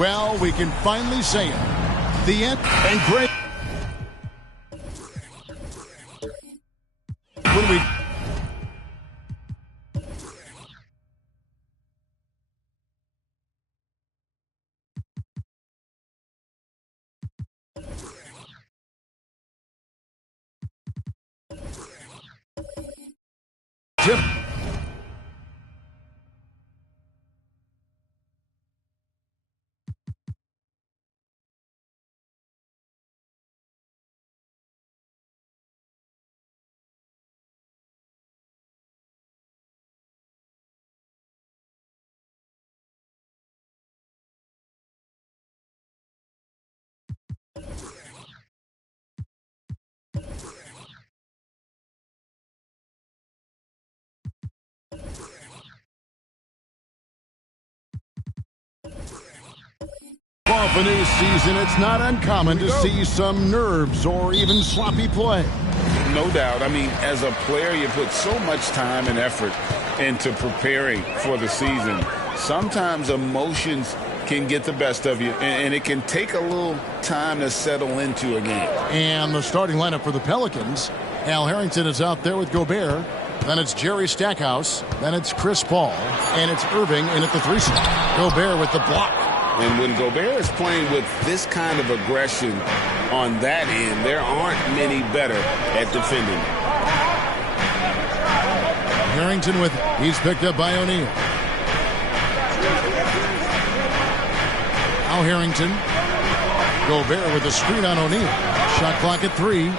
Well, we can finally say it. The end. And great. When we. Tip. off a new season, it's not uncommon to see some nerves or even sloppy play. No doubt. I mean, as a player, you put so much time and effort into preparing for the season. Sometimes emotions can get the best of you, and it can take a little time to settle into a game. And the starting lineup for the Pelicans. Al Harrington is out there with Gobert. Then it's Jerry Stackhouse. Then it's Chris Paul. And it's Irving in at the 3 slot. Gobert with the block. And when Gobert is playing with this kind of aggression on that end, there aren't many better at defending. Harrington with it. He's picked up by O'Neal. Now Harrington. Gobert with the screen on O'Neal. Shot clock at 3.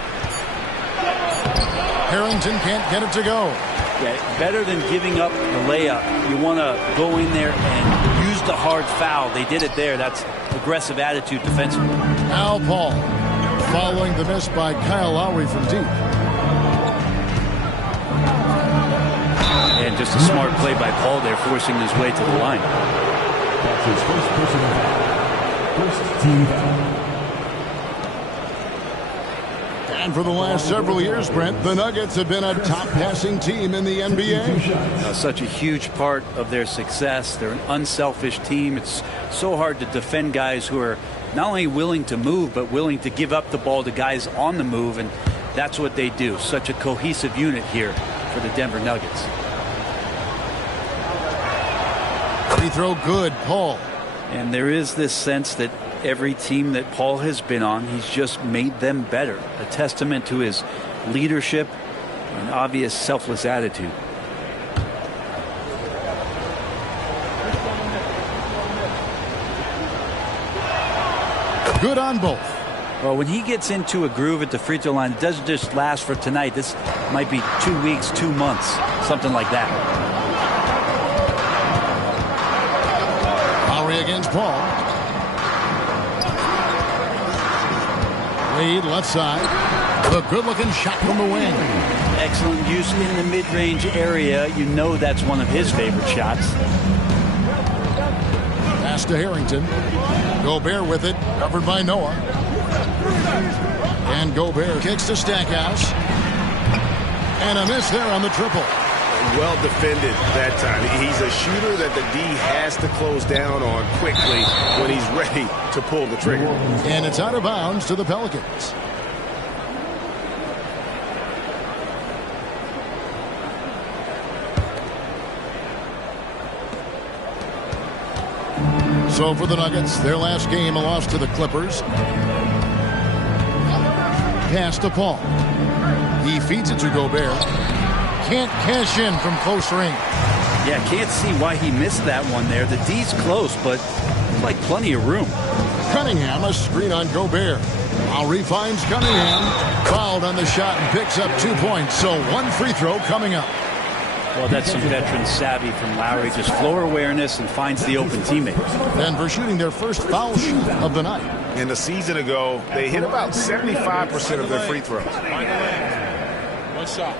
Harrington can't get it to go. Yeah, better than giving up the layup. You want to go in there and use the hard foul. They did it there. That's aggressive attitude defensively. Al Paul following the miss by Kyle Lowry from deep. And just a smart play by Paul there, forcing his way to the line. That's his first personal foul. First team foul. And for the last several years, Brent, the Nuggets have been a top passing team in the NBA. Such a huge part of their success. They're an unselfish team. It's so hard to defend guys who are not only willing to move, but willing to give up the ball to guys on the move, and that's what they do. Such a cohesive unit here for the Denver Nuggets. Free throw good, Paul. And there is this sense that every team that Paul has been on, he's just made them better. A testament to his leadership and obvious selfless attitude. Good on both. Well, when he gets into a groove at the free throw line, it doesn't just last for tonight. This might be 2 weeks, 2 months, something like that. Lowry against Paul. Wade left side. A good-looking shot from the wing. Excellent use in the mid-range area. You know that's one of his favorite shots. Pass to Harrington. Gobert with it, covered by Noah. And Gobert kicks to Stackhouse. And a miss there on the triple. Well defended that time. He's a shooter that the D has to close down on quickly when he's ready to pull the trigger. And it's out of bounds to the Pelicans. So for the Nuggets, their last game, a loss to the Clippers. Pass to Paul. He feeds it to Gobert. Can't cash in from close range. Yeah, can't see why he missed that one there. The D's close, but like plenty of room. Cunningham, a screen on Gobert. Lowry finds Cunningham. Fouled on the shot and picks up 2 points. So one free throw coming up. Well, that's some veteran savvy from Lowry. Just floor awareness and finds the open teammate. Denver shooting their first foul shot of the night. And a season ago, they hit about 75% of their free throws. One shot.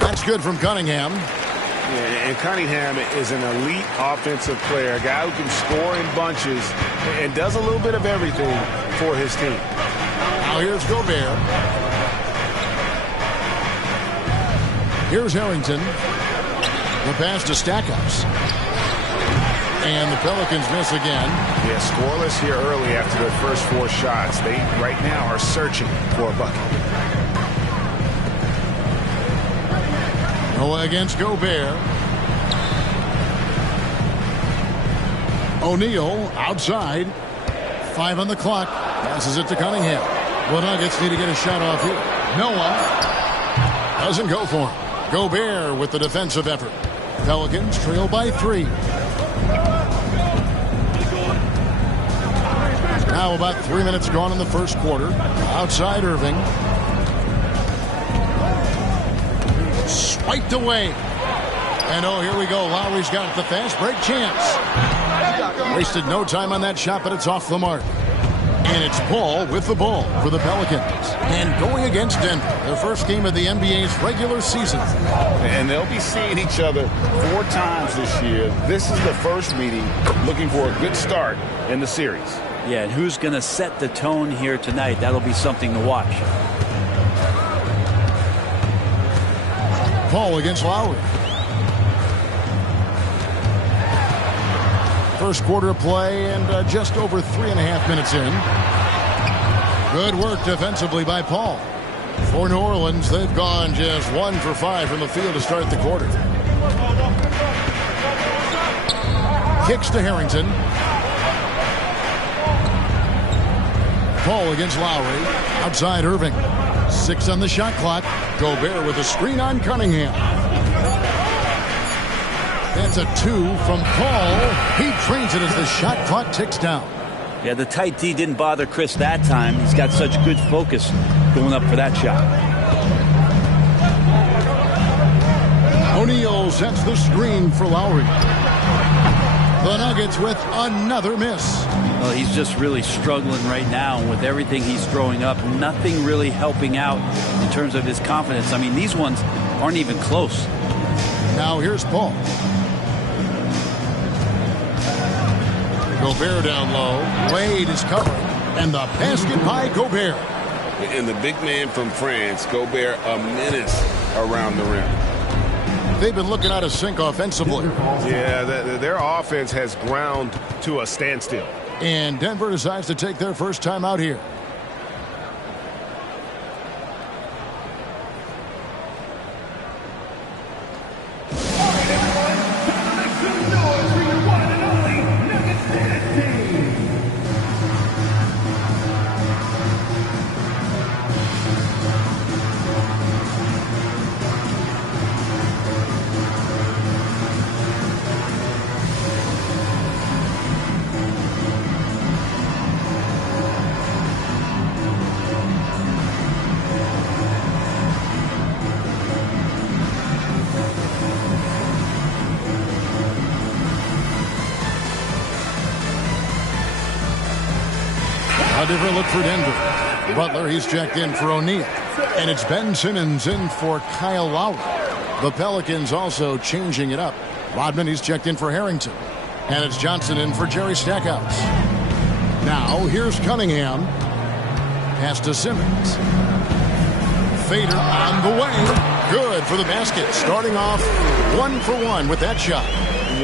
That's good from Cunningham. Yeah, and Cunningham is an elite offensive player, a guy who can score in bunches and does a little bit of everything for his team. Now here's Gobert. Here's Harrington. The pass to Stackhouse. And the Pelicans miss again. Yeah, scoreless here early after their first 4 shots. They right now are searching for a bucket. Noah against Gobert. O'Neal outside. 5 on the clock. Passes it to Cunningham. The Nuggets need to get a shot off here. Noah doesn't go for him. Gobert with the defensive effort. Pelicans trail by 3. Now about 3 minutes gone in the first quarter. Outside Irving. Swiped away. And oh, here we go. Lowry's got the fast break chance. Wasted no time on that shot, but it's off the mark. And it's Paul with the ball for the Pelicans. And going against Denver, their first game of the NBA's regular season. And they'll be seeing each other 4 times this year. This is the first meeting, looking for a good start in the series. Yeah, and who's going to set the tone here tonight? That'll be something to watch. Paul against Lowry. First quarter of play and just over 3.5 minutes in. Good work defensively by Paul. For New Orleans, they've gone just 1 for 5 from the field to start the quarter. Kicks to Harrington. Paul against Lowry. Outside Irving. 6 on the shot clock. Gobert with a screen on Cunningham. That's a 2 from Paul. He trains it as the shot clock ticks down. Yeah, the tight D didn't bother Chris that time. He's got such good focus going up for that shot. O'Neal sets the screen for Lowry. The Nuggets with another miss. Well, he's just really struggling right now with everything he's throwing up. Nothing really helping out in terms of his confidence. I mean, these ones aren't even close. Now here's Paul. Gobert down low. Wade is covering. And the basket by Gobert. And the big man from France, Gobert, a menace around the rim. They've been looking out of sync offensively. Yeah, their offense has ground to a standstill. And Denver decides to take their first time out here. A different look for Denver. Butler, he's checked in for O'Neal. And it's Ben Simmons in for Kyle Lowry. The Pelicans also changing it up. Rodman, he's checked in for Harrington. And it's Johnson in for Jerry Stackhouse. Now, here's Cunningham. Pass to Simmons. Fader on the way. Good for the basket. Starting off 1 for 1 with that shot.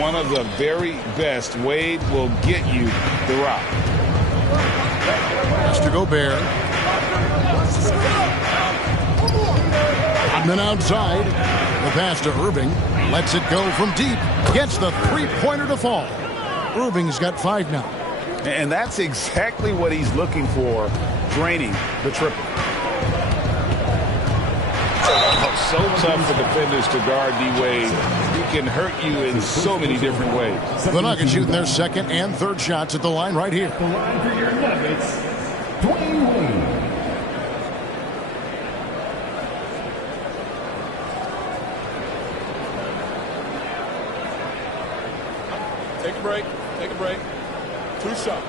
One of the very best. Wade will get you the rock. Pass to Gobert. Rodman outside. The pass to Irving. Lets it go from deep. Gets the three-pointer to fall. Irving's got 5 now. And that's exactly what he's looking for, draining the triple. Oh, so tough for defenders to guard D-Wade. He can hurt you in so many different ways. The Nuggets shooting their second and third shots at the line right here. The line for your Nuggets, Dwayne Wade. Take a break. Take a break. 2 shots.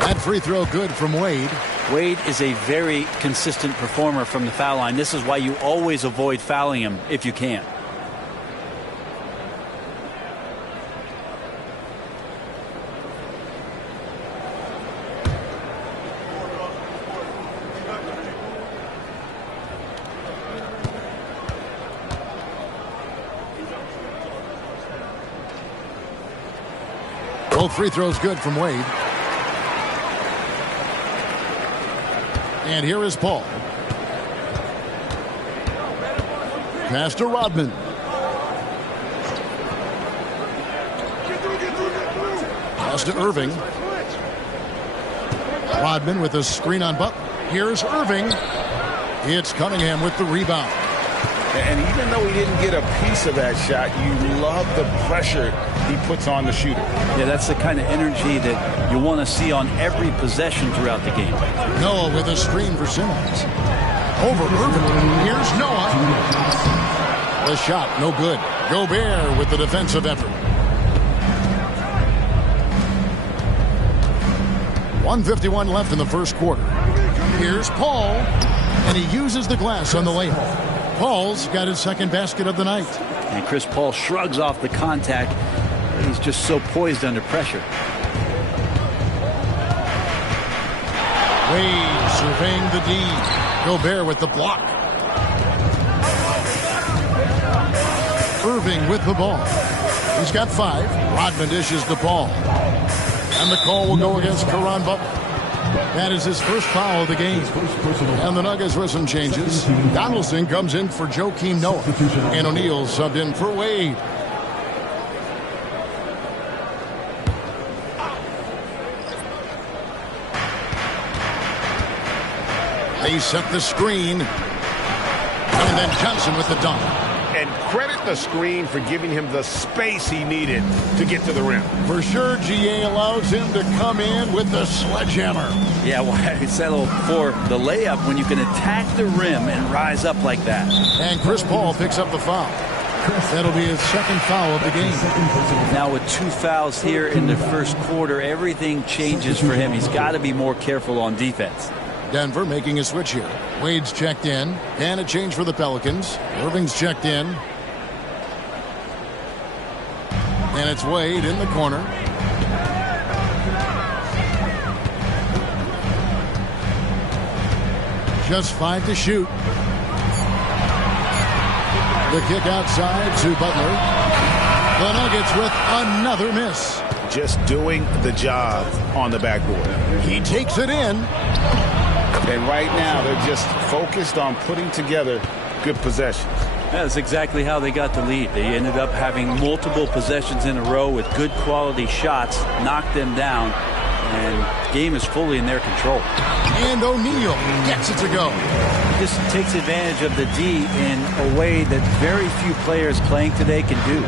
That free throw good from Wade. Wade is a very consistent performer from the foul line. This is why you always avoid fouling him if you can. Both free throws good from Wade. And here is Paul. Pass to Rodman. Pass to Irving. Rodman with a screen on Butler. Here's Irving. It's Cunningham with the rebound. And even though he didn't get a piece of that shot, you love the pressure he puts on the shooter. Yeah, that's the kind of energy that you want to see on every possession throughout the game. Noah with a screen for Simmons. Over Irving. Here's Noah. The shot, no good. Gobert with the defensive effort. 1:51 left in the first quarter. Here's Paul, and he uses the glass on the layup. Paul's got his second basket of the night. And Chris Paul shrugs off the contact. He's just so poised under pressure. Wade surveying the D. Gobert with the block. Irving with the ball. He's got 5. Rodman dishes the ball. And the call will go against Caron Butler. That is his first foul of the game. And the Nuggets with some changes. Donaldson comes in for Joakim Noah. And O'Neal subbed in for Wade. They set the screen. And then Johnson with the dunk. And credit the screen for giving him the space he needed to get to the rim. For sure, GA allows him to come in with the sledgehammer. Yeah, why settle for the layup when you can attack the rim and rise up like that? And Chris Paul picks up the foul. That'll be his second foul of the game. Now with 2 fouls here in the first quarter, everything changes for him. He's got to be more careful on defense. Denver making a switch here. Wade's checked in. And a change for the Pelicans. Irving's checked in. And it's Wade in the corner. Just 5 to shoot. The kick outside to Butler. The Nuggets with another miss. Just doing the job on the backboard. He takes it in. And right now, they're just focused on putting together good possessions. That's exactly how they got the lead. They ended up having multiple possessions in a row with good quality shots, knocked them down, and the game is fully in their control. And O'Neal gets it to go. This takes advantage of the D in a way that very few players playing today can do.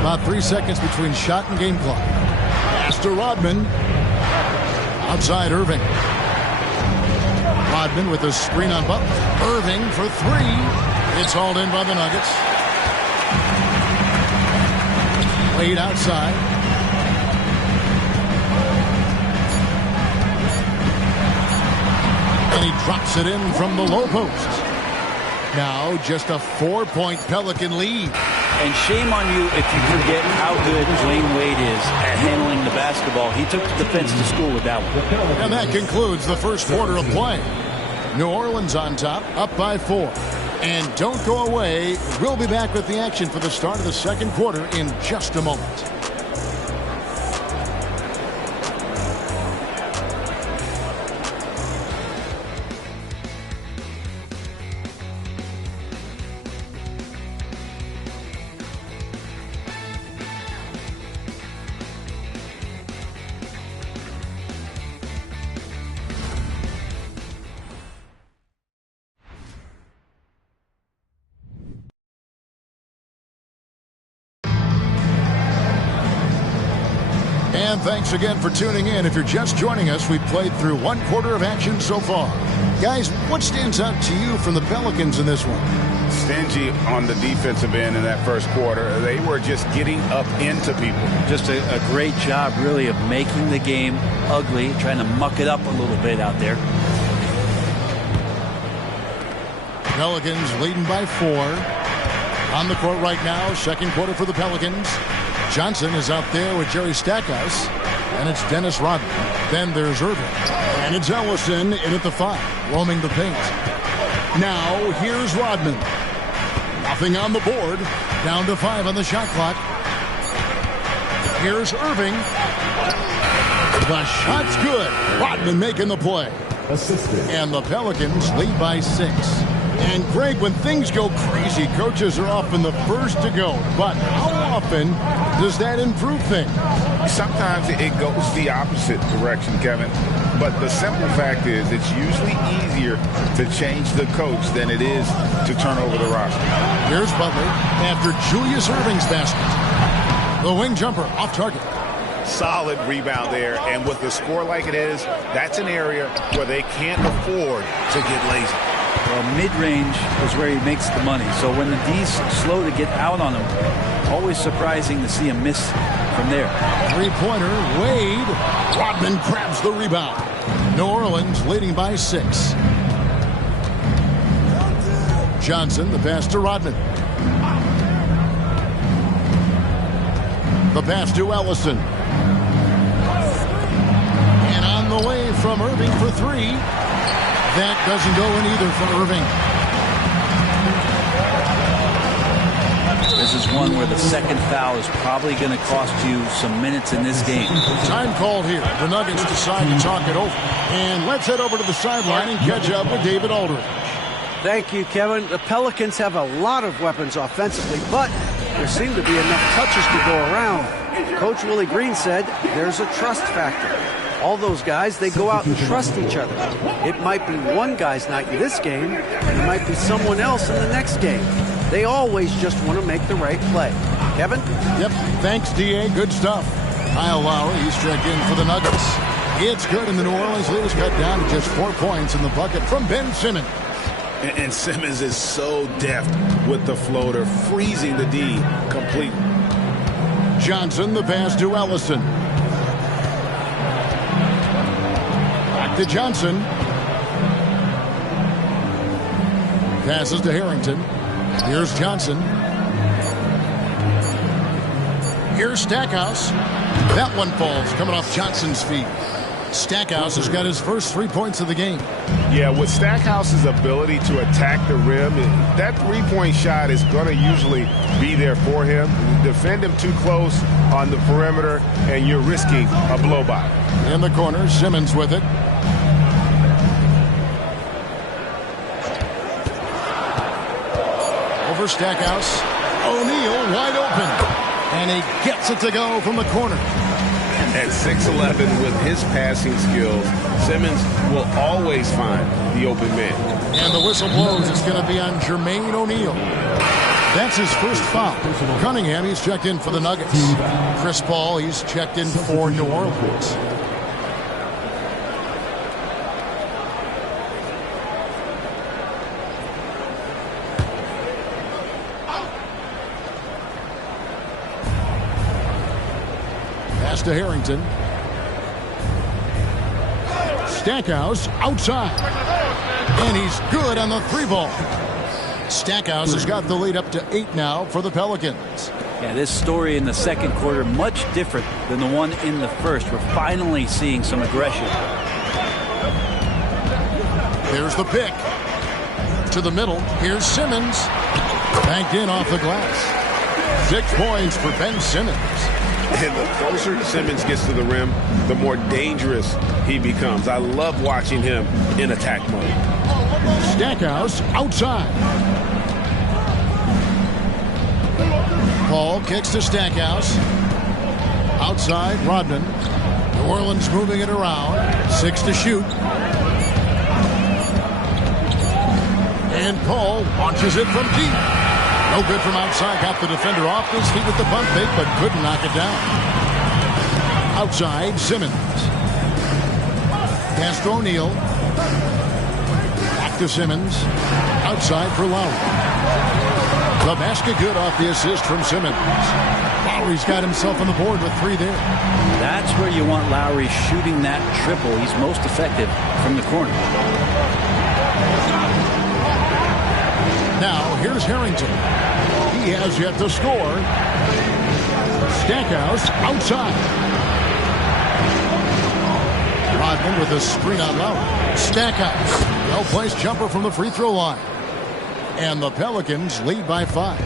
About 3 seconds between shot and game clock. Pass to Rodman. Outside Irving. Rodman with a screen on Butler. Irving for 3. It's hauled in by the Nuggets. Wade outside. And he drops it in from the low post. Now just a 4-point Pelican lead. And shame on you if you forget how good Dwayne Wade is at handling the basketball. He took the defense to school with that one. And that concludes the first quarter of play. New Orleans on top, up by 4. And don't go away. We'll be back with the action for the start of the second quarter in just a moment. And thanks again for tuning in. If you're just joining us, we've played through 1 quarter of action so far. Guys, what stands out to you from the Pelicans in this one? Stingy on the defensive end in that first quarter. They were just getting up into people. Just a great job, really, of making the game ugly, trying to muck it up a little bit out there. Pelicans leading by 4. On the court right now, second quarter for the Pelicans. Johnson is out there with Jerry Stackhouse, and it's Dennis Rodman. Then there's Irving, and it's Ellison in at the 5, roaming the paint. Now here's Rodman. Nothing on the board. Down to 5 on the shot clock. Here's Irving. The shot's good. Rodman making the play. And the Pelicans lead by 6. And Greg, when things go crazy, coaches are often the first to go. But how often does that improve things? Sometimes it goes the opposite direction, Kevin. But the simple fact is it's usually easier to change the coach than it is to turn over the roster. Here's Butler after Julius Irving's basket. The wing jumper off target. Solid rebound there, and with the score like it is, that's an area where they can't afford to get lazy. Well, mid-range is where he makes the money. So when the D's slow to get out on him, always surprising to see him miss from there. Three-pointer, Wade. Rodman grabs the rebound. New Orleans leading by 6. Johnson, the pass to Rodman. The pass to Ellison. And on the way from Irving for 3. That doesn't go in either for Irving. This is one where the second foul is probably going to cost you some minutes in this game. Time called here. The Nuggets decide to talk it over. And let's head over to the sideline and catch up with David Aldridge. Thank you, Kevin. The Pelicans have a lot of weapons offensively, but there seem to be enough touches to go around. Coach Willie Green said there's a trust factor. All those guys, they go out and trust each other. It might be one guy's night in this game, and it might be someone else in the next game. They always just want to make the right play. Kevin? Yep, thanks, D.A. Good stuff. Kyle Lowry, he's checked in for the Nuggets. It's good, and the New Orleans lead is cut down to just 4 points in the bucket from Ben Simmons. And Simmons is so deft with the floater, freezing the D completely. Johnson, the pass to Ellison. Back to Johnson. Passes to Harrington. Here's Johnson. Here's Stackhouse. That one falls, coming off Johnson's feet. Stackhouse has got his first 3 points of the game. Yeah, with Stackhouse's ability to attack the rim, that three-point shot is going to usually be there for him. Defend him too close on the perimeter, and you're risking a blow-by. In the corner, Simmons with it. Over Stackhouse. O'Neal wide open. And he gets it to go from the corner. At 6'11", with his passing skills, Simmons will always find the open man. And the whistle blows. It's going to be on Jermaine O'Neal. That's his first foul. Cunningham, he's checked in for the Nuggets. Chris Paul, he's checked in for New Orleans. Pass to Harrington. Stackhouse outside. And he's good on the 3-ball. Stackhouse has got the lead up to 8 now for the Pelicans. Yeah, this story in the second quarter much different than the one in the first. We're finally seeing some aggression. Here's the pick. To the middle. Here's Simmons. Banked in off the glass. 6 points for Ben Simmons. And the closer Simmons gets to the rim, the more dangerous he becomes. I love watching him in attack mode. Stackhouse outside. Paul kicks to Stackhouse. Outside, Rodman. New Orleans moving it around. 6 to shoot. And Paul launches it from deep. No good from outside. Got the defender off his feet with the pump fake, but couldn't knock it down. Outside, Simmons. Pass to O'Neal. Back to Simmons. Outside for Lowry. The basket good off the assist from Simmons. Lowry's got himself on the board with 3 there. That's where you want Lowry shooting that triple. He's most effective from the corner. Now, here's Harrington. He has yet to score. Stackhouse outside. Rodman with a screen on Lowry. Stackhouse. Well-placed jumper from the free throw line. And the Pelicans lead by 5.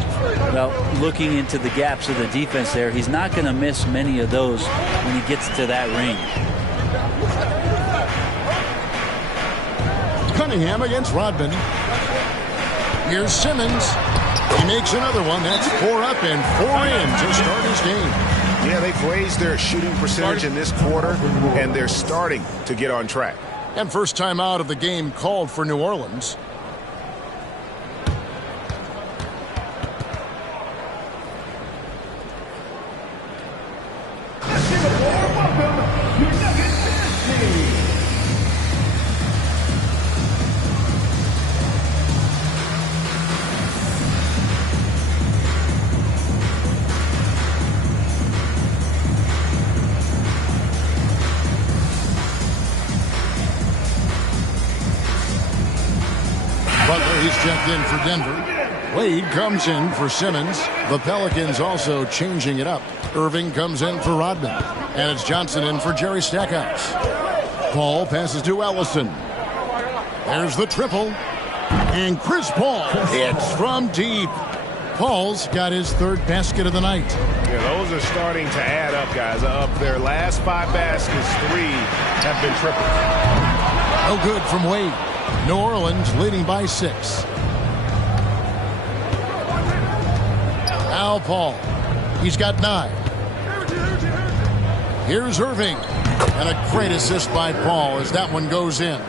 Well, looking into the gaps of the defense there, he's not going to miss many of those when he gets to that range. Cunningham against Rodman. Here's Simmons. He makes another one. That's 4 up and 4 in to start his game. Yeah, they've raised their shooting percentage in this quarter, and they're starting to get on track. And first time out of the game called for New Orleans. He's checked in for Denver. Wade comes in for Simmons. The Pelicans also changing it up. Irving comes in for Rodman. And it's Johnson in for Jerry Stackhouse. Paul passes to Ellison. There's the triple. And Chris Paul hits from deep. Paul's got his third basket of the night. Yeah, those are starting to add up, guys. Up their last 5 baskets, 3 have been tripled. No good from Wade. New Orleans leading by 6. Now Paul. He's got 9. Here's Irving. And a great assist by Paul as that one goes in.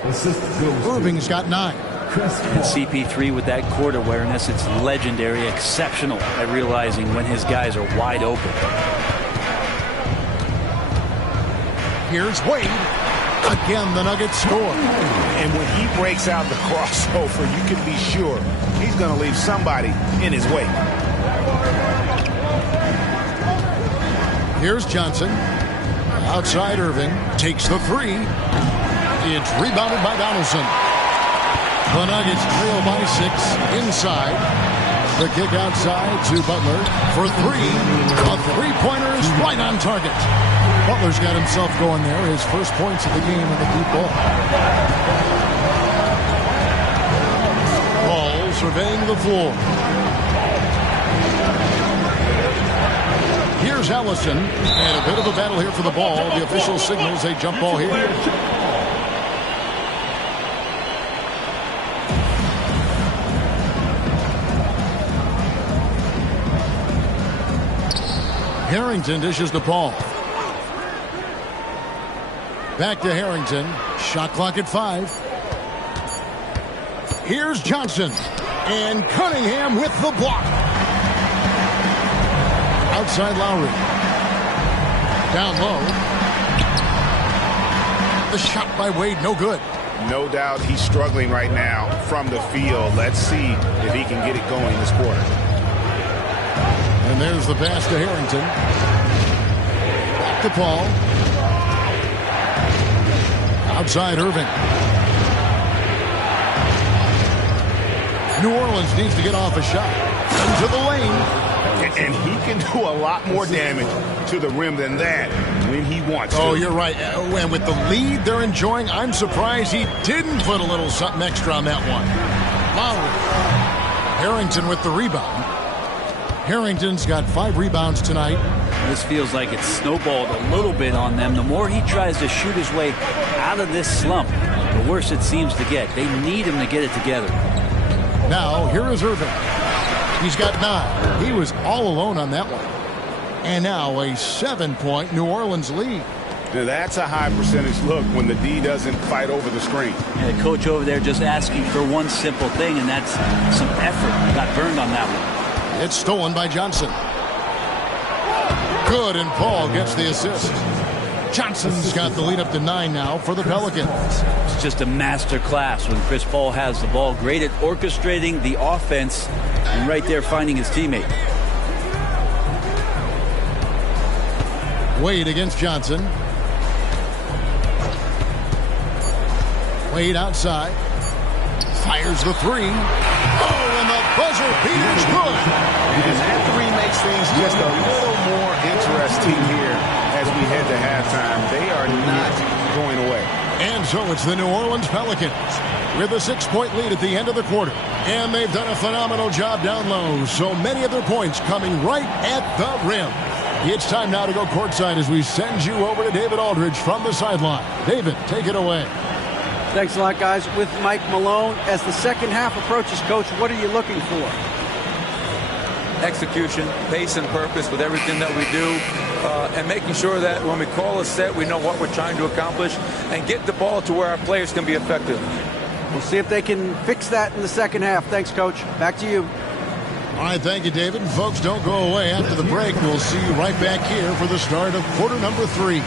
Irving's got 9. And CP3 with that court awareness, it's legendary, exceptional at realizing when his guys are wide open. Here's Wade. Again, the Nuggets score. And when he breaks out the crossover, you can be sure he's going to leave somebody in his way. Here's Johnson. Outside Irving. Takes the 3. It's rebounded by Donaldson. The Nuggets trail by 6 inside. The kick outside to Butler for 3. A three-pointer is right on target. Butler's got himself going there. His first points of the game in the deep ball. Paul surveying the floor. Here's Ellison. And a bit of a battle here for the ball. The official signals a jump ball here. Harrington dishes the ball. Back to Harrington. Shot clock at 5. Here's Johnson. And Cunningham with the block. Outside Lowry. Down low. The shot by Wade, no good. No doubt he's struggling right now from the field. Let's see if he can get it going this quarter. And there's the pass to Harrington. Back to Paul. Outside Irving. New Orleans needs to get off a shot. Into the lane. And he can do a lot more damage to the rim than that when he wants to. Oh, you're right. And with the lead they're enjoying, I'm surprised he didn't put a little something extra on that one. Lowry. Harrington with the rebound. Harrington's got 5 rebounds tonight. This feels like it's snowballed a little bit on them. The more he tries to shoot his way out of this slump, the worse it seems to get. They need him to get it together. Now, here is Irving. He's got 9. He was all alone on that one. And now a 7-point New Orleans lead. Now that's a high percentage look when the D doesn't fight over the screen. And the coach over there just asking for one simple thing, and that's some effort. Got burned on that one. It's stolen by Johnson. Good, and Paul gets the assist. Johnson's got the lead up to 9 now for the Pelicans. It's just a master class when Chris Paul has the ball. Great at orchestrating the offense and right there finding his teammate. Wade against Johnson. Wade outside. Fires the 3. Oh, and the buzzer beater's good. And that 3 makes things just a little more interesting here as we head to halftime. They are not going away. And so it's the New Orleans Pelicans with a 6-point lead at the end of the quarter. And they've done a phenomenal job down low. So many of their points coming right at the rim. It's time now to go courtside as we send you over to David Aldridge from the sideline. David, take it away. Thanks a lot, guys. With Mike Malone, as the second half approaches, Coach, what are you looking for? Execution, pace, and purpose with everything that we do, and making sure that when we call a set, we know what we're trying to accomplish, and get the ball to where our players can be effective. We'll see if they can fix that in the second half. Thanks, Coach. Back to you. All right, thank you, David. Folks, don't go away. After the break, we'll see you right back here for the start of quarter number 3.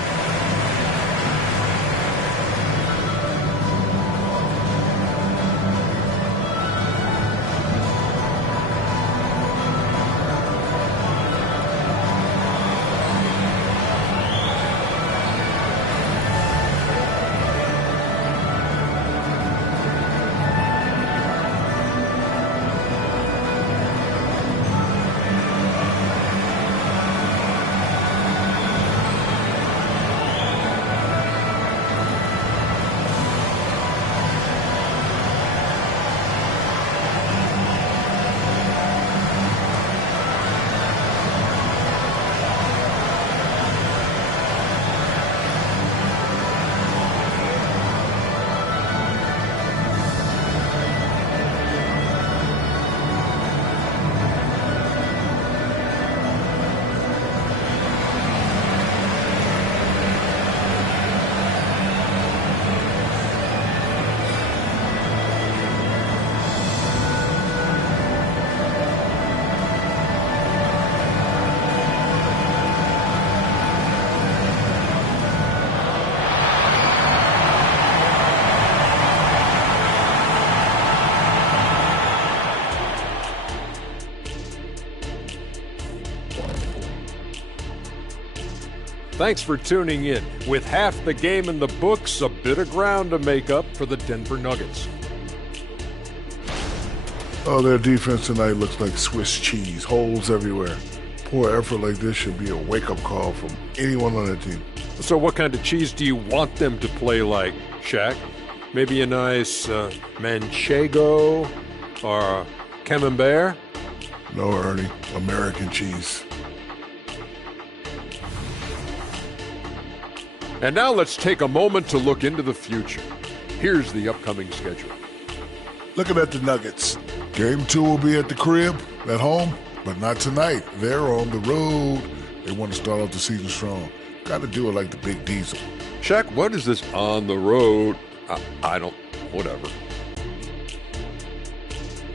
Thanks for tuning in. With half the game in the books, a bit of ground to make up for the Denver Nuggets. Oh, their defense tonight looks like Swiss cheese. Holes everywhere. Poor effort like this should be a wake-up call from anyone on their team. So what kind of cheese do you want them to play like, Shaq? Maybe a nice manchego or camembert? No, Ernie. American cheese. And now let's take a moment to look into the future. Here's the upcoming schedule. Looking at the Nuggets. Game 2 will be at the crib, at home, but not tonight. They're on the road. They want to start off the season strong. Got to do it like the Big Diesel. Shaq, what is this on the road? I don't, whatever.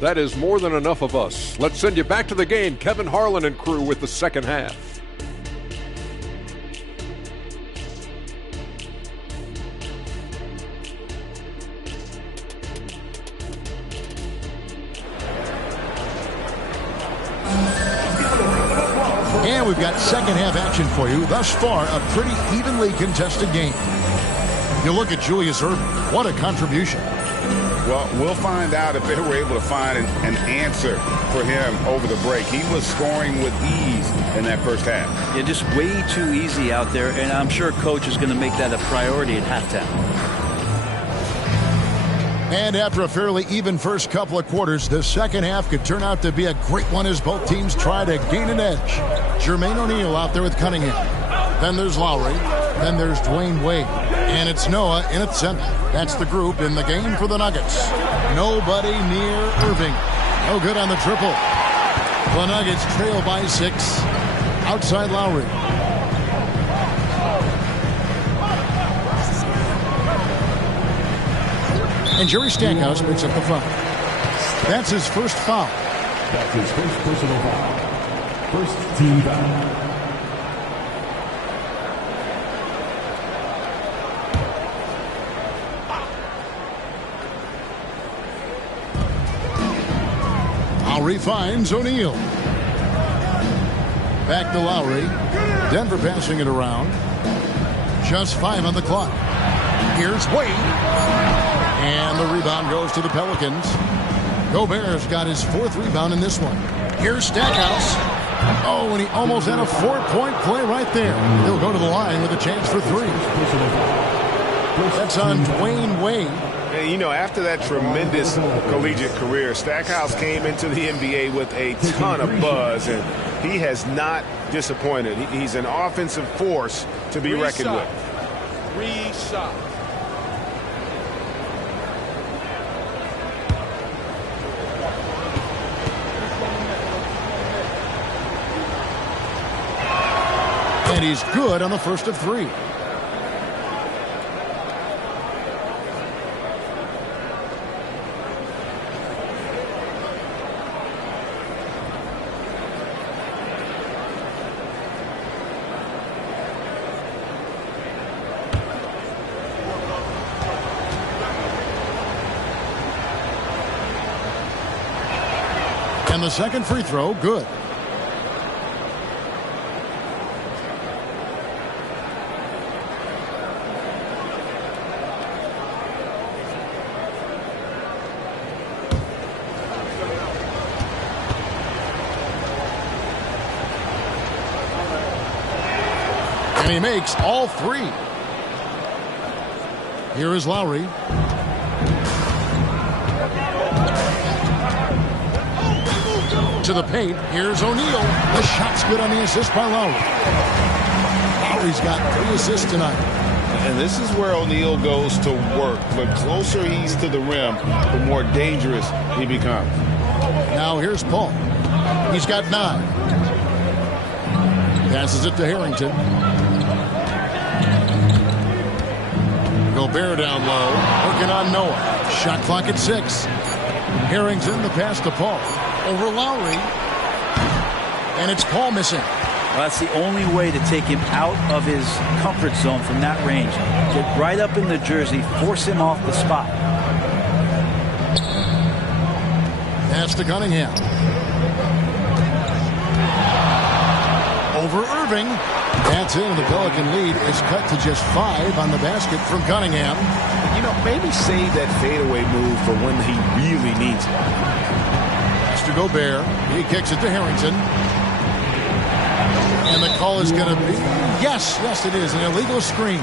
That is more than enough of us. Let's send you back to the game. Kevin Harlan and crew with the second half. And we've got second half action for you. Thus far, a pretty evenly contested game. You look at Julius Erving. What a contribution. Well, we'll find out if they were able to find an answer for him over the break. He was scoring with ease in that first half. Yeah, just way too easy out there, and I'm sure Coach is going to make that a priority at halftime. And after a fairly even first couple of quarters, the second half could turn out to be a great one as both teams try to gain an edge. Jermaine O'Neal out there with Cunningham. Then there's Lowry. Then there's Dwayne Wade. And it's Noah in at center. That's the group in the game for the Nuggets. Nobody near Irving. No good on the triple. The Nuggets trail by 6. Outside Lowry. And Jerry Stackhouse picks up the foul. That's his first foul. That's his first personal foul. First team foul. Lowry finds O'Neal. Back to Lowry. Denver passing it around. Just 5 on the clock. Here's Wade. And the rebound goes to the Pelicans. Gobert's got his 4th rebound in this one. Here's Stackhouse. Oh, and he almost had a 4-point play right there. He'll go to the line with a chance for 3. That's on Dwayne Wade. And, you know, after that tremendous collegiate career, Stackhouse came into the NBA with a ton of buzz, and he has not disappointed. He's an offensive force to be reckoned with. Reshot. And he's good on the first of 3. And the second free throw, good. And he makes all 3. Here is Lowry. To the paint. Here's O'Neal. The shot's good on the assist by Lowry. Lowry's got 3 assists tonight. And this is where O'Neal goes to work. The closer he's to the rim, the more dangerous he becomes. Now here's Paul. He's got 9. Passes it to Harrington. Gobert down low. Working on Noah. Shot clock at 6. Harrington, the pass to Paul. Over Lowry. And it's Paul missing. Well, that's the only way to take him out of his comfort zone from that range. Get right up in the jersey, force him off the spot. Pass to Cunningham. Over Over Irving. That's in, and the Pelican lead is cut to just 5 on the basket from Cunningham. You know, maybe save that fadeaway move for when he really needs it. Pass to Gobert. He kicks it to Harrington. And the call is going to be, yes, it is, an illegal screen.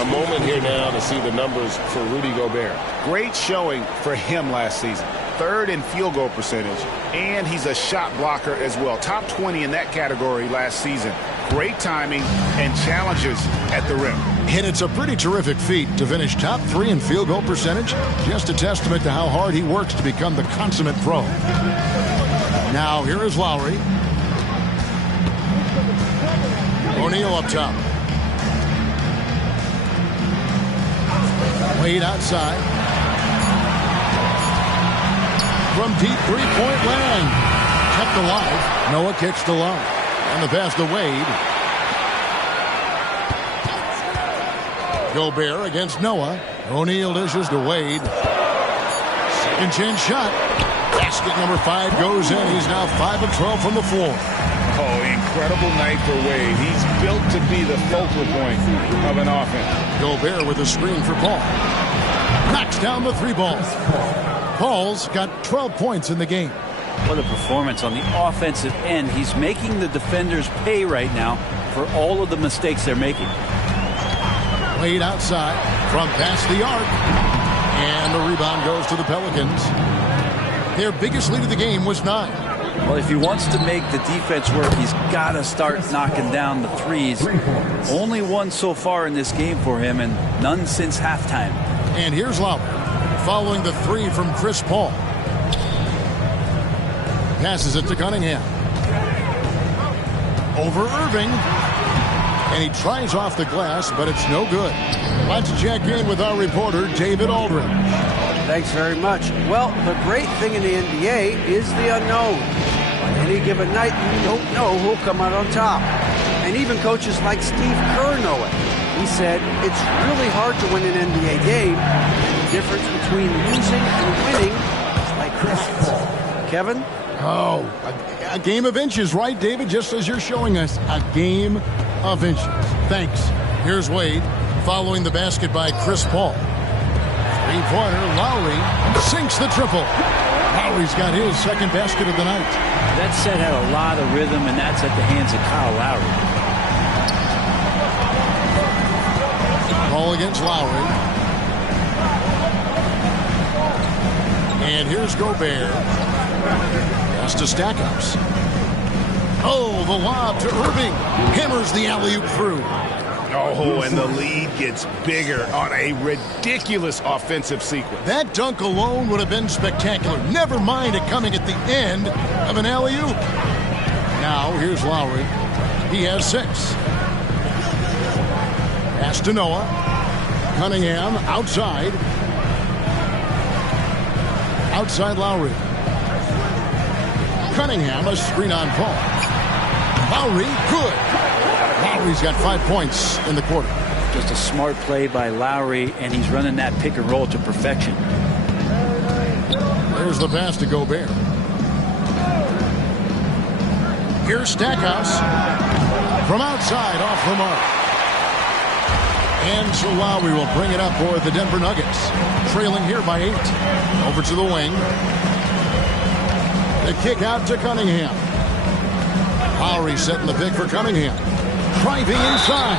A moment here now to see the numbers for Rudy Gobert. Great showing for him last season. 3rd in field goal percentage, and he's a shot blocker as well. Top 20 in that category last season. Great timing and challenges at the rim. And it's a pretty terrific feat to finish top 3 in field goal percentage. Just a testament to how hard he works to become the consummate pro. Now here is Lowry. O'Neal up top. Wade outside. From deep three-point land. Kept alive. Noah kicks to Love. And the pass to Wade. Gobert against Noah. O'Neal dishes to Wade. Second chance shot. Basket number 5 goes in. He's now 5 of 12 from the floor. Oh, incredible night for Wade. He's built to be the focal point of an offense. Gobert with a screen for Paul. Knocks down the 3-ball. Paul's got 12 points in the game. What a performance on the offensive end. He's making the defenders pay right now for all of the mistakes they're making. Wade outside from past the arc. And the rebound goes to the Pelicans. Their biggest lead of the game was 9. Well, if he wants to make the defense work, he's got to start knocking down the threes. Only one so far in this game for him, and none since halftime. And here's Lowry following the 3 from Chris Paul. Passes it to Cunningham. Over Irving. And he tries off the glass, but it's no good. Let's check in with our reporter, David Aldridge. Thanks very much. Well, the great thing in the NBA is the unknown. On any given night, you don't know who'll come out on top. And even coaches like Steve Kerr know it. He said, it's really hard to win an NBA game. And the difference between losing and winning is like this. Kevin? Oh, a game of inches, right, David? Just as you're showing us, a game of inches. Thanks. Here's Wade following the basket by Chris Paul. Three-pointer, Lowry sinks the triple. Lowry's got his second basket of the night. That set had a lot of rhythm, and that's at the hands of Kyle Lowry. Ball against Lowry. And here's Gobert. Pass to Stackhouse. Oh, the lob to Irving. Hammers the alley-oop through. Oh, and the lead gets bigger on a ridiculous offensive sequence. That dunk alone would have been spectacular. Never mind it coming at the end of an alley-oop. Now, here's Lowry. He has 6. Pass to Noah. Cunningham outside. Outside Lowry. Cunningham, a screen on Paul. Lowry, good. Lowry's got 5 points in the quarter. Just a smart play by Lowry, and he's running that pick and roll to perfection. There's the pass to Gobert. Here's Stackhouse. From outside, off the mark. And so Lowry will bring it up for the Denver Nuggets. Trailing here by 8. Over to the wing. The kick out to Cunningham. Lowry setting the pick for Cunningham. Driving inside.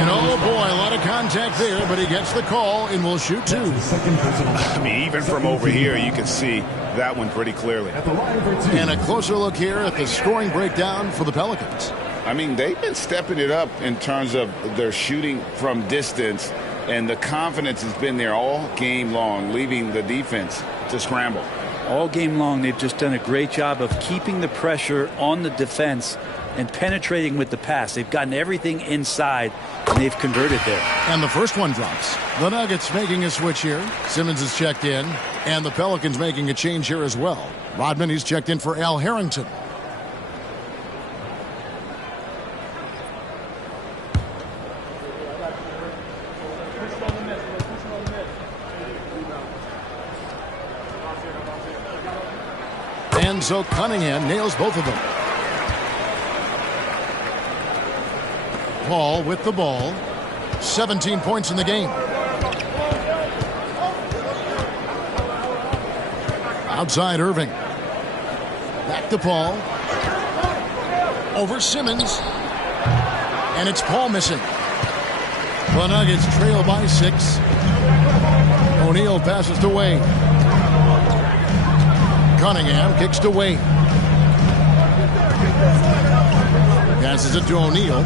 And oh boy, a lot of contact there, but he gets the call and will shoot 2. I mean, even from over here, you can see that one pretty clearly. And a closer look here at the scoring breakdown for the Pelicans. I mean, they've been stepping it up in terms of their shooting from distance, and the confidence has been there all game long, leaving the defense to scramble. All game long, they've just done a great job of keeping the pressure on the defense and penetrating with the pass. They've gotten everything inside, and they've converted there. And the first one drops. The Nuggets making a switch here. Simmons is checked in, and the Pelicans making a change here as well. Rodman, he's checked in for Al Harrington. And so Cunningham nails both of them. Paul with the ball. 17 points in the game. Outside Irving. Back to Paul. Over Simmons. And it's Paul missing. The Nuggets trail by 6. O'Neal passes to Wade. Cunningham kicks to Wade. Passes it to O'Neal.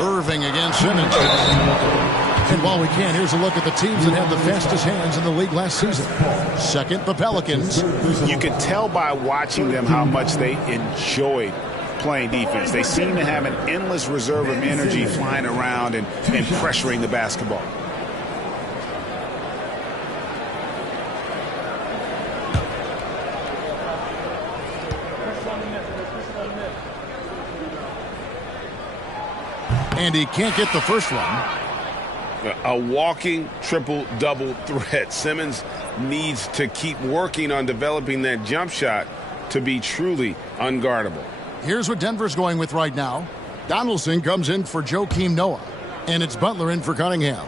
Irving against Simmons. And while we can, here's a look at the teams that had the fastest hands in the league last season. Second, the Pelicans. You can tell by watching them how much they enjoyed playing defense. They seem to have an endless reserve of energy flying around and pressuring the basketball. And he can't get the first one. A walking triple-double threat. Simmons needs to keep working on developing that jump shot to be truly unguardable. Here's what Denver's going with right now. Donaldson comes in for Joakim Noah. And it's Butler in for Cunningham.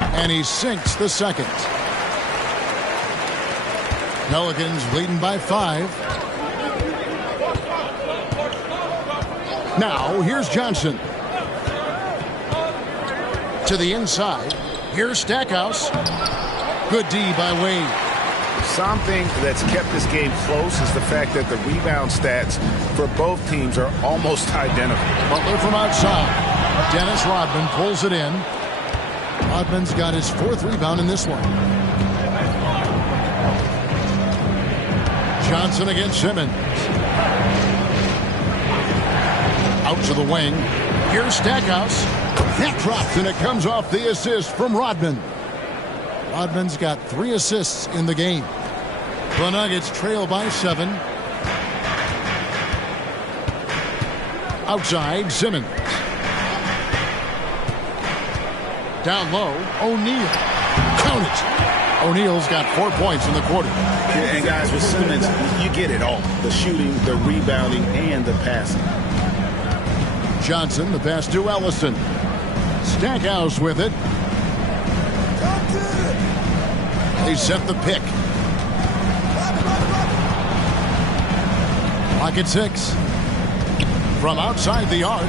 And he sinks the second. Pelicans leading by 5. Now, here's Johnson. To the inside. Here's Stackhouse. Good D by Wade. Something that's kept this game close is the fact that the rebound stats for both teams are almost identical. Butler from outside. Dennis Rodman pulls it in. Rodman's got his 4th rebound in this one. Johnson against Simmons. Out to the wing. Here's Stackhouse. That drops, and it comes off the assist from Rodman. Rodman's got 3 assists in the game. The Nuggets trail by 7. Outside, Simmons. Down low, O'Neal. Count it. O'Neal's got 4 points in the quarter. Yeah, and guys, with Simmons, you get it all. The shooting, the rebounding, and the passing. Johnson, the pass to Ellison. Stackhouse with it. They set the pick. Clock at 6. From outside the arc,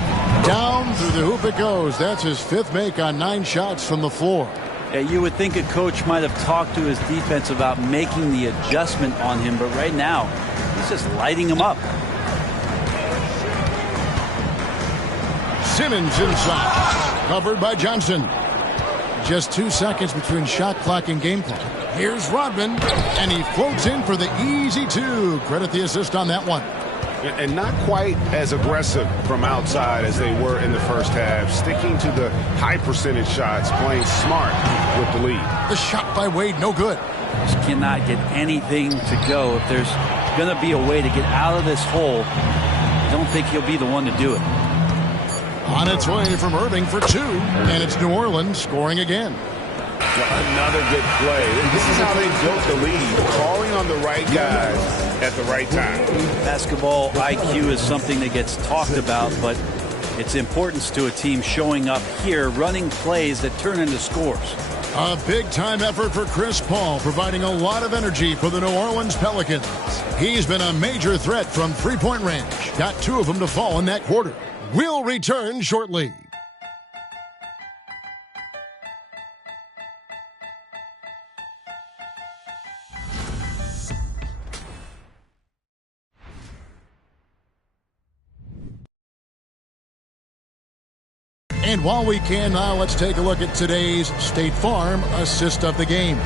down through the hoop it goes. That's his 5th make on 9 shots from the floor. Yeah, you would think a coach might have talked to his defense about making the adjustment on him, but right now, he's just lighting him up. Simmons inside. Covered by Johnson. Just 2 seconds between shot clock and game clock. Here's Rodman, and he floats in for the easy 2. Credit the assist on that one. And not quite as aggressive from outside as they were in the first half. Sticking to the high percentage shots, playing smart with the lead. The shot by Wade, no good. Just cannot get anything to go. If there's going to be a way to get out of this hole, I don't think he'll be the one to do it. On its way from Irving for 2, and it's New Orleans scoring again. Another good play. This is how they built the lead, calling on the right guys at the right time. Basketball IQ is something that gets talked about, but its importance to a team showing up here, running plays that turn into scores. A big-time effort for Chris Paul, providing a lot of energy for the New Orleans Pelicans. He's been a major threat from three-point range. Got 2 of them to fall in that quarter. We'll return shortly. And while we can now, let's take a look at today's State Farm assist of the game.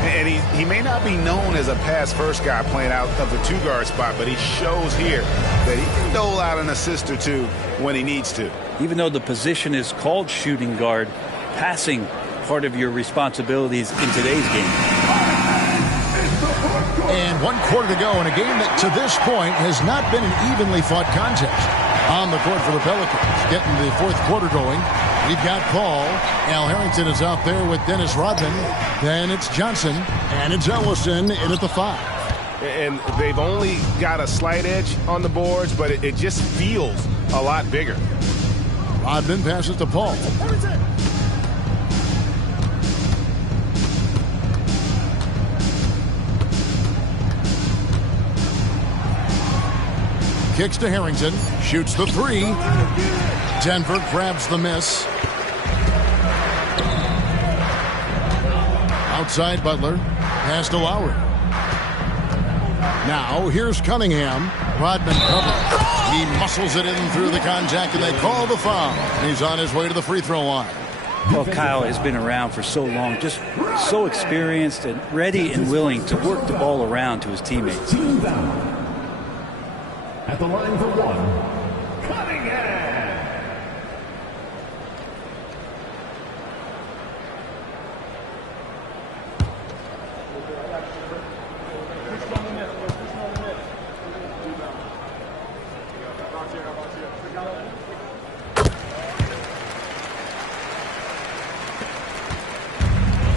And he may not be known as a pass-first guy playing out of the 2-guard spot, but he shows here that he can dole out an assist or 2 when he needs to. Even though the position is called shooting guard, passing part of your responsibilities in today's game. And 1 quarter to go in a game that to this point has not been an evenly fought contest. On the court for the Pelicans, getting the 4th quarter going. We've got Paul. Al Harrington is out there with Dennis Rodman. Then it's Johnson, and it's Ellison in at the 5. And they've only got a slight edge on the boards, but it just feels a lot bigger. Rodman passes to Paul. Kicks to Harrington. Shoots the three. Denver grabs the miss. Outside Butler. Pass to Lowry. Now here's Cunningham. Rodman covers. He muscles it in through the contact, and they call the foul. He's on his way to the free throw line. Well, Kyle has been around for so long, just so experienced and ready and willing to work the ball around to his teammates. At the line for one, Cunningham.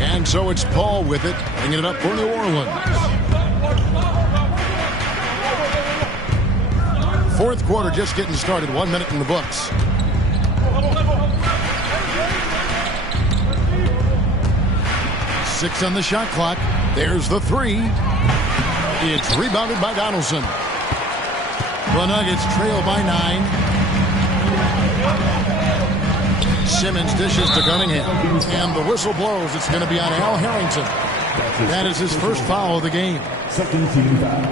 And so it's Paul with it, bringing it up for New Orleans. Fourth quarter just getting started. 1 minute in the books. Six on the shot clock. There's the three. It's rebounded by Donaldson. The Nuggets trail by 9. Simmons dishes to Cunningham. And the whistle blows. It's going to be on Al Harrington. That is his first foul of the game. Second team foul.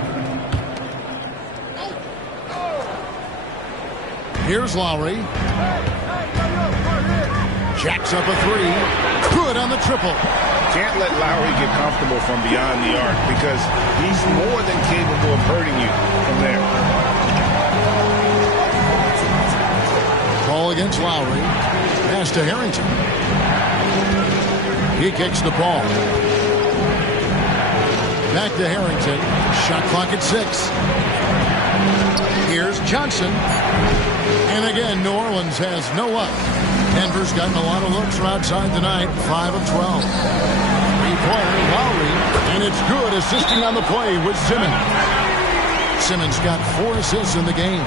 Here's Lowry. Jacks up a three. Good on the triple. Can't let Lowry get comfortable from beyond the arc because he's more than capable of hurting you from there. Ball against Lowry. Pass to Harrington. He kicks the ball. Back to Harrington. Shot clock at 6. Here's Johnson. And again, New Orleans has no luck. Denver's gotten a lot of looks from outside tonight. 5 of 12. Three-pointer, Lowry. And it's good, assisting on the play with Simmons. Simmons got 4 assists in the game.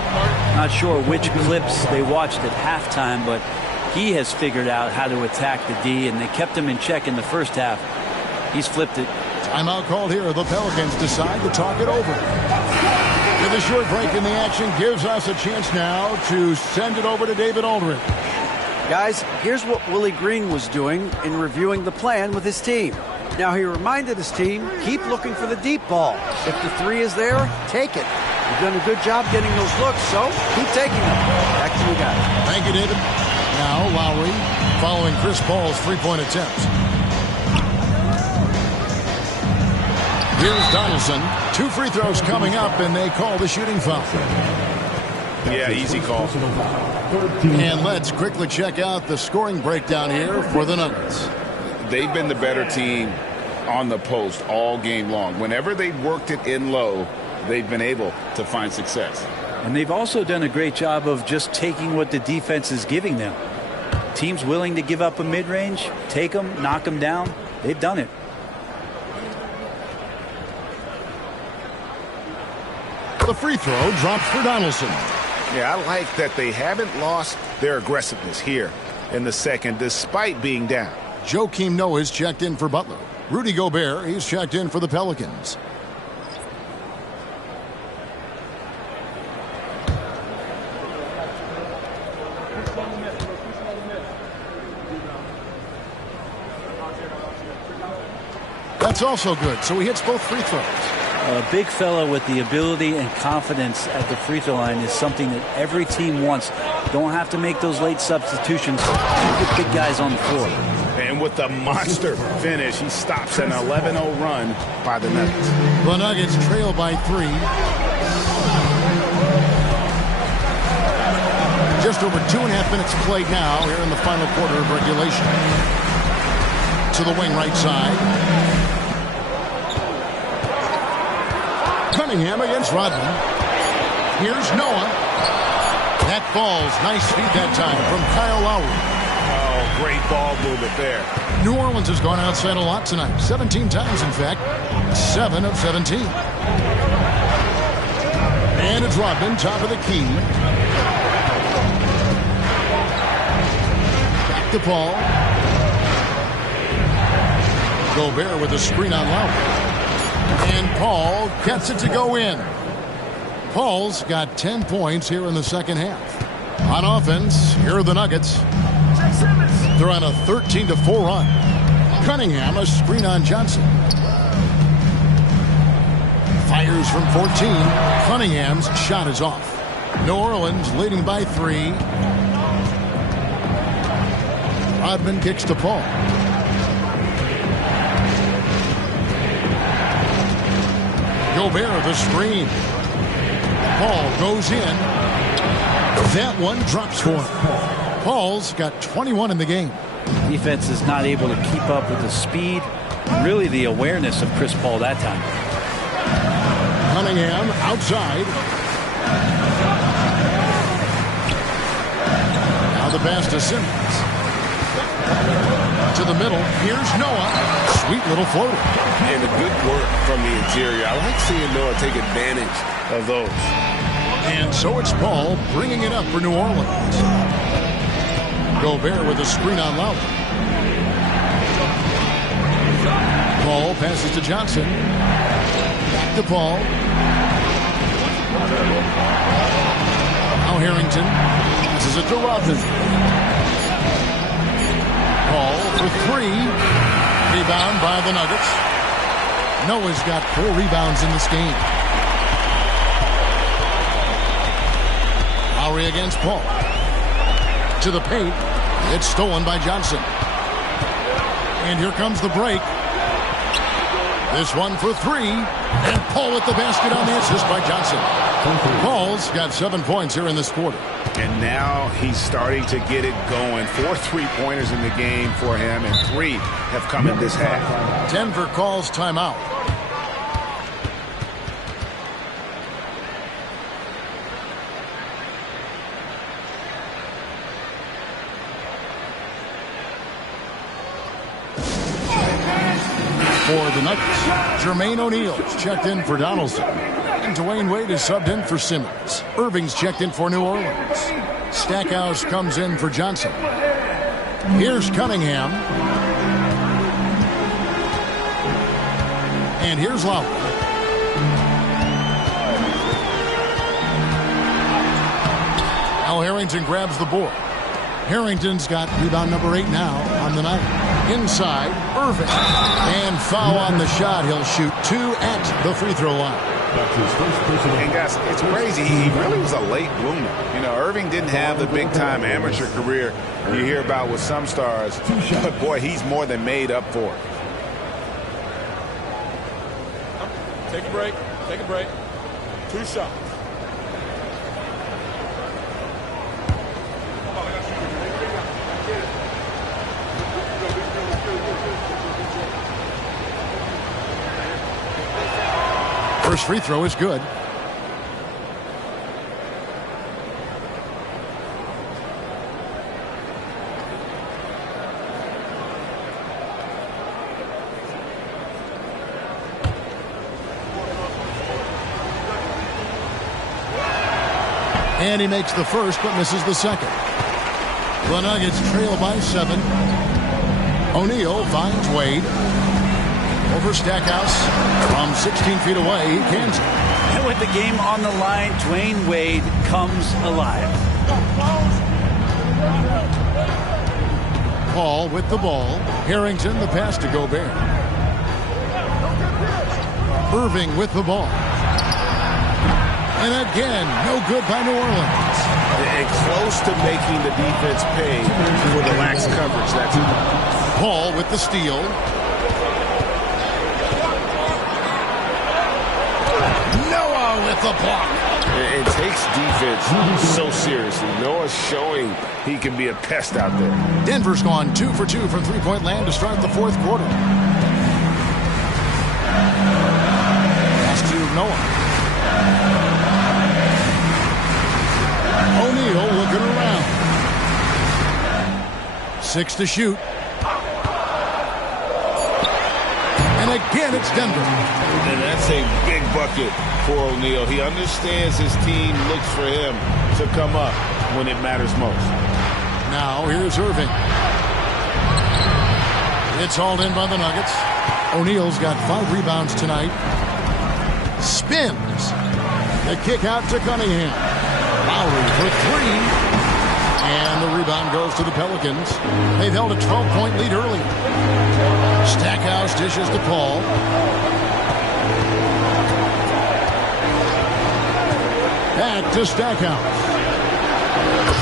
Not sure which clips they watched at halftime, but he has figured out how to attack the D, and they kept him in check in the first half. He's flipped it. Timeout called here. The Pelicans decide to talk it over. With a short break in the action gives us a chance now to send it over to David Aldridge. Guys, here's what Willie Green was doing in reviewing the plan with his team. Now, he reminded his team, keep looking for the deep ball. If the three is there, take it. You've done a good job getting those looks, so keep taking them. Back to you guys. Thank you, David. Now, Lowry following Chris Paul's three-point attempts. Here's Donaldson. 2 free throws coming up, and they call the shooting foul. Yeah, easy call. And let's quickly check out the scoring breakdown here for the Nuggets. They've been the better team on the post all game long. Whenever they've worked it in low, they've been able to find success. And they've also done a great job of just taking what the defense is giving them. Teams willing to give up a mid-range, take them, knock them down. They've done it. The free throw drops for Donaldson. Yeah, I like that they haven't lost their aggressiveness here in the second despite being down. Joakim Noah's checked in for Butler. Rudy Gobert, he's checked in for the Pelicans. That's also good, so he hits both free throws. A big fella with the ability and confidence at the free throw line is something that every team wants. Don't have to make those late substitutions. Keep the big guys on the floor. And with the monster finish, he stops an 11-0 run by the Nuggets. The Nuggets trail by 3. Just over 2.5 minutes played now here in the final quarter of regulation. To the wing right side. Cunningham against Rodman. Here's Noah. That falls. Nice feed that time from Kyle Lowry. Oh, great ball movement there. New Orleans has gone outside a lot tonight. 17 times, in fact. 7 of 17. And it's Rodman, top of the key. Back to Paul. Gobert with a screen on Lowry. And Paul gets it to go in. Paul's got 10 points here in the second half. On offense, here are the Nuggets. They're on a 13-4 run. Cunningham, a screen on Johnson. Fires from 14. Cunningham's shot is off. New Orleans leading by 3. Rodman kicks to Paul. Gobert the screen. Paul goes in. That one drops for him. Paul's got 21 in the game. Defense is not able to keep up with the speed, really the awareness of Chris Paul that time. Cunningham outside. Now the pass to Simmons. To the middle. Here's Noah. Sweet little floater. And a good work from the interior. I like seeing Noah take advantage of those. And so it's Paul bringing it up for New Orleans. Gobert with a screen on Lowry. Paul passes to Johnson. Back to Paul. Now Harrington passes it to Rodman. Paul for 3. Rebound by the Nuggets. Noah's got 4 rebounds in this game. Lowry against Paul. To the paint. It's stolen by Johnson. And here comes the break. This one for 3. And Paul with the basket on the assist by Johnson. Paul's got 7 points here in this quarter. And now he's starting to get it going. 4 3-pointers in the game for him, and 3 have come in this half. Denver calls timeout. For the Nuggets, Jermaine O'Neal's checked in for Donaldson. And Dwayne Wade is subbed in for Simmons. Irving's checked in for New Orleans. Stackhouse comes in for Johnson. Here's Cunningham. And here's Lowry. Al Harrington grabs the board. Harrington's got rebound number 8 now on the night. Inside, Irving. And foul on the shot. He'll shoot 2 at the free throw line. And guys, it's crazy. He really was a late bloomer. You know, Irving didn't have the big-time amateur career you hear about with some stars. But, boy, he's more than made up for it. Take a break. Take a break. 2 shots. First free throw is good. And he makes the first but misses the second. The Nuggets trail by 7. O'Neal finds Wade. Over Stackhouse from 16 feet away. He cans it. And with the game on the line, Dwayne Wade comes alive. Paul with the ball. Harrington the pass to Gobert. Irving with the ball. And again, no good by New Orleans. And close to making the defense pay for the lax coverage. That's it. Paul with the steal. Noah with the block. It takes defense so seriously. Noah's showing he can be a pest out there. Denver's gone 2 for 2 from three-point land to start the fourth quarter. Pass to Noah. O'Neal looking around. 6 to shoot. And again, it's Denver. And that's a big bucket for O'Neal. He understands his team looks for him to come up when it matters most. Now, here's Irving. It's hauled in by the Nuggets. O'Neal's got 5 rebounds tonight. Spins. The kick out to Cunningham. Lowry for 3. And the rebound goes to the Pelicans. They've held a 12-point lead early. Stackhouse dishes to Paul. Back to Stackhouse.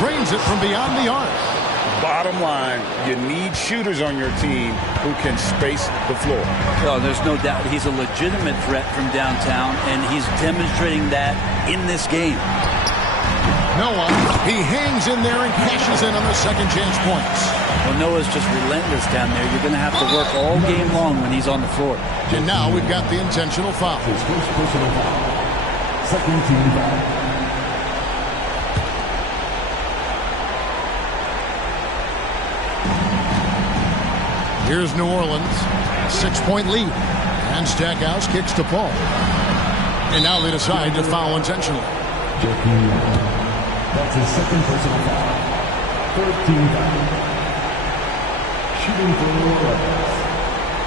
Trains it from beyond the arc. Bottom line, you need shooters on your team who can space the floor. Oh, there's no doubt he's a legitimate threat from downtown, and he's demonstrating that in this game. Noah, he hangs in there and cashes in on the second chance points. Well, Noah's just relentless down there. You're going to have to work all game long when he's on the floor. And now we've got the intentional foul. His first personal foul. Second team foul. Here's New Orleans. 6-point lead. And Stackhouse kicks to Paul. And now they decide to foul intentionally. That's his second personal foul. Third team foul. Shooting for New Orleans.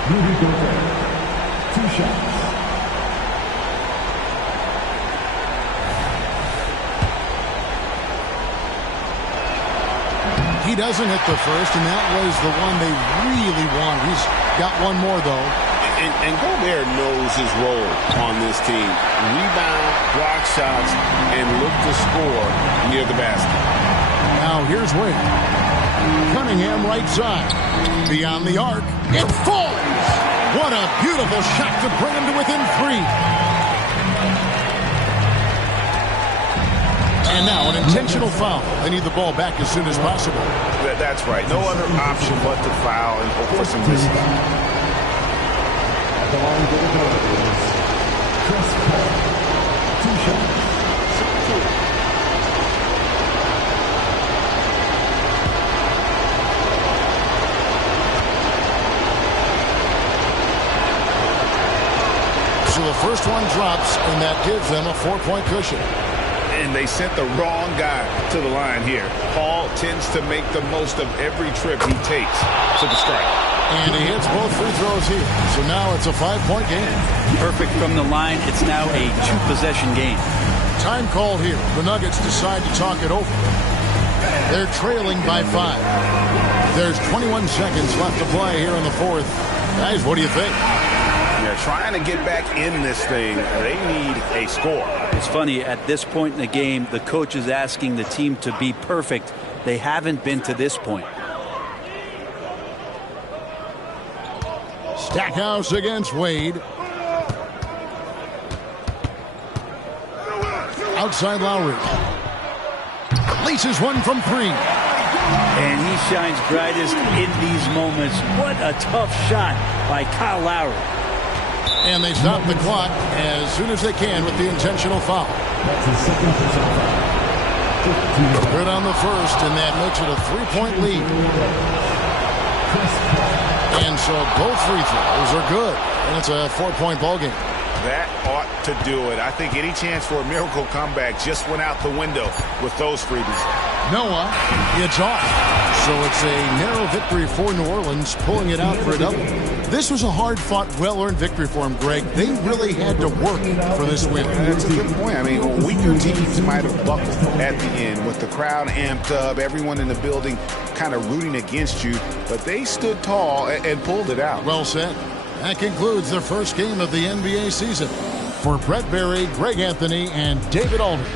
Rudy Gobert. 2 shots. He doesn't hit the first, and that was the one they really wanted. He's got one more, though. And Gobert knows his role on this team. Rebound, block shots, and look to score near the basket. Now here's Wade. Cunningham right side. Beyond the arc. It falls! What a beautiful shot to bring him to within 3. And now an intentional foul. They need the ball back as soon as possible. That's right. No other option but to foul and hope for some misses. Along with the Pelicans, Chris Paul. 2 shots. So the first one drops, and that gives them a 4-point cushion. And they sent the wrong guy to the line here. Paul tends to make the most of every trip he takes to the strike. And he hits both free throws here. So now it's a 5-point game. Perfect from the line. It's now a 2-possession game. Time called here. The Nuggets decide to talk it over. They're trailing by 5. There's 21 seconds left to play here in the 4th. Guys, what do you think? They're trying to get back in this thing. They need a score. It's funny, at this point in the game, the coach is asking the team to be perfect. They haven't been to this point. Stackhouse against Wade. Outside Lowry. Leases one from 3. And he shines brightest in these moments. What a tough shot by Kyle Lowry. And they stop the clock as soon as they can with the intentional foul. That's his second personal foul. Good on the first, and that makes it a 3-point lead. And so both free throws are good, and it's a 4-point ball game. That ought to do it. I think any chance for a miracle comeback just went out the window with those freebies. Noah, it's off. So it's a narrow victory for New Orleans, pulling it out for a double. This was a hard-fought, well-earned victory for him, Greg. They really had to work for this win. That's a good point. I mean, weaker teams might have buckled at the end with the crowd amped up, everyone in the building kind of rooting against you, but they stood tall and pulled it out. Well said. That concludes the first game of the NBA season. For Brett Berry, Greg Anthony, and David Aldridge.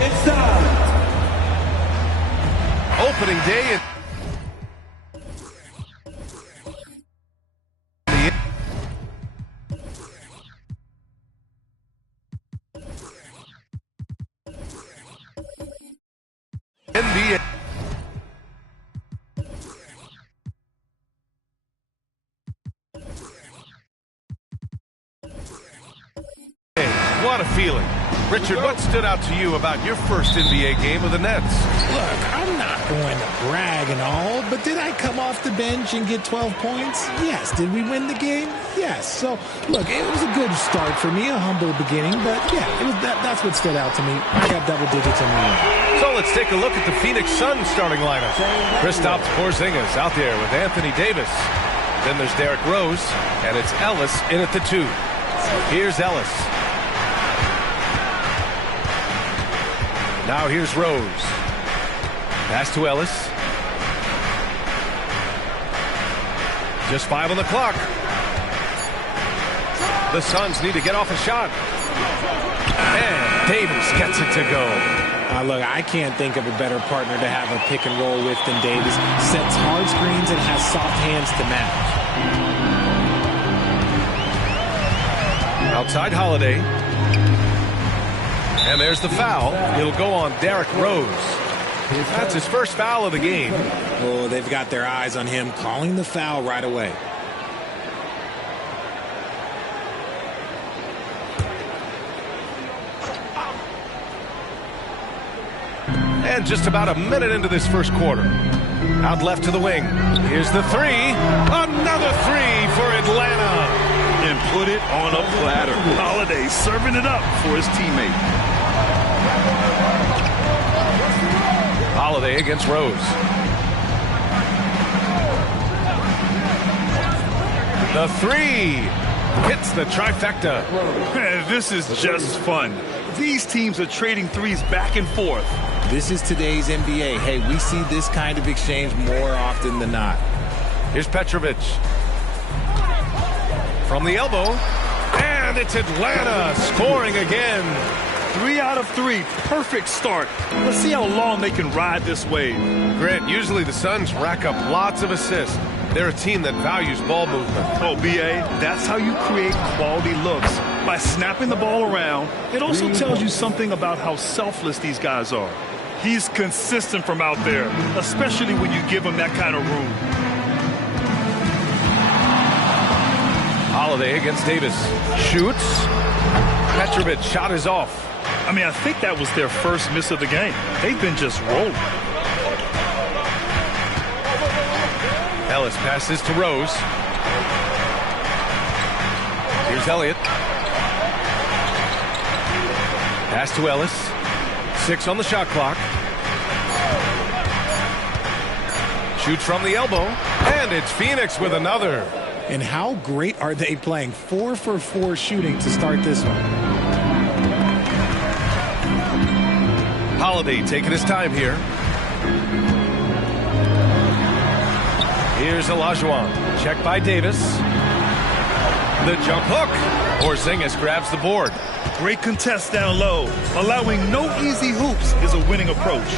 It's time. Opening day in the NBA. What a feeling. Richard, what stood out to you about your first NBA game with the Nets? Look, I'm not going to brag and all, but did I come off the bench and get 12 points? Yes. Did we win the game? Yes. So, look, it was a good start for me, a humble beginning, but yeah, that's what stood out to me. I got double digits in the win. So let's take a look at the Phoenix Suns starting lineup. Kristaps Porzingis out there with Anthony Davis. Then there's Derrick Rose, and it's Ellis in at the 2. Here's Ellis. Now here's Rose. Pass to Ellis. Just 5 on the clock. The Suns need to get off a shot. And Davis gets it to go. Look, I can't think of a better partner to have a pick and roll with than Davis. Sets hard screens and has soft hands to match. Outside Holiday. And there's the foul. It'll go on Derrick Rose. That's his first foul of the game. Oh, they've got their eyes on him, calling the foul right away. And just about a minute into this first quarter. Out left to the wing. Here's the 3. Another 3 for Atlanta. And put it on a platter. Holiday serving it up for his teammate. Holiday against Rose. The 3 hits the trifecta. Man, this is just fun. These teams are trading threes back and forth. This is today's NBA. Hey, we see this kind of exchange more often than not. Here's Petrovic. From the elbow. And it's Atlanta scoring again. 3 out of 3. Perfect start. Let's see how long they can ride this wave. Grant, usually the Suns rack up lots of assists. They're a team that values ball movement. Oh, B.A., that's how you create quality looks. By snapping the ball around, it also tells you something about how selfless these guys are. He's consistent from out there, especially when you give him that kind of room. Holiday against Davis. Shoots. Petrovic shot is off. I mean, I think that was their first miss of the game. They've been just rolling. Ellis passes to Rose. Here's Elliott. Pass to Ellis. 6 on the shot clock. Shoots from the elbow. And it's Phoenix with another. And how great are they playing? 4 for 4 shooting to start this one. Holiday taking his time here. Here's Olajuwon. Check by Davis. The jump hook. Porzingis grabs the board. Great contest down low. Allowing no easy hoops is a winning approach.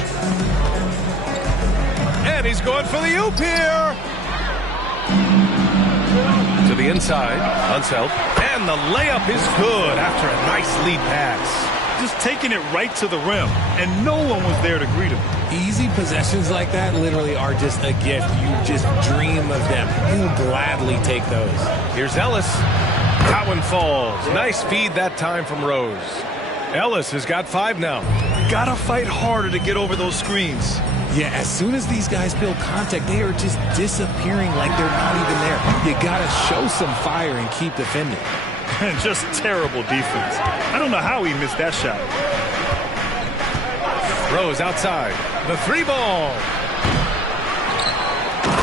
And he's going for the oop here. To the inside. Unseld. And the layup is good after a nice lead pass. Just taking it right to the rim, and no one was there to greet him. Easy possessions like that literally are just a gift. You just dream of them. You'll gladly take those. Here's Ellis. That one falls. Nice feed that time from Rose. Ellis has got 5 now. Gotta fight harder to get over those screens. Yeah, as soon as these guys feel contact, they are just disappearing like they're not even there. You gotta show some fire and keep defending. And just terrible defense. I don't know how he missed that shot. Rose outside. The 3-ball.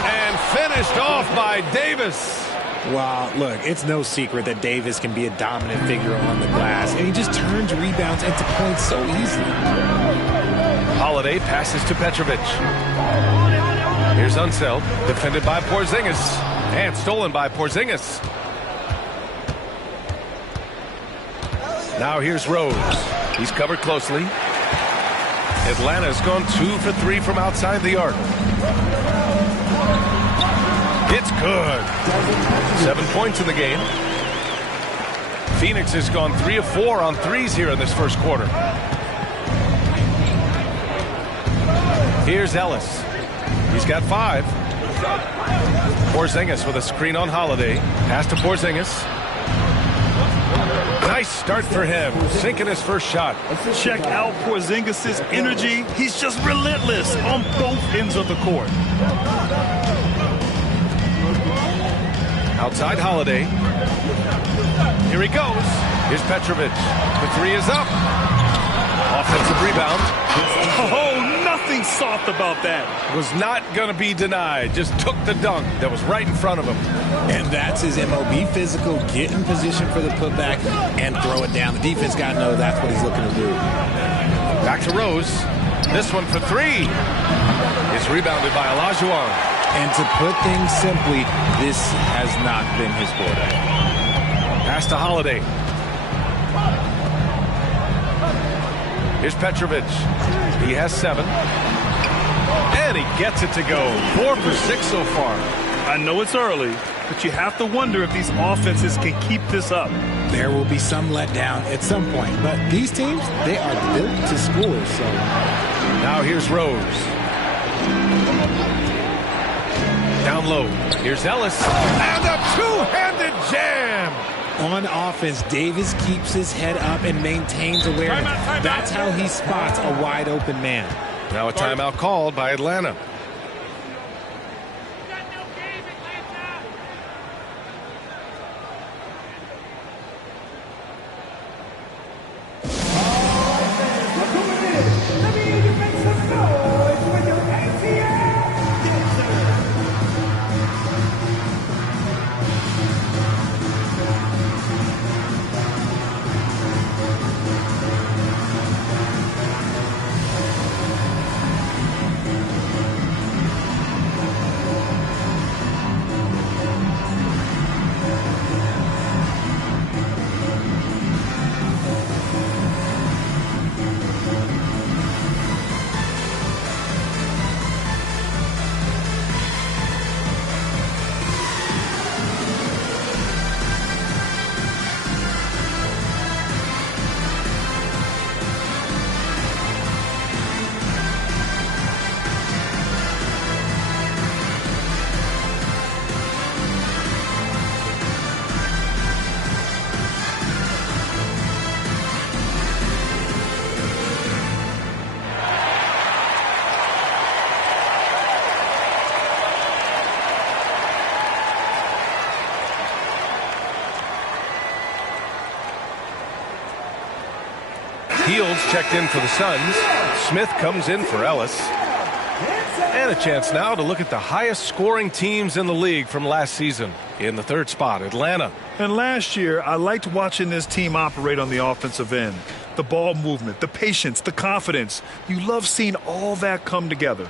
And finished off by Davis. Wow, look, it's no secret that Davis can be a dominant figure on the glass. And he just turns rebounds into points so easily. Holiday passes to Petrovic. Here's Unseld. Defended by Porzingis. And stolen by Porzingis. Now here's Rose. He's covered closely. Atlanta's gone 2 for 3 from outside the arc. It's good. 7 points in the game. Phoenix has gone 3 of 4 on threes here in this first quarter. Here's Ellis. He's got 5. Porzingis with a screen on Holiday. Pass to Porzingis. Nice start for him, sinking his first shot. Check out Porzingis' energy. He's just relentless on both ends of the court. Outside Holiday. Here he goes. Here's Petrovic. The 3 is up. Offensive rebound. Oh, nothing soft about that. Was not going to be denied. Just took the dunk that was right in front of him. And that's his MO. Be physical, get in position for the putback, and throw it down. The defense got to know that's what he's looking to do. Back to Rose. This one for 3. It's rebounded by Olajuwon. And to put things simply, this has not been his quarter. Pass to Holiday. Here's Petrovic. He has 7. And he gets it to go. 4 for 6 so far. I know it's early, but you have to wonder if these offenses can keep this up. There will be some letdown at some point, but these teams, they are built to score. So now here's Rose. Down low. Here's Ellis. And a two-handed jam. On offense, Davis keeps his head up and maintains awareness. That's how he spots a wide open man. Now a timeout called by Atlanta. Fields checked in for the Suns. Smith comes in for Ellis. And a chance now to look at the highest scoring teams in the league from last season. In the third spot, Atlanta. And last year, I liked watching this team operate on the offensive end. The ball movement, the patience, the confidence. You love seeing all that come together.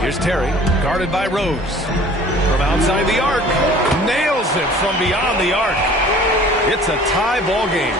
Here's Terry, guarded by Rose. From outside the arc, nails it from beyond the arc. It's a tie ball game.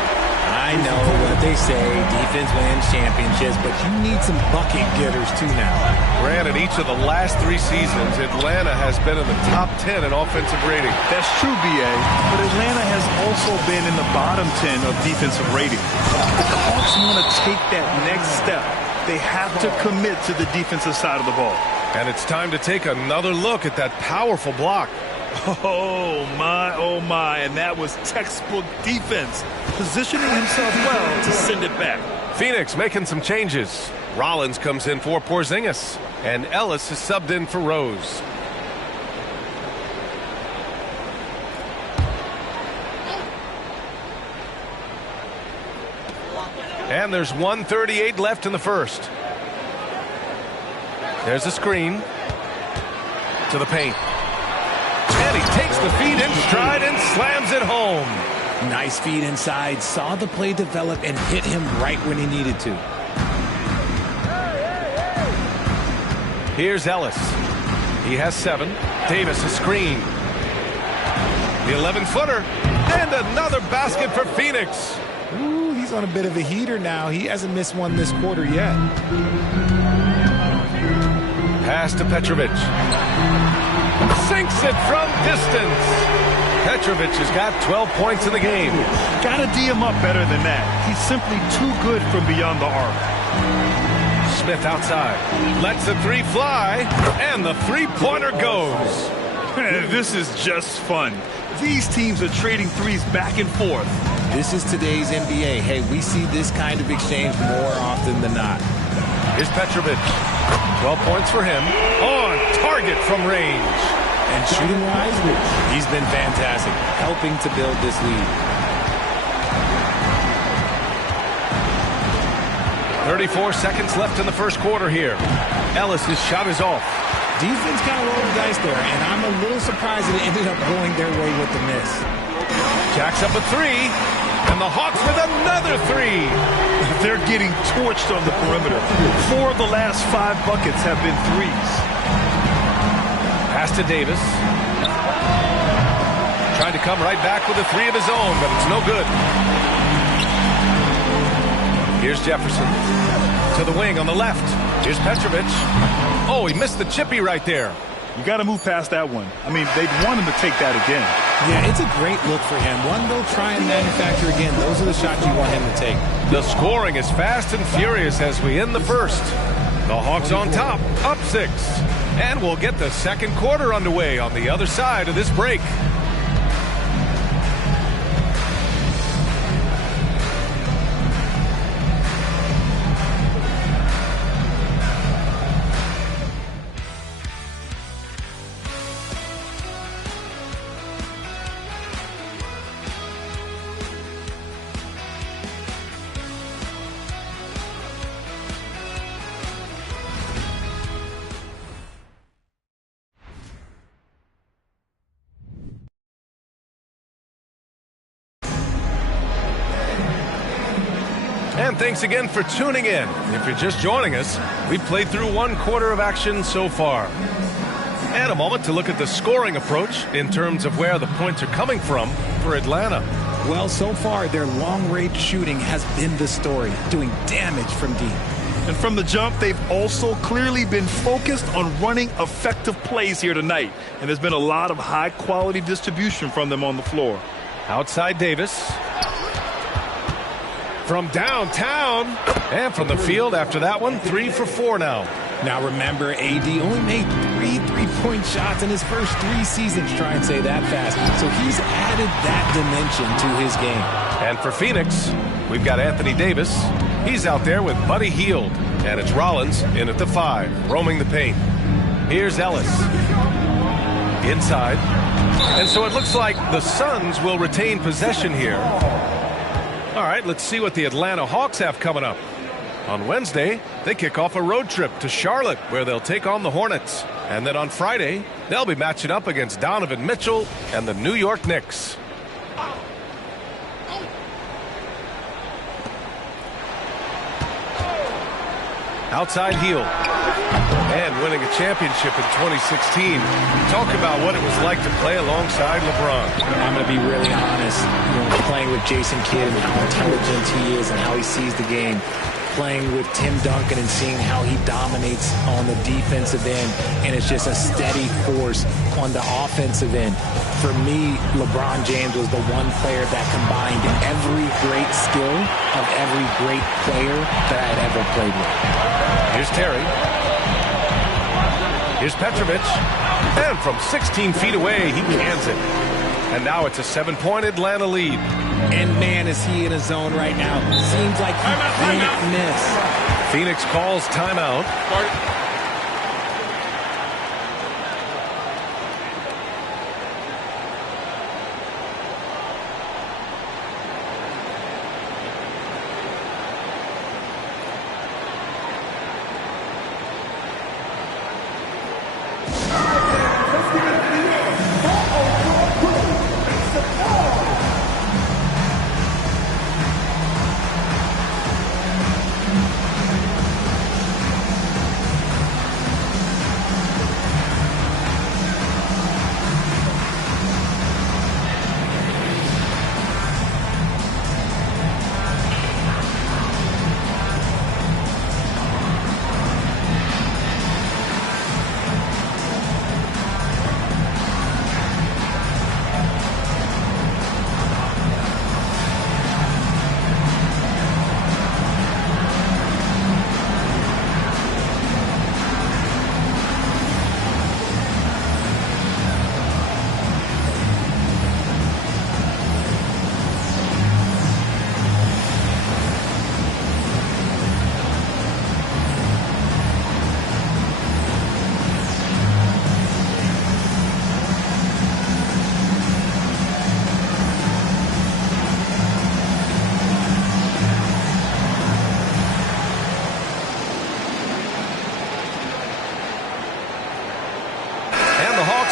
I know what they say, defense wins championships, but you need some bucket getters too now. Granted, each of the last 3 seasons, Atlanta has been in the top 10 in offensive rating. That's true, B.A., but Atlanta has also been in the bottom 10 of defensive rating. If the Hawks want to take that next step, they have to commit to the defensive side of the ball. And it's time to take another look at that powerful block. Oh, my, and that was textbook defense, positioning himself well to send it back. Phoenix making some changes. Rollins comes in for Porzingis, and Ellis is subbed in for Rose. And there's 1:38 left in the first. There's a screen to the paint. And he takes the feed in stride and slams it home. Nice feed inside, saw the play develop and hit him right when he needed to. Here's Ellis. He has 7. Davis a screen. The 11-footer. And another basket for Phoenix. Ooh, he's on a bit of a heater now. He hasn't missed one this quarter yet. Pass to Petrovic. Sinks it from distance. Petrovic has got 12 points in the game. Got to D him up better than that. He's simply too good from beyond the arc. Smith outside. Lets the 3 fly. And the 3-pointer goes. This is just fun. These teams are trading threes back and forth. This is today's NBA. Hey, we see this kind of exchange more often than not. Here's Petrovic. 12 points for him. On target from range. And shooting-wise, he's been fantastic, helping to build this lead. 34 seconds left in the first quarter here. Ellis' shot is off. Defense kind of rolled the dice there, and I'm a little surprised that it ended up going their way with the miss. Jacks up a 3, and the Hawks with another 3. They're getting torched on the perimeter. 4 of the last 5 buckets have been threes. Pass to Davis. Trying to come right back with a 3 of his own, but it's no good. Here's Jefferson. To the wing on the left. Here's Petrovic. Oh, he missed the chippy right there. You got to move past that one. I mean, they'd want him to take that again. Yeah, it's a great look for him. One they'll try and manufacture again. Those are the shots you want him to take. The scoring is fast and furious as we end the first. The Hawks on top, up 6. And we'll get the second quarter underway on the other side of this break. And thanks again for tuning in. If you're just joining us, we've played through 1 quarter of action so far. And a moment to look at the scoring approach in terms of where the points are coming from for Atlanta. Well, so far, their long-range shooting has been the story, doing damage from deep. And from the jump, they've also clearly been focused on running effective plays here tonight. And there's been a lot of high-quality distribution from them on the floor. Outside Davis. From downtown. And from the field after that one, 3 for 4 now. Now remember, AD only made 3 3-point shots in his first 3 seasons. Try and say that fast. So he's added that dimension to his game. And for Phoenix, we've got Anthony Davis. He's out there with Buddy Hield, and it's Rollins in at the 5, roaming the paint. Here's Ellis. Inside. And so it looks like the Suns will retain possession here. All right, let's see what the Atlanta Hawks have coming up. On Wednesday, they kick off a road trip to Charlotte, where they'll take on the Hornets. And then on Friday, they'll be matching up against Donovan Mitchell and the New York Knicks. Outside Hield. And winning a championship in 2016. Talk about what it was like to play alongside LeBron. I'm going to be really honest. Playing with Jason Kidd and how intelligent he is and how he sees the game. Playing with Tim Duncan and seeing how he dominates on the defensive end, and it's just a steady force on the offensive end. For me, LeBron James was the one player that combined every great skill of every great player that I had ever played with. Here's Terry. Here's Petrovic. And from 16 feet away, he cans it. And now it's a 7-point Atlanta lead. And man, is he in a zone right now. Seems like he can't miss. Phoenix calls timeout.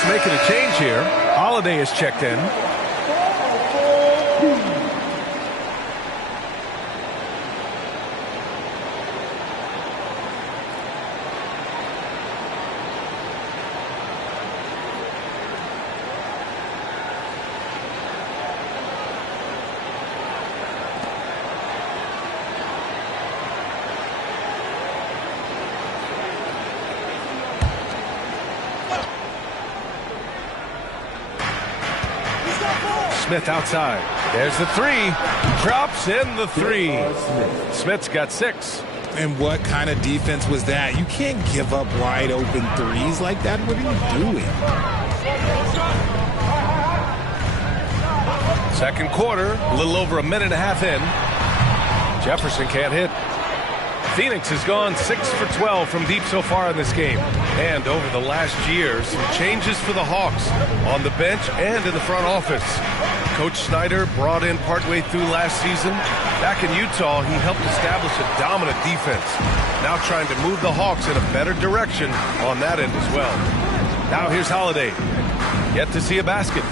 Making a change here. Holiday is checked in. Smith outside. There's the 3. Drops in the 3. Smith's got 6. And what kind of defense was that? You can't give up wide open threes like that. What are you doing? Second quarter, a little over a minute and a half in. Jefferson can't hit. Phoenix has gone 6 for 12 from deep so far in this game. And over the last year, some changes for the Hawks on the bench and in the front office. Coach Snyder brought in partway through last season. Back in Utah, he helped establish a dominant defense. Now trying to move the Hawks in a better direction on that end as well. Now here's Holiday. Yet to see a basket.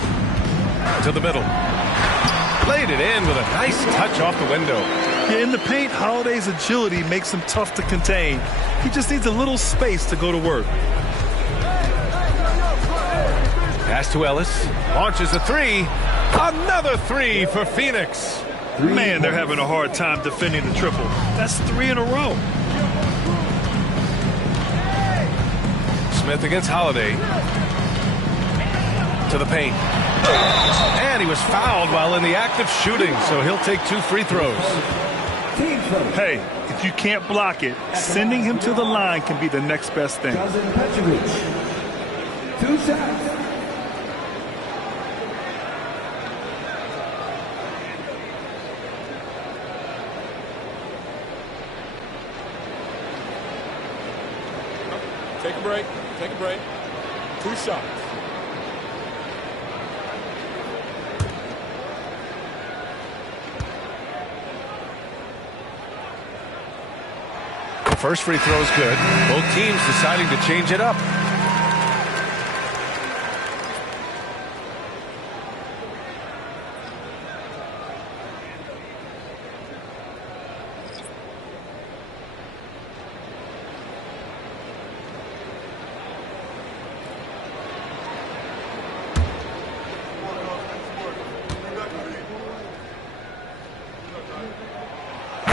To the middle. Laid it in with a nice touch off the window. Yeah, in the paint, Holiday's agility makes him tough to contain. He just needs a little space to go to work. Pass to Ellis. Launches a 3. Another 3 for Phoenix. Man, they're having a hard time defending the triple. That's 3 in a row. Smith against Holiday. To the paint. And he was fouled while in the act of shooting, so he'll take 2 free throws. Hey, if you can't block it, sending him to the line can be the next best thing. 2 shots. Take a break. Take a break. 2 shots. The first free throw is good. Both teams deciding to change it up.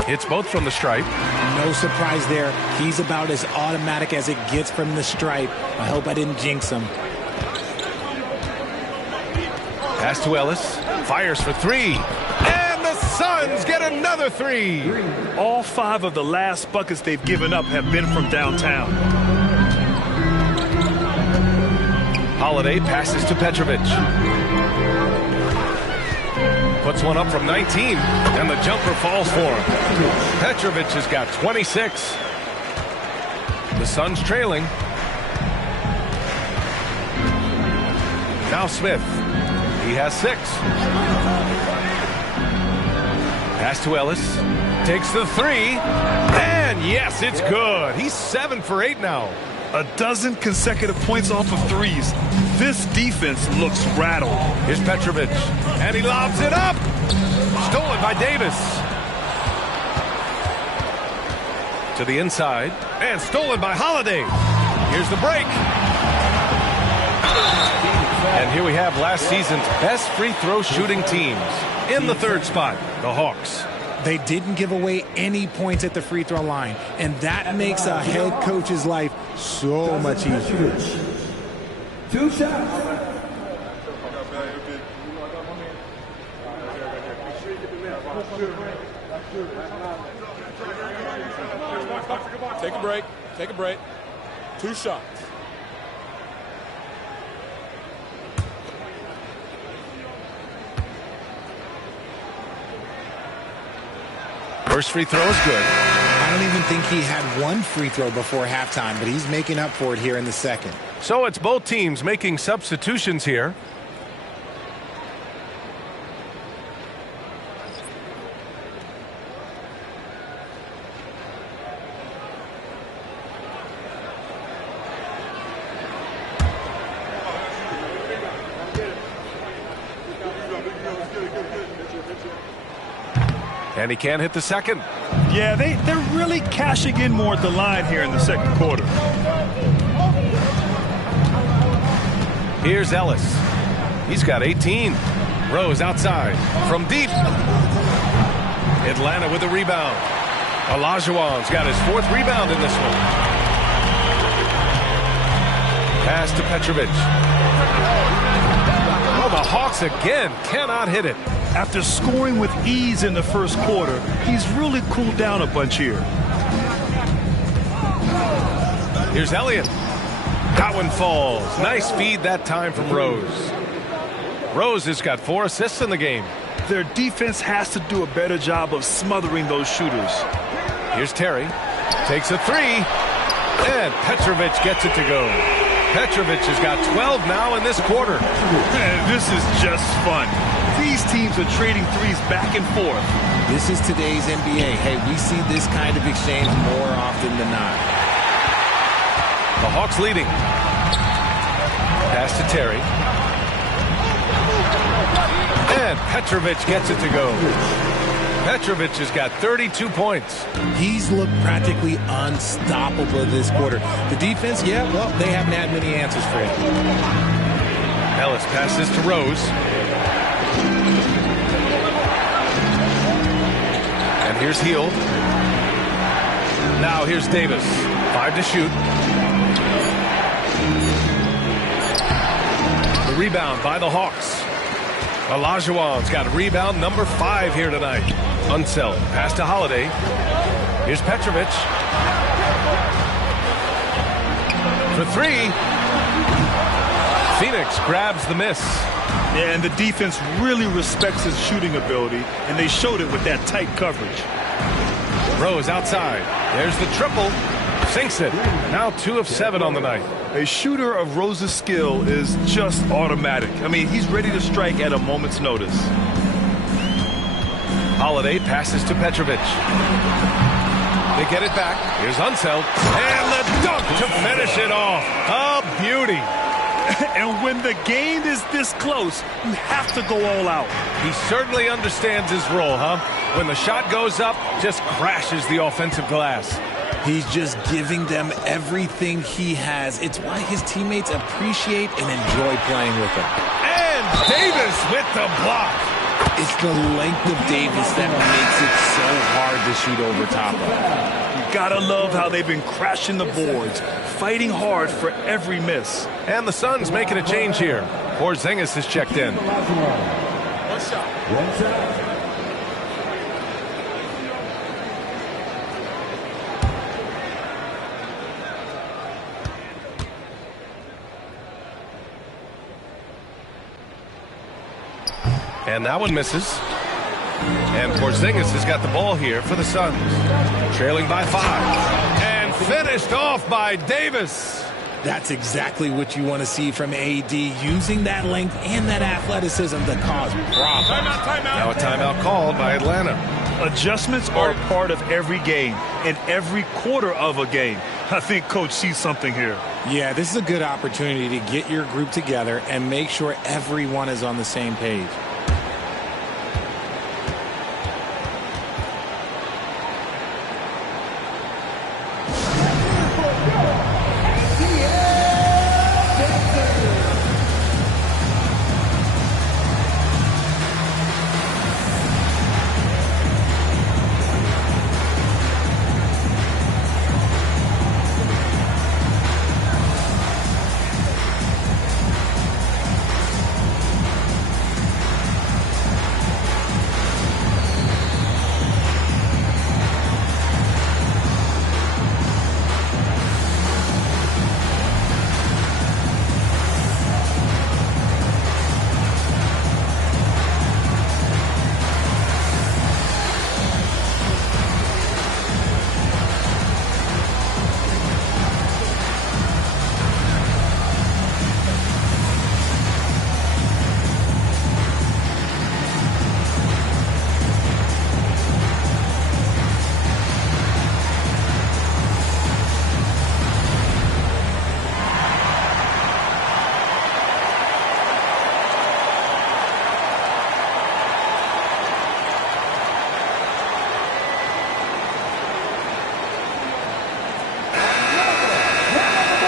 Hits both from the stripe. No surprise there. He's about as automatic as it gets from the stripe. I hope I didn't jinx him. Pass to Ellis. Fires for 3. And the Suns get another 3. All 5 of the last buckets they've given up have been from downtown. Holiday passes to Petrovic. Puts one up from 19, and the jumper falls for him. Petrovic has got 26. The Suns trailing. Now Smith. He has 6. Pass to Ellis. Takes the 3. And yes, it's good. He's 7 for 8 now. A dozen consecutive points off of threes. This defense looks rattled. Here's Petrovic. And he lobs it up. Stolen by Davis. To the inside. And stolen by Holiday. Here's the break. And here we have last season's best free throw shooting teams. In the 3rd spot, the Hawks. They didn't give away any points at the free throw line, and that makes a head coach's life so much easier. 2 shots. Take a break. Take a break. 2 shots. First free throw is good. I don't even think he had 1 free throw before halftime, but he's making up for it here in the second. So it's both teams making substitutions here. And he can't hit the second. Yeah, they're really cashing in more at the line here in the second quarter. Here's Ellis. He's got 18. Rose outside from deep. Atlanta with the rebound. Olajuwon's got his 4th rebound in this one. Pass to Petrovic. Oh, the Hawks again cannot hit it. After scoring with ease in the first quarter, he's really cooled down a bunch here. Here's Elliott. That one falls. Nice feed that time from Rose. Rose has got 4 assists in the game. Their defense has to do a better job of smothering those shooters. Here's Terry. Takes a 3. And Petrovic gets it to go. Petrovic has got 12 now in this quarter. Man, this is just fun. These teams are trading threes back and forth. This is today's NBA. Hey, we see this kind of exchange more often than not. The Hawks leading. Pass to Terry. And Petrovic gets it to go. Petrovic has got 32 points. He's looked practically unstoppable this quarter. The defense, yeah, well, they haven't had many answers for him. Ellis passes to Rose. And here's Hield. Now here's Davis. 5 to shoot. The rebound by the Hawks. Olajuwon's got rebound number 5 here tonight. Unseld. Pass to Holiday. Here's Petrovic. For 3. Phoenix grabs the miss. Yeah, and the defense really respects his shooting ability, and they showed it with that tight coverage. Rose outside. There's the triple. Sinks it. Now 2 of 7 on the night. A shooter of Rose's skill is just automatic. I mean, he's ready to strike at a moment's notice. Holiday passes to Petrovic. They get it back. Here's Unseld. And the dunk to finish it off. A beauty. And when the game is this close, you have to go all out. He certainly understands his role, huh? When the shot goes up, just crashes the offensive glass. He's just giving them everything he has. It's why his teammates appreciate and enjoy playing with him. And Davis with the block. It's the length of Davis that makes it so hard to shoot over top of. You gotta love how they've been crashing the boards, fighting hard for every miss. And the Suns making a change here. Porzingis is checked in. One shot. And that one misses. And Porzingis has got the ball here for the Suns. Trailing by 5. And finished off by Davis. That's exactly what you want to see from AD, using that length and that athleticism to cause problems. Now a timeout called by Atlanta. Adjustments are a part of every game and every quarter of a game. I think Coach sees something here. Yeah, this is a good opportunity to get your group together and make sure everyone is on the same page.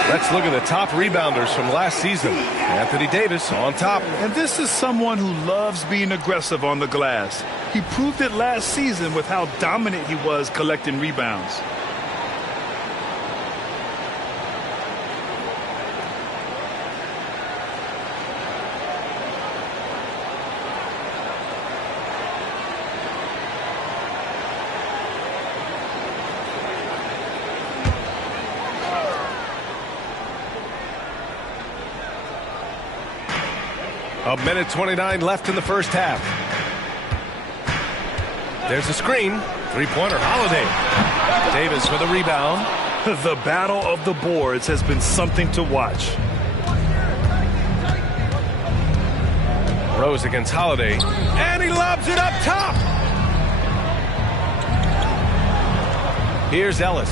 Let's look at the top rebounders from last season. Anthony Davis on top. And this is someone who loves being aggressive on the glass. He proved it last season with how dominant he was collecting rebounds. A minute 29 left in the first half. There's a screen. Three-pointer, Holiday. Davis with a rebound. The battle of the boards has been something to watch. Rose against Holiday. And he lobs it up top. Here's Ellis.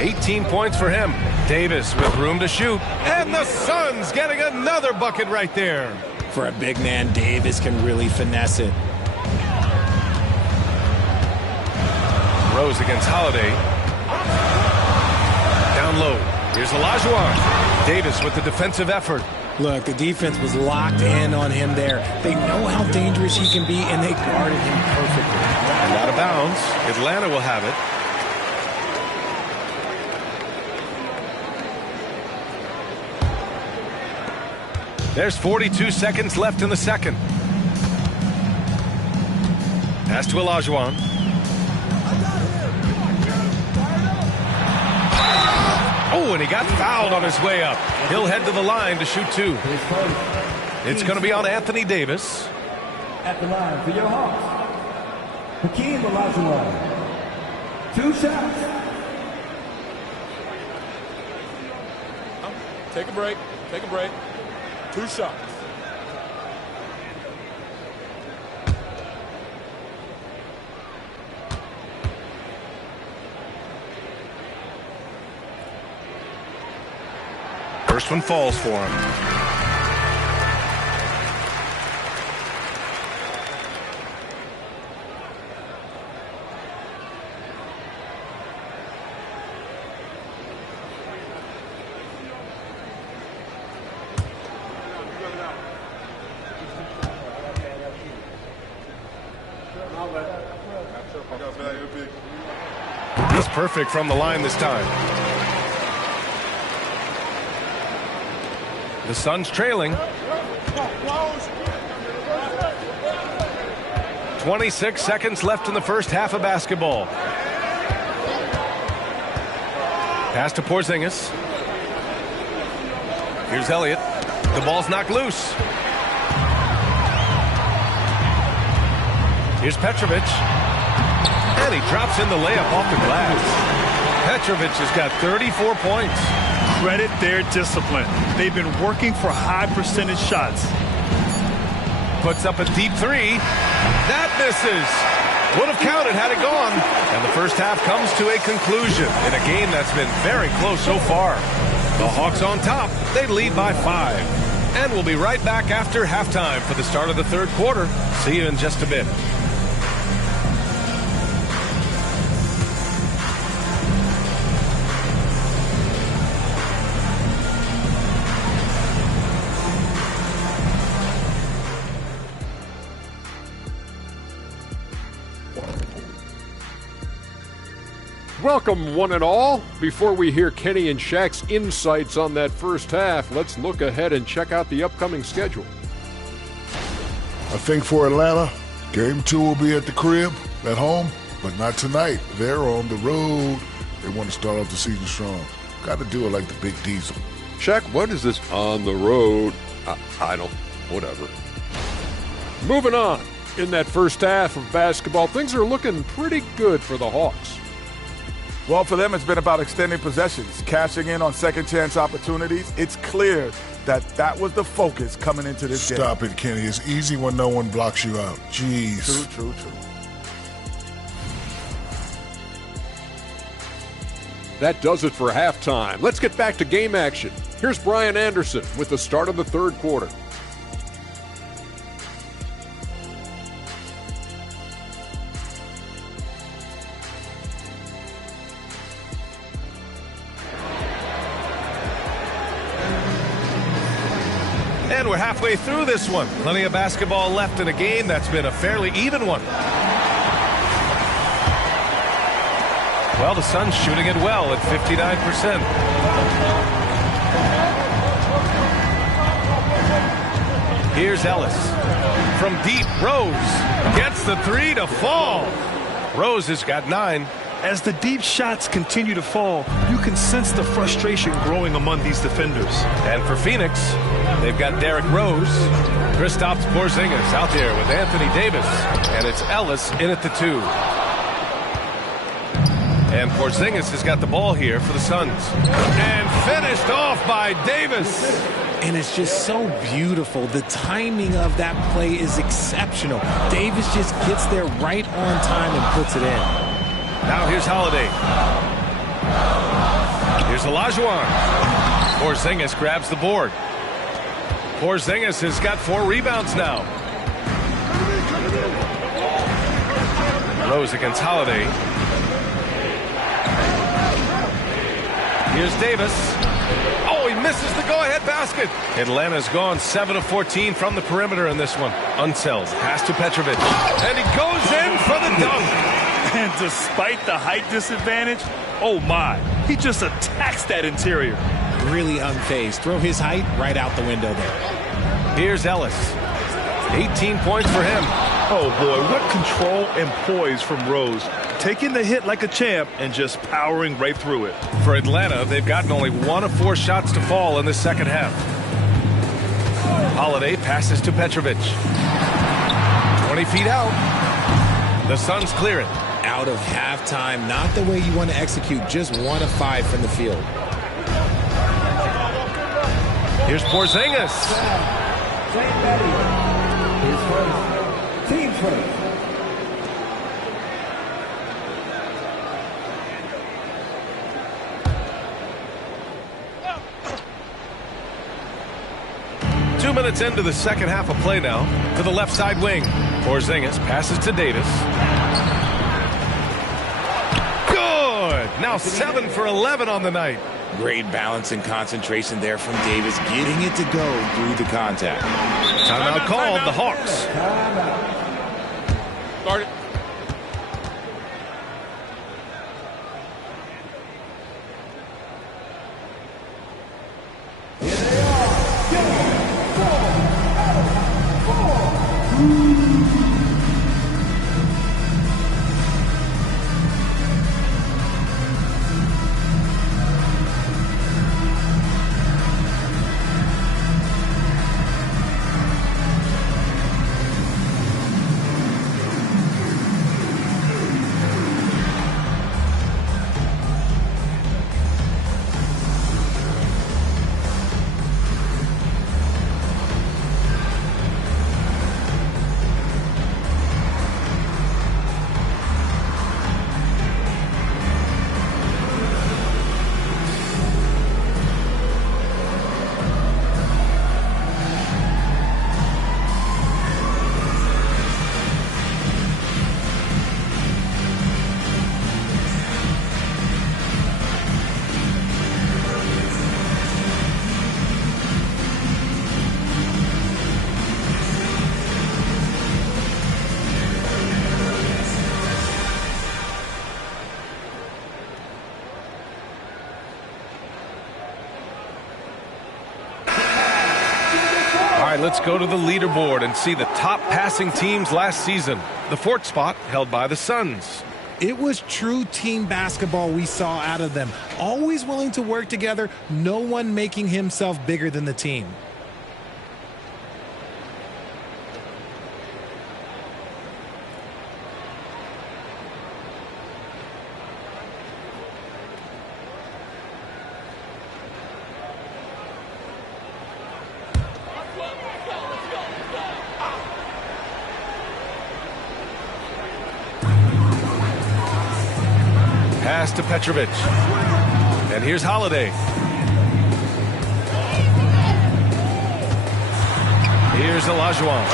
18 points for him. Davis with room to shoot. And the Suns getting another bucket right there. For a big man, Davis can really finesse it. Rose against Holiday. Down low. Here's Olajuwon. Davis with the defensive effort. Look, the defense was locked in on him there. They know how dangerous he can be, and they guarded him perfectly. And out of bounds. Atlanta will have it. There's 42 seconds left in the second. Pass to Olajuwon. Oh, and he got fouled on his way up. He'll head to the line to shoot 2. It's going to be on Anthony Davis. At the line for your Hawks, Hakeem Olajuwon. 2 shots. Take a break. Take a break. 2 shots. First one falls for him. He's perfect from the line this time. The Suns trailing. 26 seconds left in the first half of basketball. Pass to Porzingis. Here's Elliott. The ball's knocked loose. Here's Petrovic. And he drops in the layup off the glass. Petrovic has got 34 points. Credit their discipline. They've been working for high percentage shots. Puts up a deep 3. That misses. Would have counted had it gone. And the first half comes to a conclusion in a game that's been very close so far. The Hawks on top. They lead by 5. And we'll be right back after halftime for the start of the third quarter. See you in just a bit. Welcome, one and all. Before we hear Kenny and Shaq's insights on that first half, let's look ahead and check out the upcoming schedule. I think for Atlanta, Game 2 will be at the crib, at home, but not tonight. They're on the road. They want to start off the season strong. Got to do it like the Big Diesel. Shaq, what is this on the road? I don't, whatever. Moving on. In that first half of basketball, things are looking pretty good for the Hawks. Well, for them, it's been about extending possessions, cashing in on second-chance opportunities. It's clear that that was the focus coming into this game. Stop it, Kenny. It's easy when no one blocks you out. Jeez. True. That does it for halftime. Let's get back to game action. Here's Brian Anderson with the start of the third quarter. And we're halfway through this one. Plenty of basketball left in a game that's been a fairly even one. Well, the Suns shooting it well at 59%. Here's Ellis. From deep, Rose gets the 3 to fall. Rose has got 9. As the deep shots continue to fall, you can sense the frustration growing among these defenders. And for Phoenix, they've got Derrick Rose. Kristaps Porzingis out there with Anthony Davis. And it's Ellis in at the 2. And Porzingis has got the ball here for the Suns. And finished off by Davis. And it's just so beautiful. The timing of that play is exceptional. Davis just gets there right on time and puts it in. Now here's Holiday. Here's Olajuwon. Porzingis grabs the board. Porzingis has got 4 rebounds now. Rose against Holiday. Here's Davis. Oh, he misses the go-ahead basket. Atlanta's gone 7 of 14 from the perimeter in this one. Unseld. Pass to Petrovic. And he goes in for the dunk. And despite the height disadvantage, oh my, he just attacks that interior. Really unfazed. Throw his height right out the window there. Here's Ellis. 18 points for him. Oh boy, what control and poise from Rose. Taking the hit like a champ and just powering right through it. For Atlanta, they've gotten only 1 of 4 shots to fall in the second half. Holiday passes to Petrovic. 20 feet out. The Suns clear it. Out of halftime, not the way you want to execute, just 1 of 5 from the field. Here's Porzingis. His first. Team first. Two minutes into the second half of play now. To the left side wing. Porzingis passes to Davis. Good! Now 7 for 11 on the night. Great balance and concentration there from Davis, getting it to go through the contact. Timeout called, the Hawks. Start it. Let's go to the leaderboard and see the top passing teams last season. The 4th spot held by the Suns. It was true team basketball we saw out of them. Always willing to work together, no one making himself bigger than the team. Pass to Petrovic. And here's Holiday. Here's Olajuwon.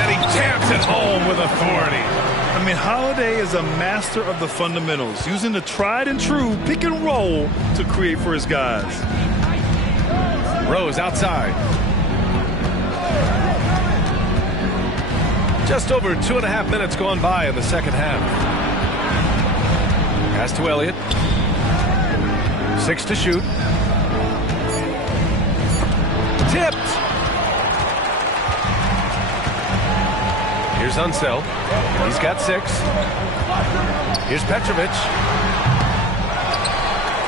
And he taps it home with authority. I mean, Holiday is a master of the fundamentals, using the tried and true pick and roll to create for his guys. Rose outside. Just over 2.5 minutes gone by in the second half. Pass to Elliott. 6 to shoot. Tipped. Here's Unseld. He's got 6. Here's Petrovic.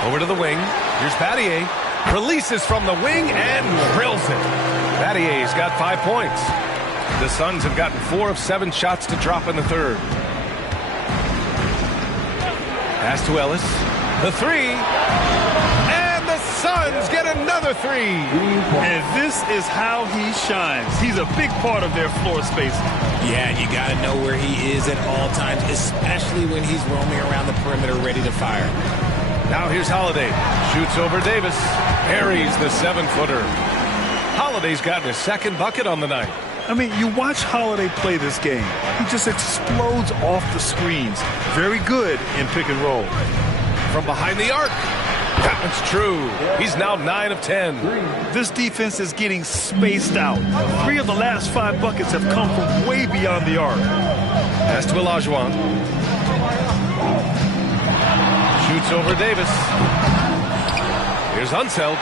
Over to the wing. Here's Battier. Releases from the wing and drills it. Battier's got 5 points. The Suns have gotten 4 of 7 shots to drop in the third. Pass to Ellis. The 3. And the Suns get another 3. And this is how he shines. He's a big part of their floor space. Yeah, and you got to know where he is at all times, especially when he's roaming around the perimeter ready to fire. Now here's Holiday. Shoots over Davis. Harries the 7-footer. Holiday's gotten his 2nd bucket on the night. I mean, you watch Holiday play this game. He just explodes off the screens. Very good in pick and roll. From behind the arc. That one's true. He's now 9 of 10. This defense is getting spaced out. 3 of the last 5 buckets have come from way beyond the arc. Pass to Olajuwon. Shoots over Davis. Here's Unseld.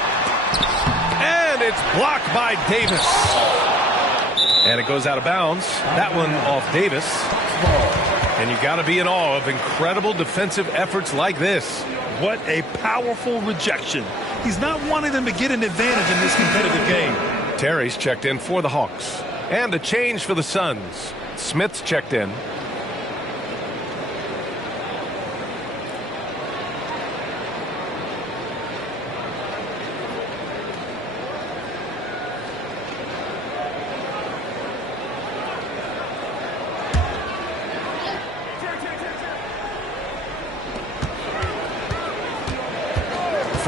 And it's blocked by Davis. And it goes out of bounds. That one off Davis. And you got to be in awe of incredible defensive efforts like this. What a powerful rejection. He's not wanting them to get an advantage in this competitive game. Terry's checked in for the Hawks. And a change for the Suns. Smith's checked in.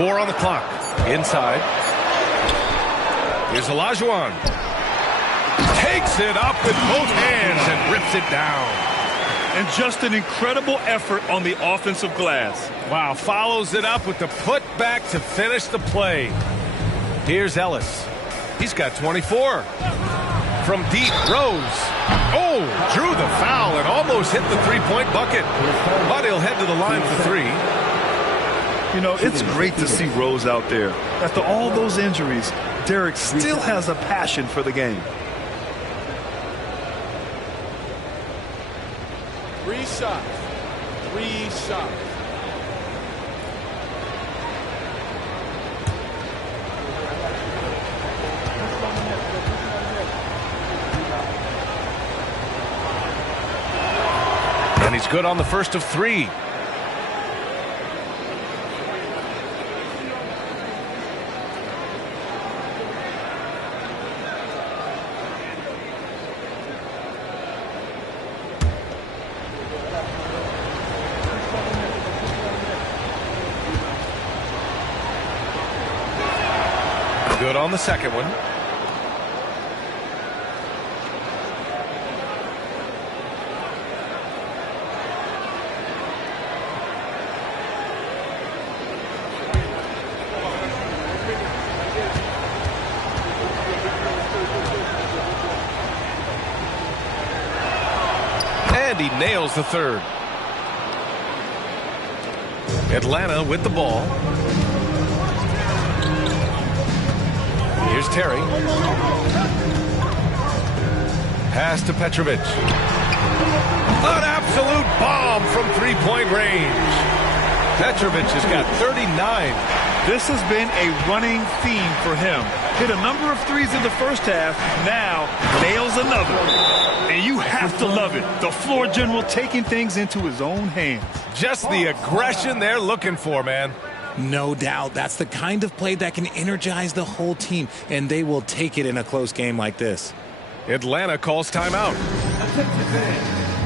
4 on the clock. Inside. Here's Olajuwon. Takes it up with both hands and rips it down. And just an incredible effort on the offensive glass. Wow, follows it up with the putback to finish the play. Here's Ellis. He's got 24. From deep, Rose. Oh, drew the foul and almost hit the three-point bucket. But he'll head to the line for 3. You know, it's great to see Rose out there. After all those injuries, Derek still has a passion for the game. 3 shots. 3 shots. And he's good on the first of 3. Good on the second one. And he nails the third. Atlanta with the ball. Here's Terry. Pass to Petrovic. An absolute bomb from three-point range. Petrovic has got 39. This has been a running theme for him. Hit a number of threes in the first half. Now nails another. And you have to love it. The floor general taking things into his own hands. Just the aggression they're looking for, man. No doubt. That's the kind of play that can energize the whole team, and they will take it in a close game like this. Atlanta calls timeout.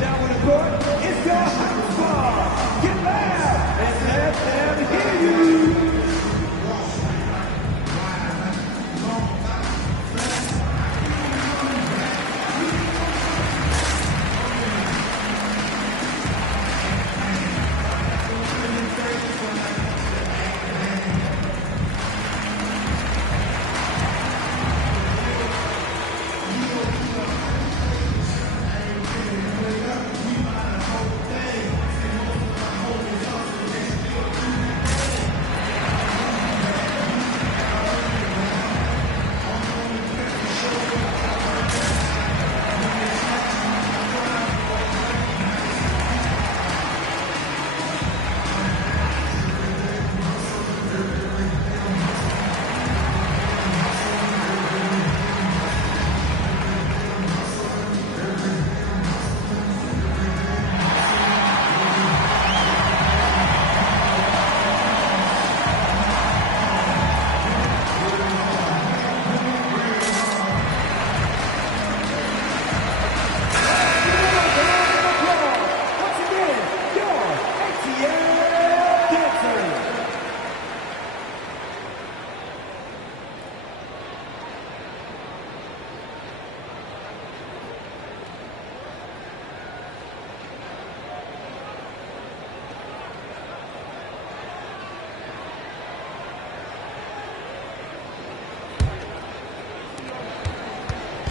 Down on the court, it's your hot squad. Get loud and let them hear you.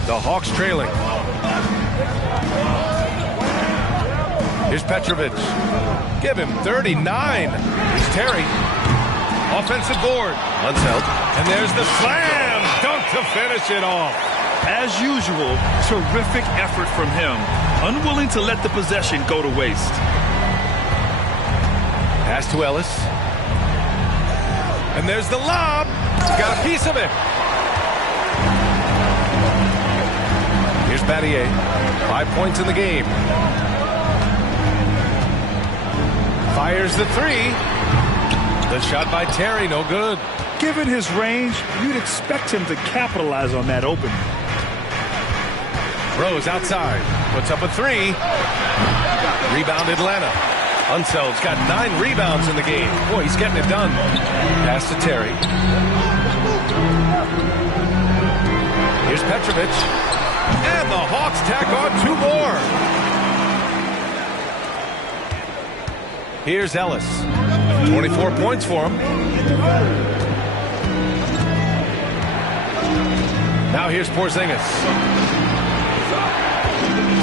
The Hawks trailing. Here's Petrovic. Give him 39. Here's Terry. Offensive board. Unsheld. And there's the slam dunk to finish it off. As usual, terrific effort from him. Unwilling to let the possession go to waste. Pass to Ellis. And there's the lob. Got a piece of it. Here's Battier. 5 points in the game. Fires the three. The shot by Terry, no good. Given his range, you'd expect him to capitalize on that opening. Rose outside. Puts up a three. Rebound Atlanta. Unseld's got 9 rebounds in the game. Boy, he's getting it done. Pass to Terry. Here's Petrovic. And the Hawks tack on 2 more. Here's Ellis. 24 points for him. Now here's Porzingis.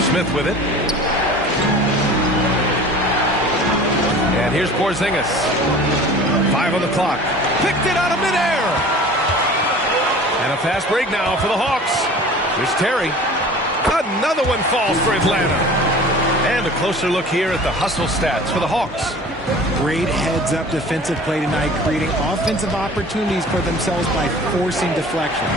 Smith with it. And here's Porzingis. 5 on the clock. Picked it out of midair. And a fast break now for the Hawks. Here's Terry. Another one falls for Atlanta. And a closer look here at the hustle stats for the Hawks. Great heads-up defensive play tonight, creating offensive opportunities for themselves by forcing deflections.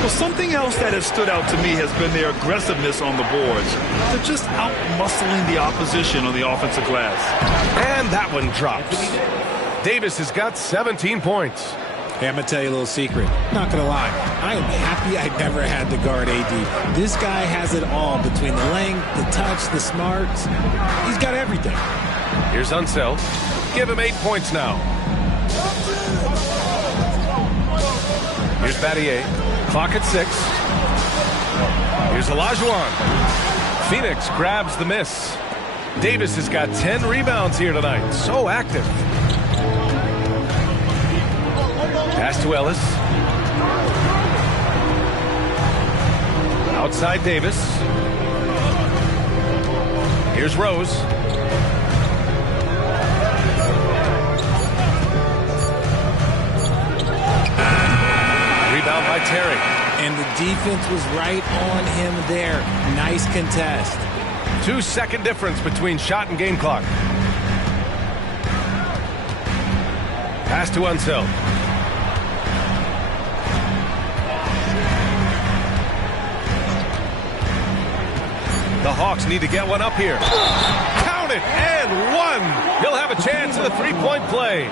Well, something else that has stood out to me has been their aggressiveness on the boards. They're just out-muscling the opposition on the offensive glass. And that one drops. Davis has got 17 points. Hey, I'm going to tell you a little secret. Not going to lie. I am happy I never had to guard AD. This guy has it all between the length, the touch, the smarts. He's got everything. Here's Unseld. Give him 8 points now. Here's Battier. Clock at 6. Here's Olajuwon. Phoenix grabs the miss. Davis has got 10 rebounds here tonight. So active. Pass to Ellis. Outside Davis. Here's Rose. Rebound by Terry. And the defense was right on him there. Nice contest. 2-second difference between shot and game clock. Pass to Unseld. The Hawks need to get one up here. Count it, and 1. He'll have a chance in the 3-point play.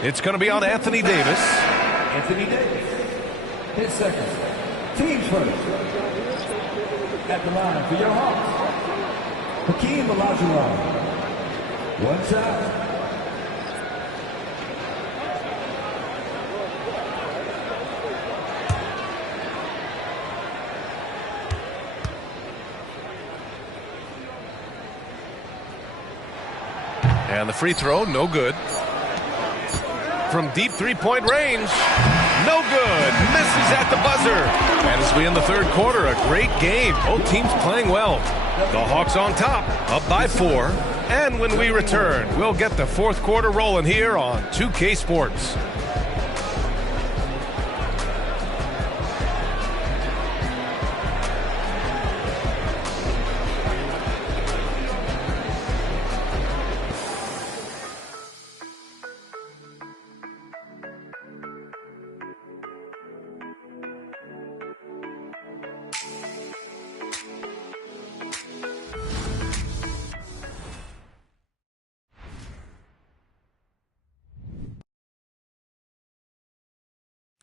It's going to be on Anthony Davis. Anthony Davis. 10 seconds. Team first. At the line for your Hawks. Hakeem Olajuwon. 1 shot. And the free throw, no good. From deep 3-point range, no good. Misses at the buzzer. And as we end the 3rd quarter, a great game. Both teams playing well. The Hawks on top, up by 4. And when we return, we'll get the 4th quarter rolling here on 2K Sports.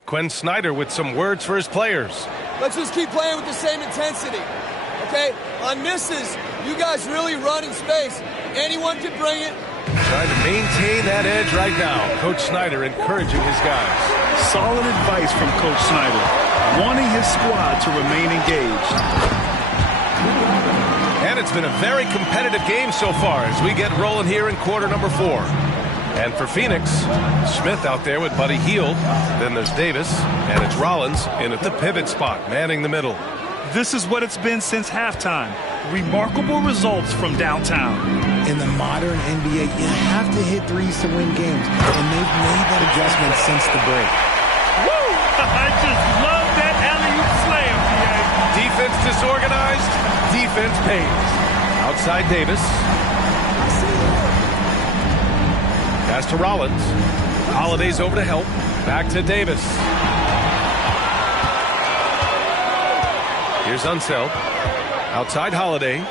Quinn Snyder with some words for his players. Let's just keep playing with the same intensity, okay? On misses, you guys really run in space. Anyone can bring it. Trying to maintain that edge right now. Coach Snyder encouraging his guys. Solid advice from Coach Snyder, wanting his squad to remain engaged. And it's been a very competitive game so far as we get rolling here in quarter number 4. And for Phoenix, Smith out there with Buddy Hield. Then there's Davis, and it's Rollins in at the pivot spot, manning the middle. This is what it's been since halftime. Remarkable results from downtown. In the modern NBA, you have to hit threes to win games, and they've made that adjustment since the break. Woo! I just love that alley-oop slam, PA. Defense disorganized, defense pays. Outside Davis. Pass to Rollins. Holiday's over to help. Back to Davis. Here's Unseld. Outside Holiday.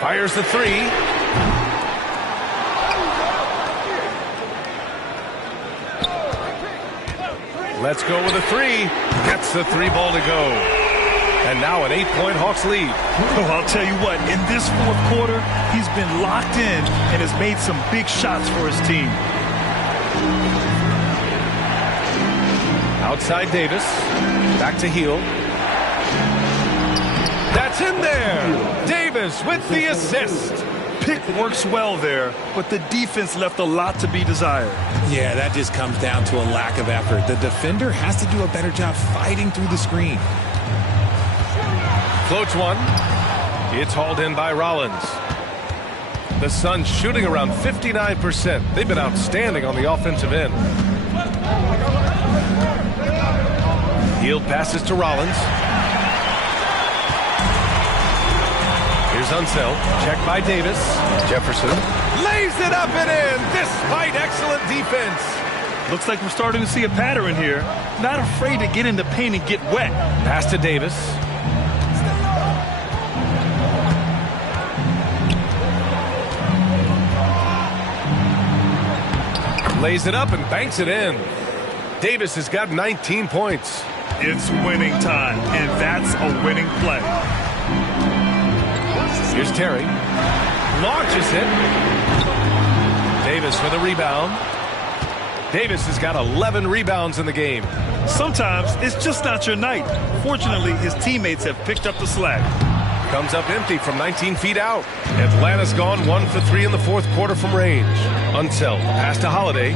Fires the 3. Let's go with a 3. Gets the 3 ball to go. And now an 8-point Hawks lead. Oh, I'll tell you what, in this fourth quarter, he's been locked in and has made some big shots for his team. Outside Davis. Back to Heel. That's in there. Davis with the assist. Pick works well there, but the defense left a lot to be desired. Yeah, that just comes down to a lack of effort. The defender has to do a better job fighting through the screen. Floats one. It's hauled in by Rollins. The Suns shooting around 59%. They've been outstanding on the offensive end. Hield passes to Rollins. Here's Unseld. Checked by Davis. Jefferson lays it up and in despite excellent defense. Looks like we're starting to see a pattern here. Not afraid to get in the paint and get wet. Pass to Davis. Lays it up and banks it in. Davis has got 19 points. It's winning time, and that's a winning play. Here's Terry. Launches it. Davis for the rebound. Davis has got 11 rebounds in the game. Sometimes it's just not your night. Fortunately, his teammates have picked up the slack. Comes up empty from 19 feet out. Atlanta's gone 1 for 3 in the fourth quarter from range. Unseld. Pass to Holiday.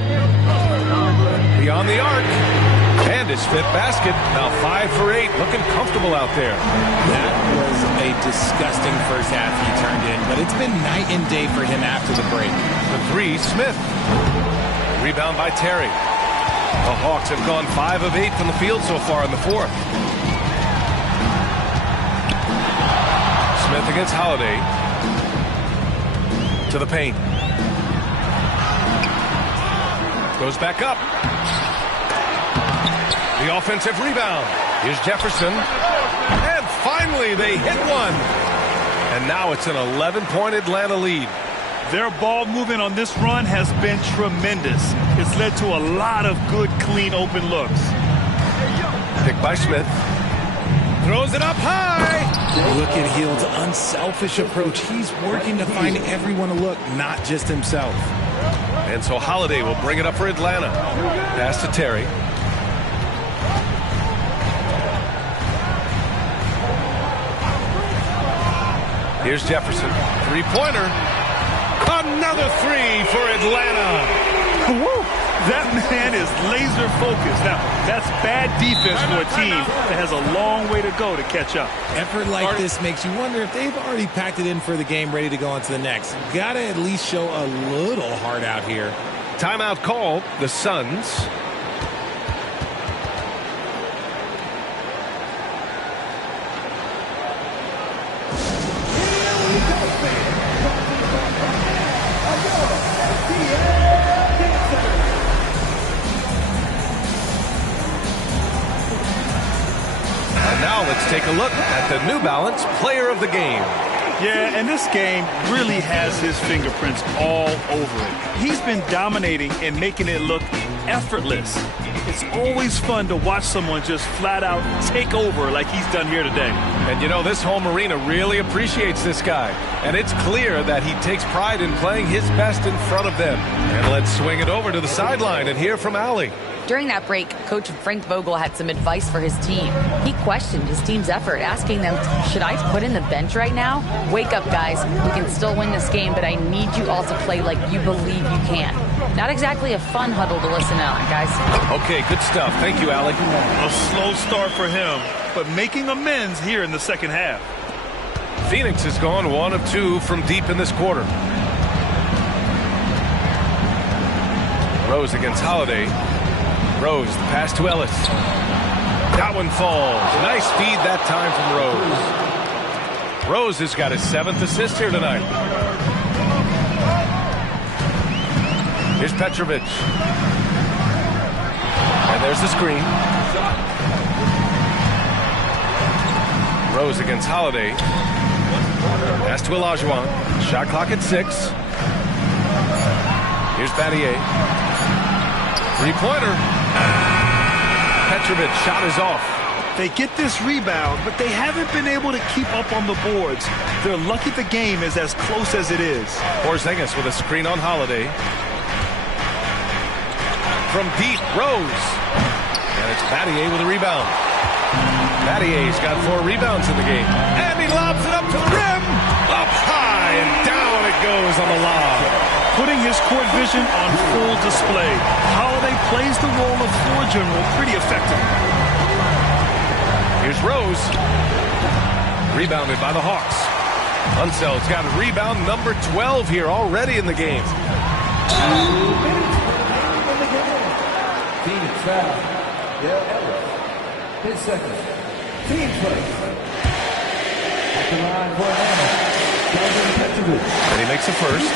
Beyond the arc. And his fifth basket. Now 5 for 8. Looking comfortable out there. That was a disgusting first half he turned in, but it's been night and day for him after the break. The three, Smith. Rebound by Terry. The Hawks have gone 5 of 8 from the field so far in the fourth. Smith against Holiday. To the paint. Goes back up. The offensive rebound. Here's Jefferson. And finally they hit one. And now it's an 11-point Atlanta lead. Their ball movement on this run has been tremendous. It's led to a lot of good, clean, open looks. Picked by Smith. Throws it up high. Look at Hield's unselfish approach. He's working to find everyone a look, not just himself. And so Holiday will bring it up for Atlanta. Pass to Terry. Here's Jefferson. Three-pointer. Another three for Atlanta. Woo! That man is laser focused. Now, that's bad defense for a team that has a long way to go to catch up. Effort like this makes you wonder if they've already packed it in for the game, ready to go on to the next. Gotta at least show a little heart out here. Timeout called. The Suns. Now let's take a look at the New Balance Player of the Game. Yeah, and this game really has his fingerprints all over it. He's been dominating and making it look effortless. It's always fun to watch someone just flat out take over like he's done here today. And you know, this home arena really appreciates this guy. And it's clear that he takes pride in playing his best in front of them. And let's swing it over to the sideline and hear from Allie. During that break, Coach Frank Vogel had some advice for his team. He questioned his team's effort, asking them, should I put in the bench right now? Wake up, guys. We can still win this game, but I need you all to play like you believe you can. Not exactly a fun huddle to listen on, guys. Okay, good stuff. Thank you, Alec. A slow start for him, but making amends here in the second half. Phoenix has gone 1 of 2 from deep in this quarter. Rose against Holiday. Rose, the pass to Ellis. That one falls. Nice feed that time from Rose. Rose has got his 7th assist here tonight. Here's Petrovic. And there's the screen. Rose against Holiday. Pass to Olajuwon. Shot clock at 6. Here's Battier. Three-pointer. Petrovic shot is off. They get this rebound, but they haven't been able to keep up on the boards. They're lucky the game is as close as it is. Porzingis with a screen on Holiday. From deep, Rose. And it's Battier with a rebound. Battier's got 4 rebounds in the game. And he lobs it up to the rim. Up high and down it goes on the lob. Putting his court vision on full display. Holiday plays the role of floor general pretty effectively. Here's Rose. Rebounded by the Hawks. Unseld's got a rebound number 12 here already in the game. Phoenix foul. Dale Ellis. 10 seconds. Team play. At the line for Atlanta. Calvin Petrovic. And he makes a first.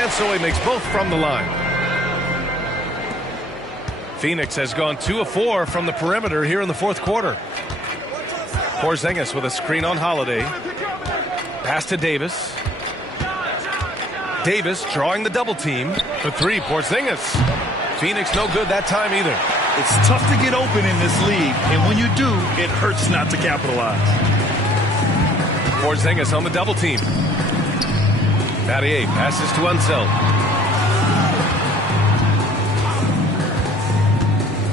And so he makes both from the line. Phoenix has gone 2 of 4 from the perimeter here in the fourth quarter. Porzingis with a screen on Holiday. Pass to Davis. Davis drawing the double team. For 3, Porzingis. Phoenix no good that time either. It's tough to get open in this league, and when you do, it hurts not to capitalize. Porzingis on the double team. Battier passes to Unseld.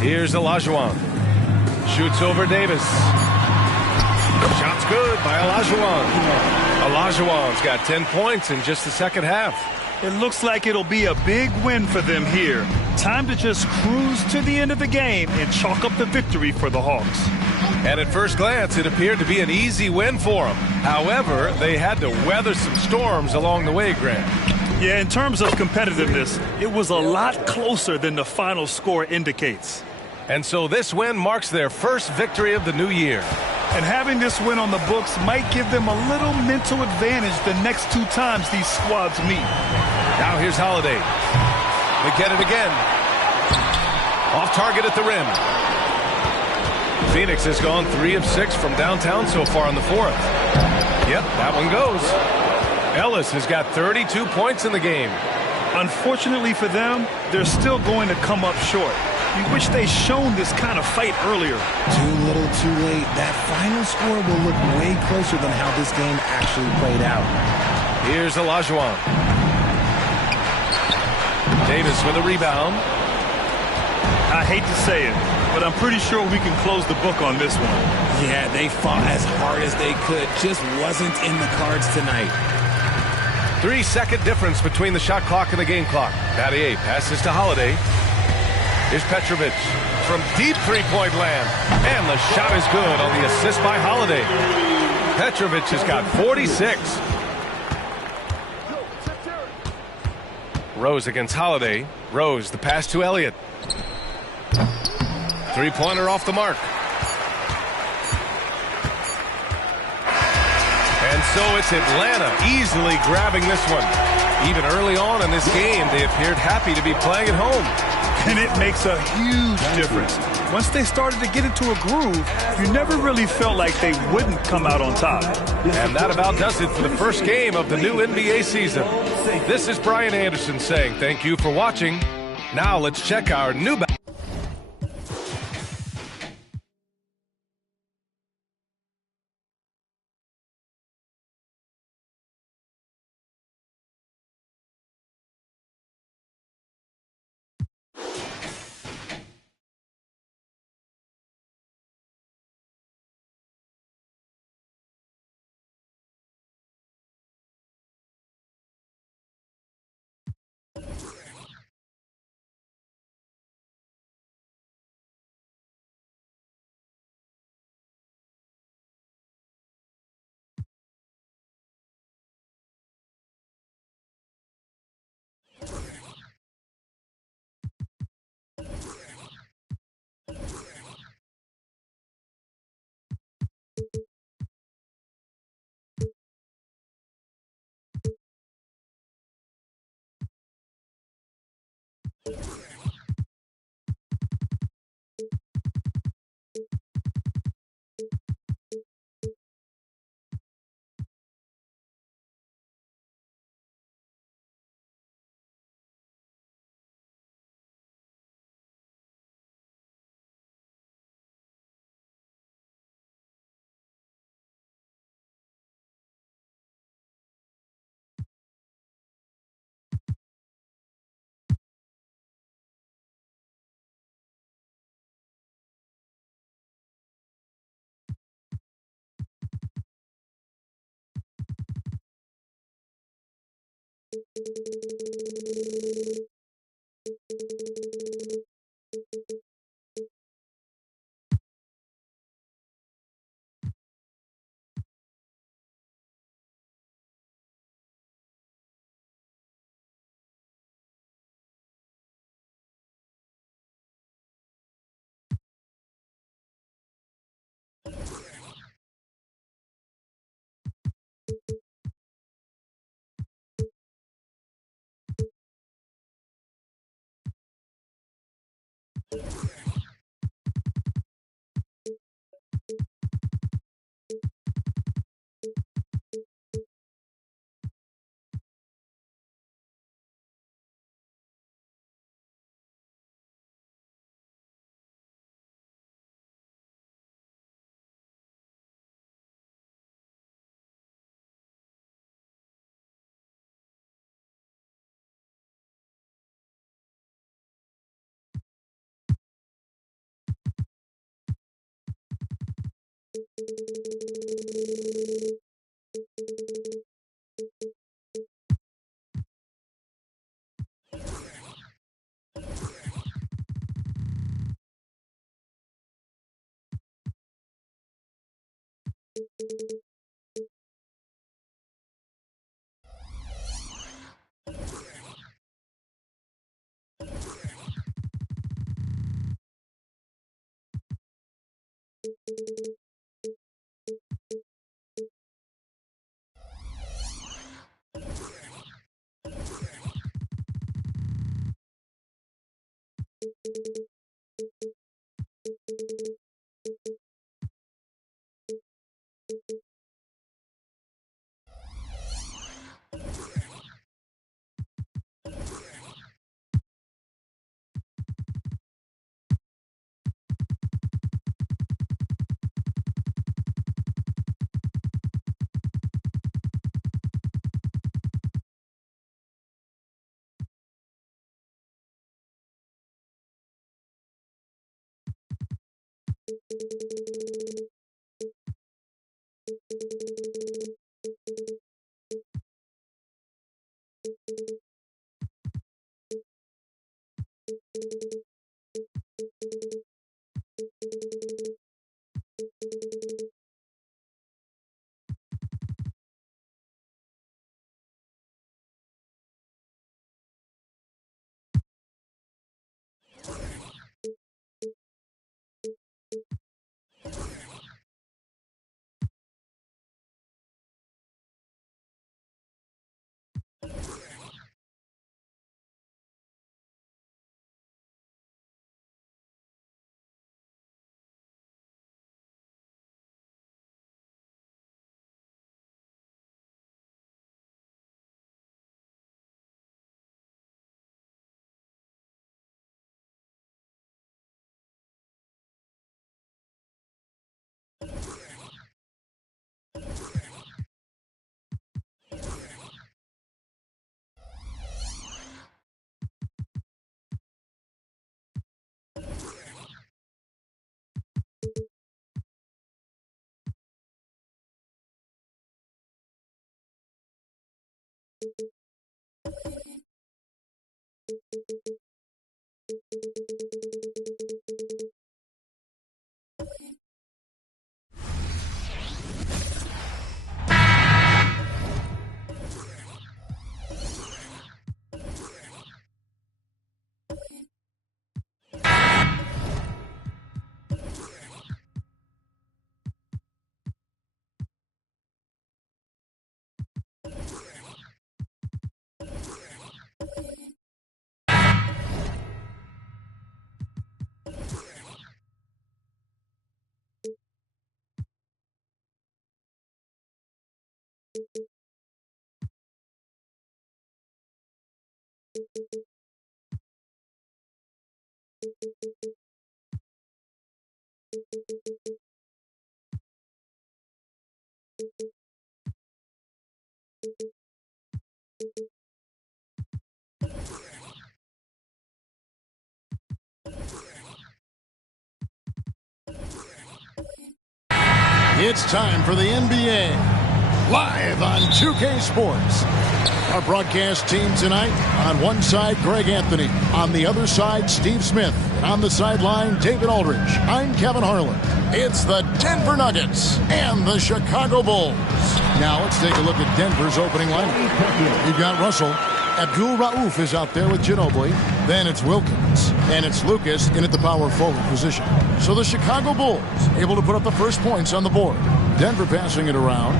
Here's Olajuwon. Shoots over Davis. Shot's good by Olajuwon. Olajuwon's got 10 points in just the second half. It looks like it'll be a big win for them here. Time to just cruise to the end of the game and chalk up the victory for the Hawks. And at first glance, it appeared to be an easy win for them. However, they had to weather some storms along the way, Grant. Yeah, in terms of competitiveness, it was a lot closer than the final score indicates. And so this win marks their first victory of the new year. And having this win on the books might give them a little mental advantage the next 2 times these squads meet. Now here's Holiday. They get it again. Off target at the rim. Phoenix has gone 3 of 6 from downtown so far in the fourth. Yep, that one goes. Ellis has got 32 points in the game. Unfortunately for them, they're still going to come up short. You wish they'd shown this kind of fight earlier. Too little, too late. That final score will look way closer than how this game actually played out. Here's Olajuwon. Davis with a rebound. I hate to say it, but I'm pretty sure we can close the book on this one. Yeah, they fought as hard as they could. Just wasn't in the cards tonight. 3-second difference between the shot clock and the game clock. Battier passes to Holiday. Here's Petrovic from deep three-point land. And the shot is good on the assist by Holiday. Petrovic has got 46. Rose against Holiday. Rose, the pass to Elliott. Three-pointer off the mark. And so it's Atlanta easily grabbing this one. Even early on in this game, they appeared happy to be playing at home. And it makes a huge difference. Once they started to get into a groove, you never really felt like they wouldn't come out on top. And that about does it for the first game of the new NBA season. This is Brian Anderson saying thank you for watching. Now let's check our new It's time for the NBA. live on 2K Sports. Our broadcast team tonight, on one side, Greg Anthony. On the other side, Steve Smith. And on the sideline, David Aldridge. I'm Kevin Harlan. It's the Denver Nuggets and the Chicago Bulls. Now let's take a look at Denver's opening lineup. You've got Russell. Abdul-Rauf is out there with Ginobili. Then it's Wilkins. And it's Lucas in at the power forward position. So the Chicago Bulls able to put up the first points on the board. Denver passing it around.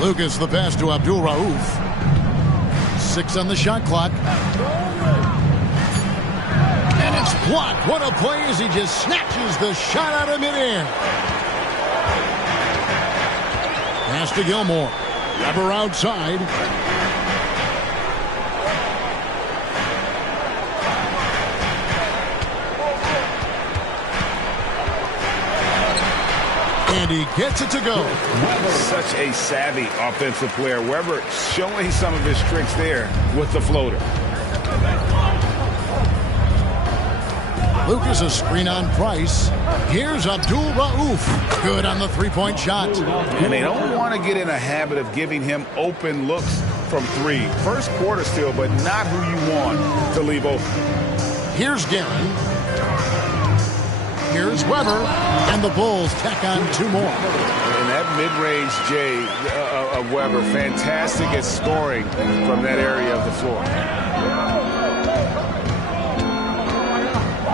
Lucas the pass to Abdul-Rauf. 6 on the shot clock. And it's blocked. What a play as he just snatches the shot out of midair. Pass to Gilmore. Weber outside. And he gets it to go. Such a savvy offensive player. Weber showing some of his tricks there with the floater. Lucas a screen on Price. Here's Abdul-Rauf. Good on the three-point shot. And they don't want to get in a habit of giving him open looks from 3. First quarter still, but not who you want to leave open. Here's Guerin. Here's Weber. And the Bulls tack on 2 more. And that mid-range J of Weber, fantastic at scoring from that area of the floor.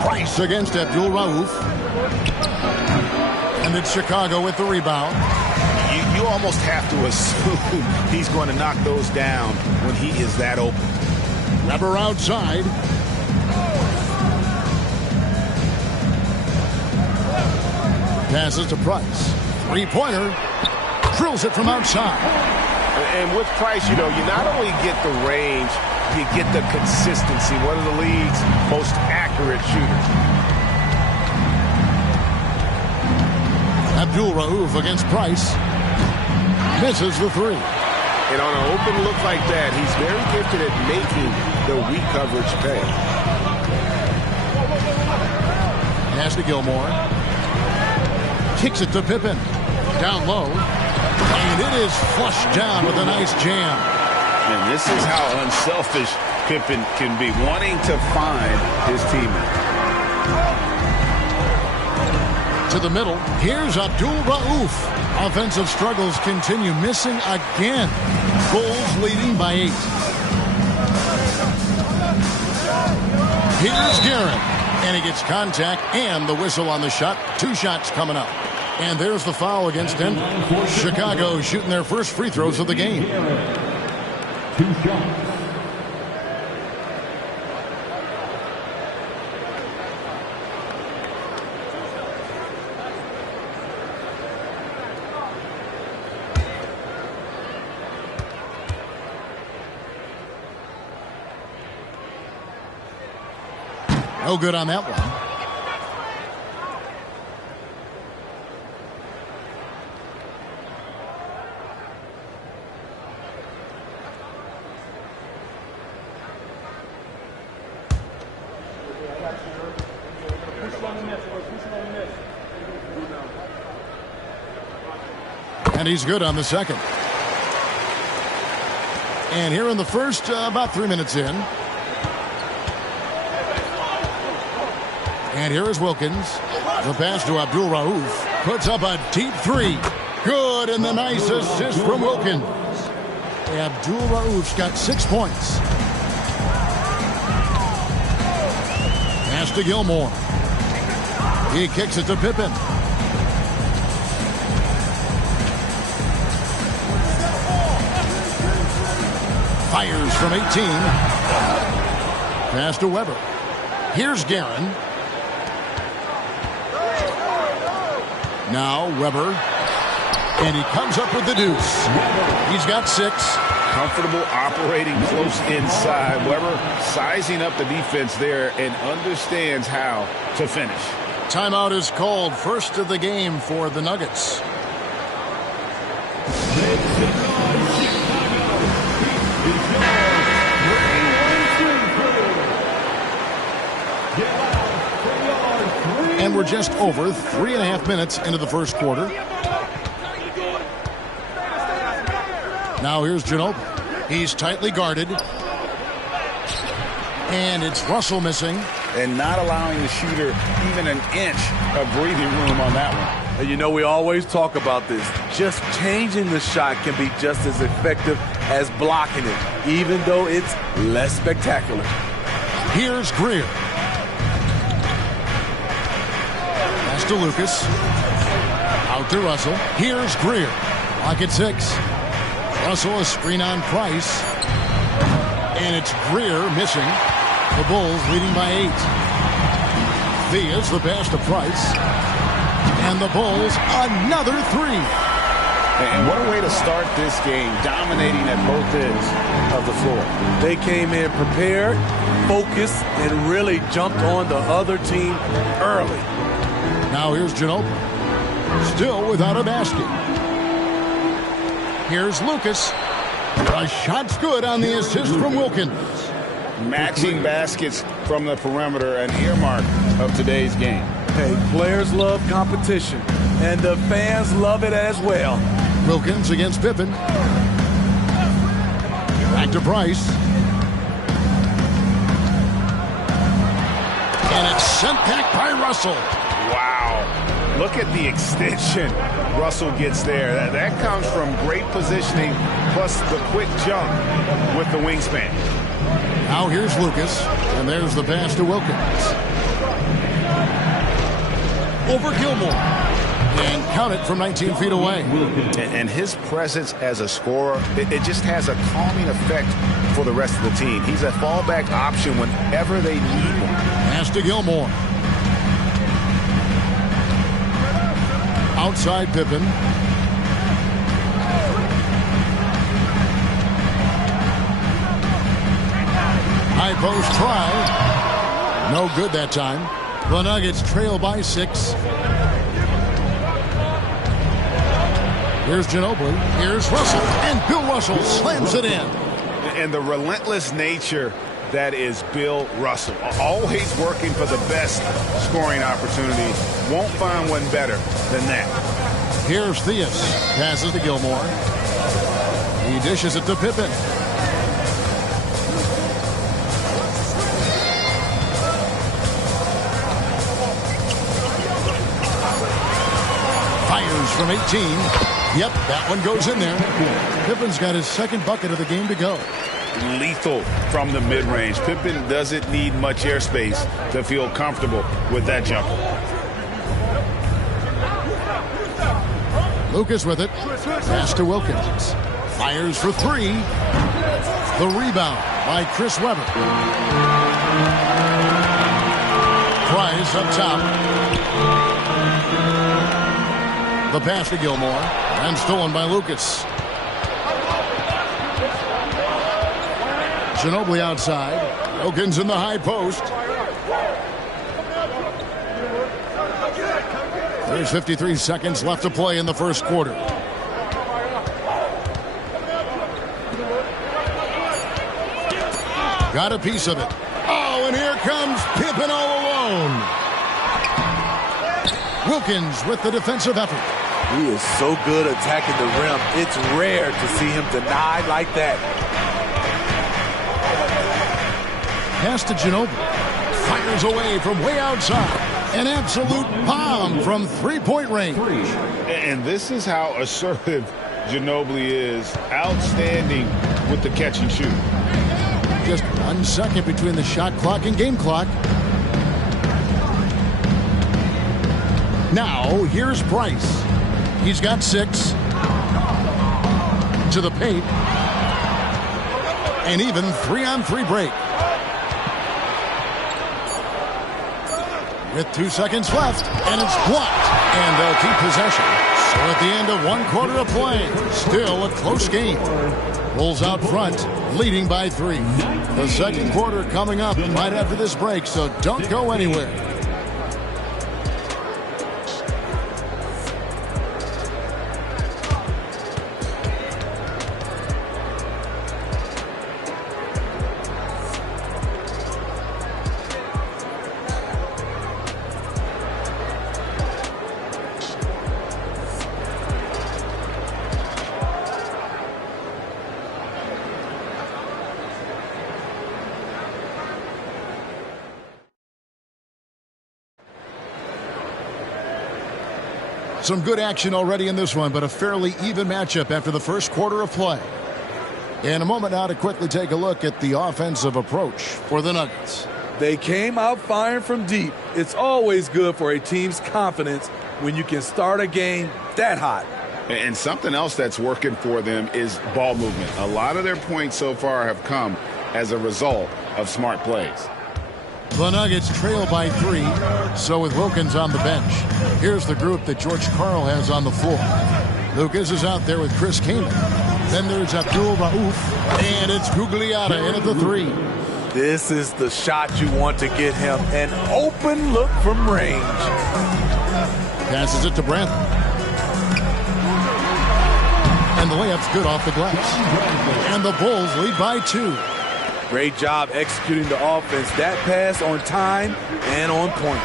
Price against Abdul-Rauf. And it's Chicago with the rebound. You almost have to assume he's going to knock those down when he is that open. Weber outside. Passes to Price. Three-pointer. Drills it from outside. And with Price, you not only get the range, you get the consistency. One of the league's most accurate shooters. Abdul-Rauf against Price. Misses the 3. And on an open look like that, he's very gifted at making the weak coverage pay. Pass to Gilmore. Kicks it to Pippen. Down low. And it is flushed down with a nice jam. And this is how unselfish Pippen can be, wanting to find his teammate. To the middle. Here's Abdul-Rauf. Offensive struggles continue, missing again. Bulls leading by 8. Here's Guerin. And he gets contact and the whistle on the shot. 2 shots coming up. And there's the foul against Denver. Chicago shooting their first free throws of the game. 2 shots. No good on that one. And he's good on the second. And here in the first, about 3 minutes in. And here is Wilkins. The pass to Abdul-Rauf. Puts up a deep 3. Good, and the nice assist from Wilkins. Abdul-Rauf's got 6 points. Pass to Gilmore. He kicks it to Pippen. Fires from 18. Pass to Weber. Here's Guerin. Now Weber. And he comes up with the deuce. He's got 6. Comfortable operating close inside. Weber sizing up the defense there and understands how to finish. Timeout is called. First of the game for the Nuggets. And we're just over 3.5 minutes into the first quarter. Now here's Ginobili. He's tightly guarded. And it's Russell missing. And not allowing the shooter even an inch of breathing room on that one. And you know, we always talk about this. Just changing the shot can be just as effective as blocking it, even though it's less spectacular. Here's Greer. Pass to Lucas. Out to Russell. Here's Greer. Lock at 6. Russell a screen on Price. And it's Greer missing. The Bulls leading by 8. Thea's the pass to Price. And the Bulls another 3. And what a way to start this game, dominating at both ends of the floor. They came in prepared, focused, and really jumped on the other team early. Now here's Ginobili. Still without a basket. Here's Lucas. A shot's good on the assist from Wilkins. Matching baskets from the perimeter, an earmark of today's game. Hey, players love competition, and the fans love it as well. Wilkins against Pippen. Back to Price. And it's sent back by Russell. Wow. Look at the extension Russell gets there. That comes from great positioning plus the quick jump with the wingspan. Now here's Lucas, and there's the pass to Wilkins. Over Gilmore. And count it from 19 feet away. And his presence as a scorer, it just has a calming effect for the rest of the team. He's a fallback option whenever they need one. Pass to Gilmore. Outside Pippen. High post try. No good that time. The Nuggets trail by 6. Here's Ginobili. Here's Russell. And Bill Russell slams it in. And the relentless nature that is Bill Russell. Always working for the best scoring opportunities. Won't find one better than that. Here's Theus. Passes to Gilmore. He dishes it to Pippen. Fires from 18. Yep, that one goes in there. Pippen's got his second bucket of the game to go. Lethal from the mid-range. Pippen doesn't need much airspace to feel comfortable with that jumper. Lucas with it. Pass to Wilkins. Fires for 3. The rebound by Chris Webber. Price up top. The pass to Gilmore. And stolen by Lucas. Ginobili outside. Wilkins in the high post. There's 53 seconds left to play in the first quarter. Got a piece of it. Oh, and here comes Pippen all alone. Wilkins with the defensive effort. He is so good attacking the rim. It's rare to see him denied like that. Pass to Ginobili. Fires away from way outside. An absolute bomb from three-point range. And this is how assertive Ginobili is. Outstanding with the catch and shoot. Just 1 second between the shot clock and game clock. Now, here's Price. He's got 6. To the paint. And even 3-on-3 break. With 2 seconds left, and it's blocked. And they'll keep possession. So at the end of 1 quarter of play, still a close game. Bulls out front, leading by 3. The second quarter coming up right after this break, so don't go anywhere. Some good action already in this one, but a fairly even matchup after the first quarter of play. In a moment now to quickly take a look at the offensive approach for the Nuggets. They came out firing from deep. It's always good for a team's confidence when you can start a game that hot. And something else that's working for them is ball movement. A lot of their points so far have come as a result of smart plays. The Nuggets trail by 3, so with Wilkins on the bench. Here's the group that George Karl has on the floor. Lucas is out there with Chris Kaman. Then there's Abdul Rauf, and it's Gugliotta in at the 3. This is the shot you want to get him, an open look from range. Passes it to Brantley. And the layup's good off the glass. And the Bulls lead by 2. Great job executing the offense. That pass on time and on point.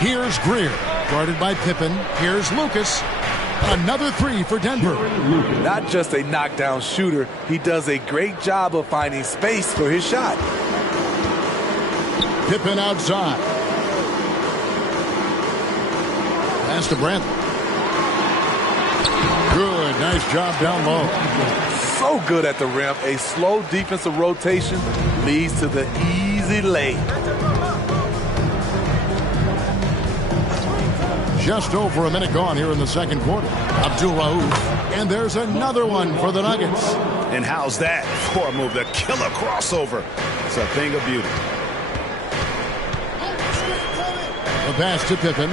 Here's Greer, guarded by Pippen. Here's Lucas. Another 3 for Denver. Not just a knockdown shooter, he does a great job of finding space for his shot. Pippen outside. Pass to Brantley. Good, nice job down low. So good at the rim. A slow defensive rotation leads to the easy lay. Just over a minute gone here in the second quarter. Abdul Rauf. And there's another one for the Nuggets. And how's that for a move? The killer crossover. It's a thing of beauty. The pass to Pippen.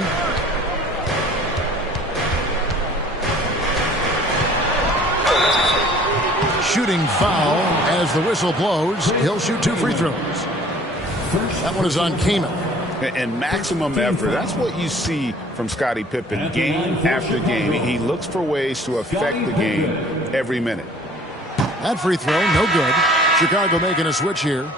Shooting foul as the whistle blows. He'll shoot 2 free throws. That one is on Kaman. And maximum effort. That's what you see from Scottie Pippen game after game. He looks for ways to affect the game every minute. That free throw, no good. Chicago making a switch here.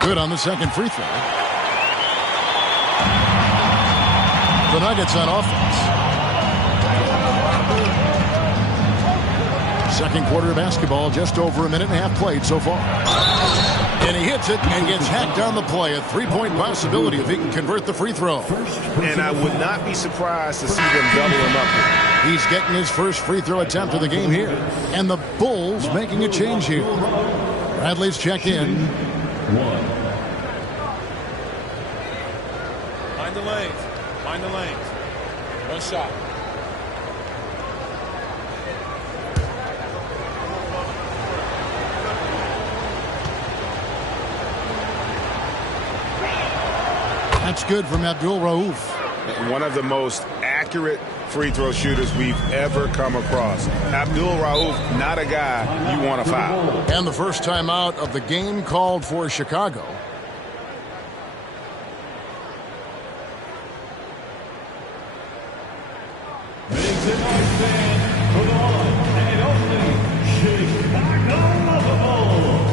Good on the second free throw. The Nuggets on offense. Second quarter of basketball, just over a minute and a half played so far. And he hits it and gets hacked on the play. A 3-point possibility if he can convert the free throw. And I would not be surprised to see them double him up here. He's getting his first free throw attempt of the game here. And the Bulls making a change here. Bradley's checked in. Find the lanes. Find the lanes. One shot. That's good from Abdul Rauf. One of the most accurate free throw shooters we've ever come across. Abdul Rauf, not a guy you want to foul. And the first time out of the game called for Chicago. Makes it my stand for the one and only Chicago Bulls.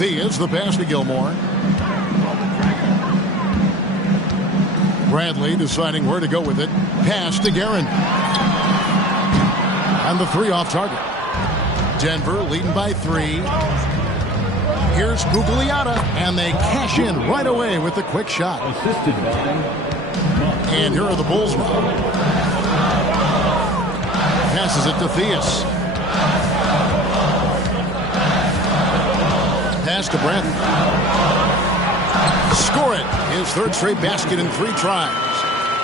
Thea's the pass to Gilmore. Bradley deciding where to go with it. Pass to Guerin. And the 3 off target. Denver leading by 3. Here's Gugliotta, and they cash in right away with the quick shot. And here are the Bulls now. Passes it to Theus. Pass to Bradley. Score it. His 3rd straight basket in 3 tries.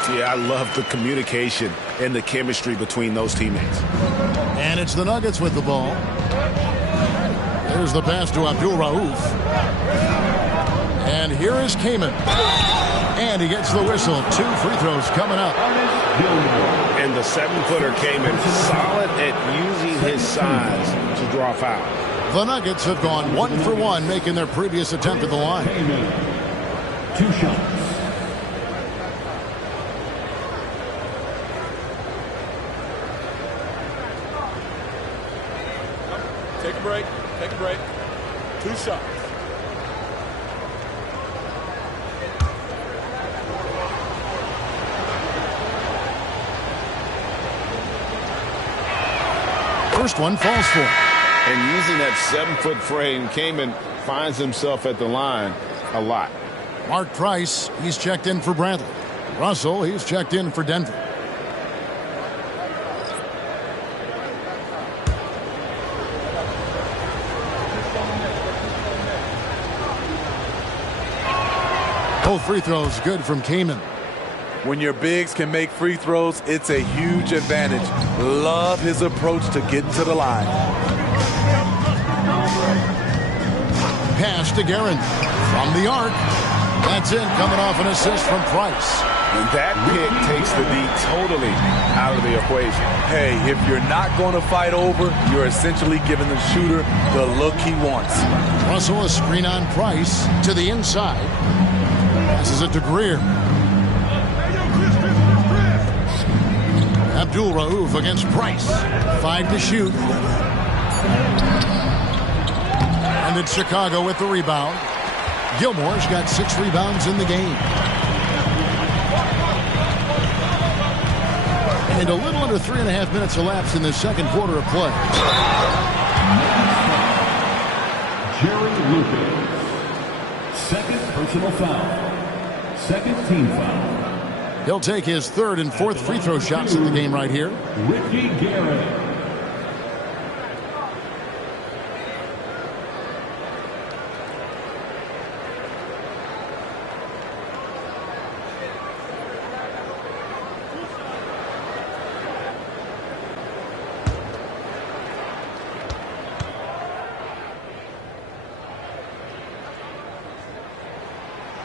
Yeah, I love the communication and the chemistry between those teammates. And it's the Nuggets with the ball. There's the pass to Abdul Rauf. And here is Kaman. And he gets the whistle. 2 free throws coming up. And the 7-footer Kaman solid at using his size to draw fouls. The Nuggets have gone 1 for 1, making their previous attempt at the line. 2 shots. Take a break. Take a break. 2 shots. First one falls for him. And using that 7-foot frame, Kaman finds himself at the line a lot. Mark Price, he's checked in for Bradley. Russell, he's checked in for Denver. Both free throws good from Kaman. When your bigs can make free throws, it's a huge advantage. Love his approach to getting to the line. Pass to Guerin from the arc. That's it, coming off an assist from Price. And that pick takes the D totally out of the equation. Hey, if you're not going to fight over, you're essentially giving the shooter the look he wants. Russell, a screen on Price to the inside. Passes it to Greer. Abdul Rauf against Price. 5 to shoot. And it's Chicago with the rebound. Gilmore's got 6 rebounds in the game. And a little under 3.5 minutes elapsed in the second quarter of play. Jerry Lucas. Second personal foul. Second team foul. He'll take his 3rd and 4th free throw shots in the game right here. Ricky Garrett.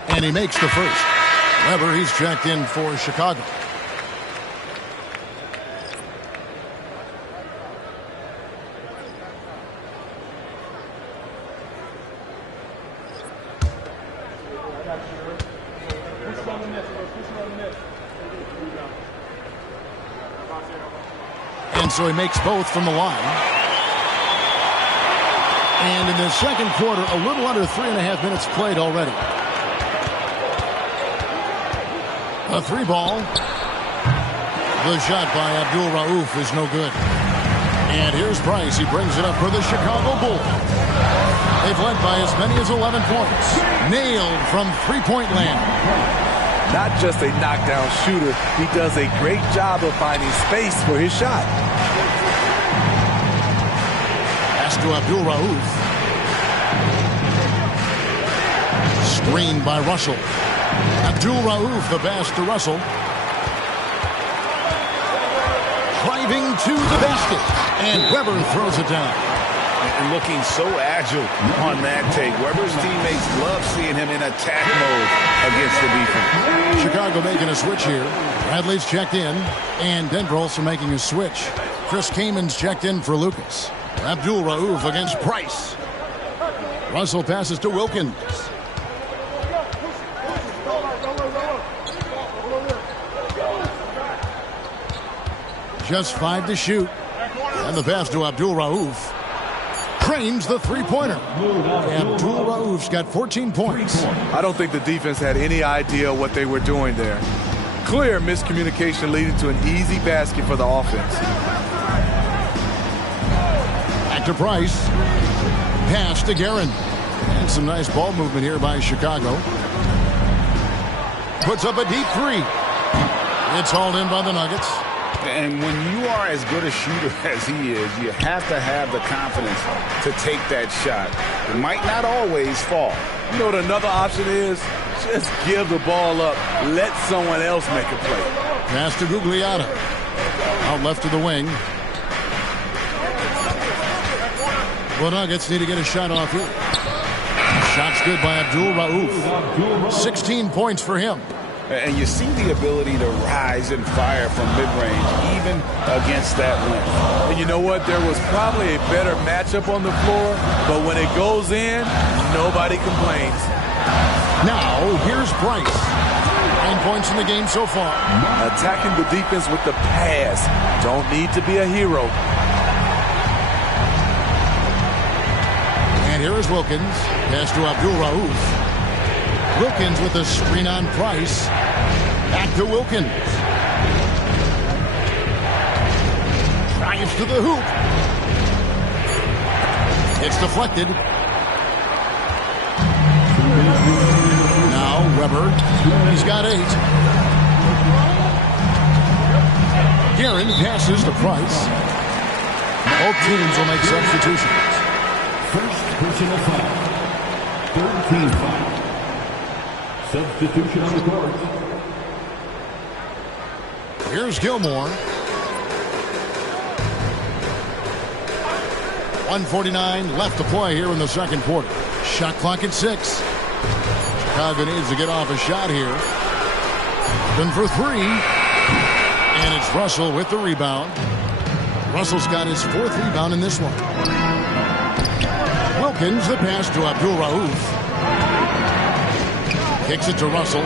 And he makes the first. Weber, he's checked in for Chicago. And so he makes both from the line. And in the second quarter, a little under 3.5 minutes played already. A 3-ball. The shot by Abdul Rauf is no good. And here's Price. He brings it up for the Chicago Bulls. They've led by as many as 11 points. Nailed from 3-point land. Not just a knockdown shooter, he does a great job of finding space for his shot. Pass to Abdul Rauf. Screened by Russell. Abdul Rauf, the pass to Russell. Driving to the basket. And Weber throws it down. And looking so agile on that take. Weber's teammates love seeing him in attack mode against the defense. Chicago making a switch here. Bradley's checked in. And Denver also making a switch. Chris Kaman's checked in for Lucas. Abdul Rauf against Price. Russell passes to Wilkins. Just 5 to shoot. And the pass to Abdul Rauf. Trains the three-pointer. Abdul Rauf's got 14 points. I don't think the defense had any idea what they were doing there. Clear miscommunication leading to an easy basket for the offense. Back to Price. Pass to Guerin. And some nice ball movement here by Chicago. Puts up a deep three. It's hauled in by the Nuggets. And when you are as good a shooter as he is, you have to have the confidence to take that shot. It might not always fall. You know what another option is? Just give the ball up. Let someone else make a play. Pass to Gugliotta. Out left to the wing. The Nuggets need to get a shot off here. Shot's good by Abdul Rauf. 16 points for him. And you see the ability to rise and fire from mid-range, even against that length. And you know what? There was probably a better matchup on the floor, but when it goes in, nobody complains. Now, here's Price. 9 points in the game so far. Attacking the defense with the pass. Don't need to be a hero. And here is Wilkins. Pass to Abdul Rauf. Wilkins with a screen on Price. Back to Wilkins. Drives to the hoop. It's deflected. Now Weber. He's got 8. Guerin passes to Price. Both teams will make substitutions. First personal foul. Third team foul. Substitution on the court. Here's Gilmore. 1:49 left to play here in the second quarter. Shot clock at 6. Chicago needs to get off a shot here. Then for 3. And it's Russell with the rebound. Russell's got his 4th rebound in this one. Wilkins, the pass to Abdul Rauf. Kicks it to Russell.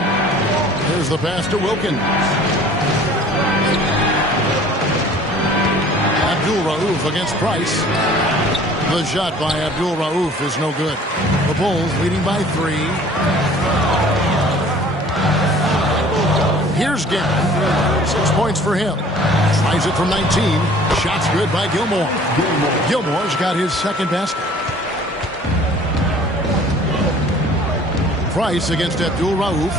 Here's the pass to Wilkins. Abdul Rauf against Price. The shot by Abdul Rauf is no good. The Bulls leading by 3. Here's Guerin. 6 points for him. Tries it from 19. Shot's good by Gilmore. Gilmore's got his 2nd basket. Price against Abdul Rauf.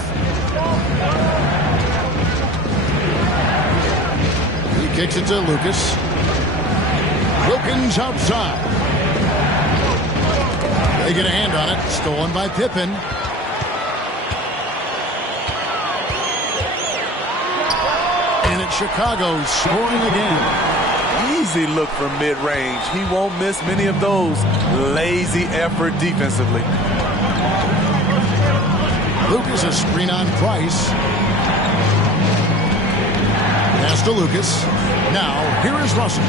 He kicks it to Lucas. Wilkins outside. They get a hand on it. Stolen by Pippen. And it's Chicago scoring again. Easy look from mid-range. He won't miss many of those. Lazy effort defensively. Lucas a screen on Price. Pass to Lucas. Now, here is Russell.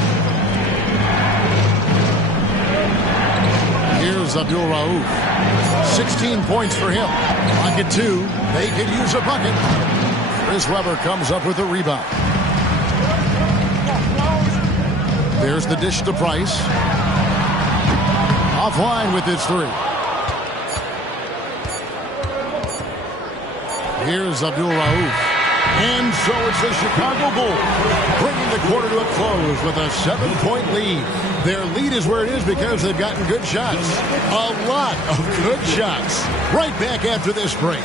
Here's Abdul Rauf. 16 points for him. Clock at 2. They could use a bucket. Chris Webber comes up with a rebound. There's the dish to Price. Offline with his 3. Here's Abdul Rauf. And so it's the Chicago Bulls bringing the quarter to a close with a 7-point lead. Their lead is where it is because they've gotten good shots. A lot of good shots. Right back after this break.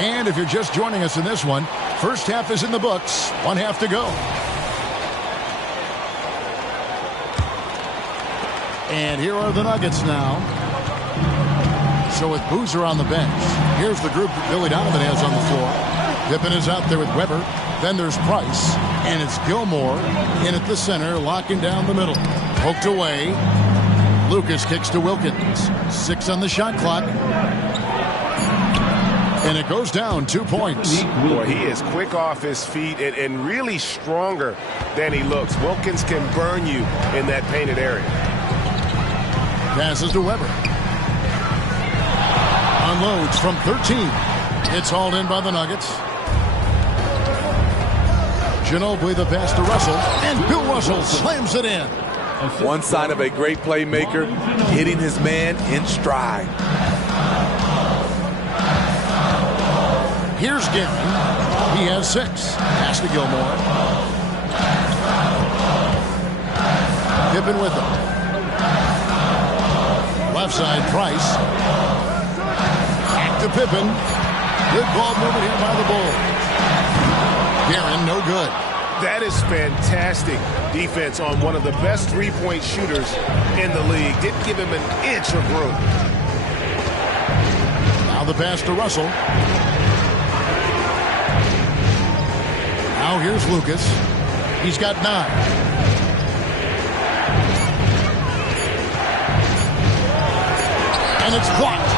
And if you're just joining us in this one, first half is in the books. 1 half to go. And here are the Nuggets now. So with Boozer on the bench, here's the group that Billy Donovan has on the floor. Pippen is out there with Weber. Then there's Price. And it's Gilmore in at the center, locking down the middle. Poked away. Lucas kicks to Wilkins. 6 on the shot clock. And it goes down 2 points. Boy, he is quick off his feet and really stronger than he looks. Wilkins can burn you in that painted area. Passes to Weber. Unloads from 13. It's hauled in by the Nuggets. Ginobili the pass to Russell. And Bill Russell slams it in. One sign of a great playmaker, hitting his man in stride. Here's Gary. He has 6. Pass to Gilmore. Pippen with him. Left side, Price. Back to Pippen. Good ball movement here by the Bulls. Guerin, no good. That is fantastic defense on one of the best three-point shooters in the league. Didn't give him an inch of room. Now the pass to Russell. Now here's Lucas. He's got 9. And it's blocked.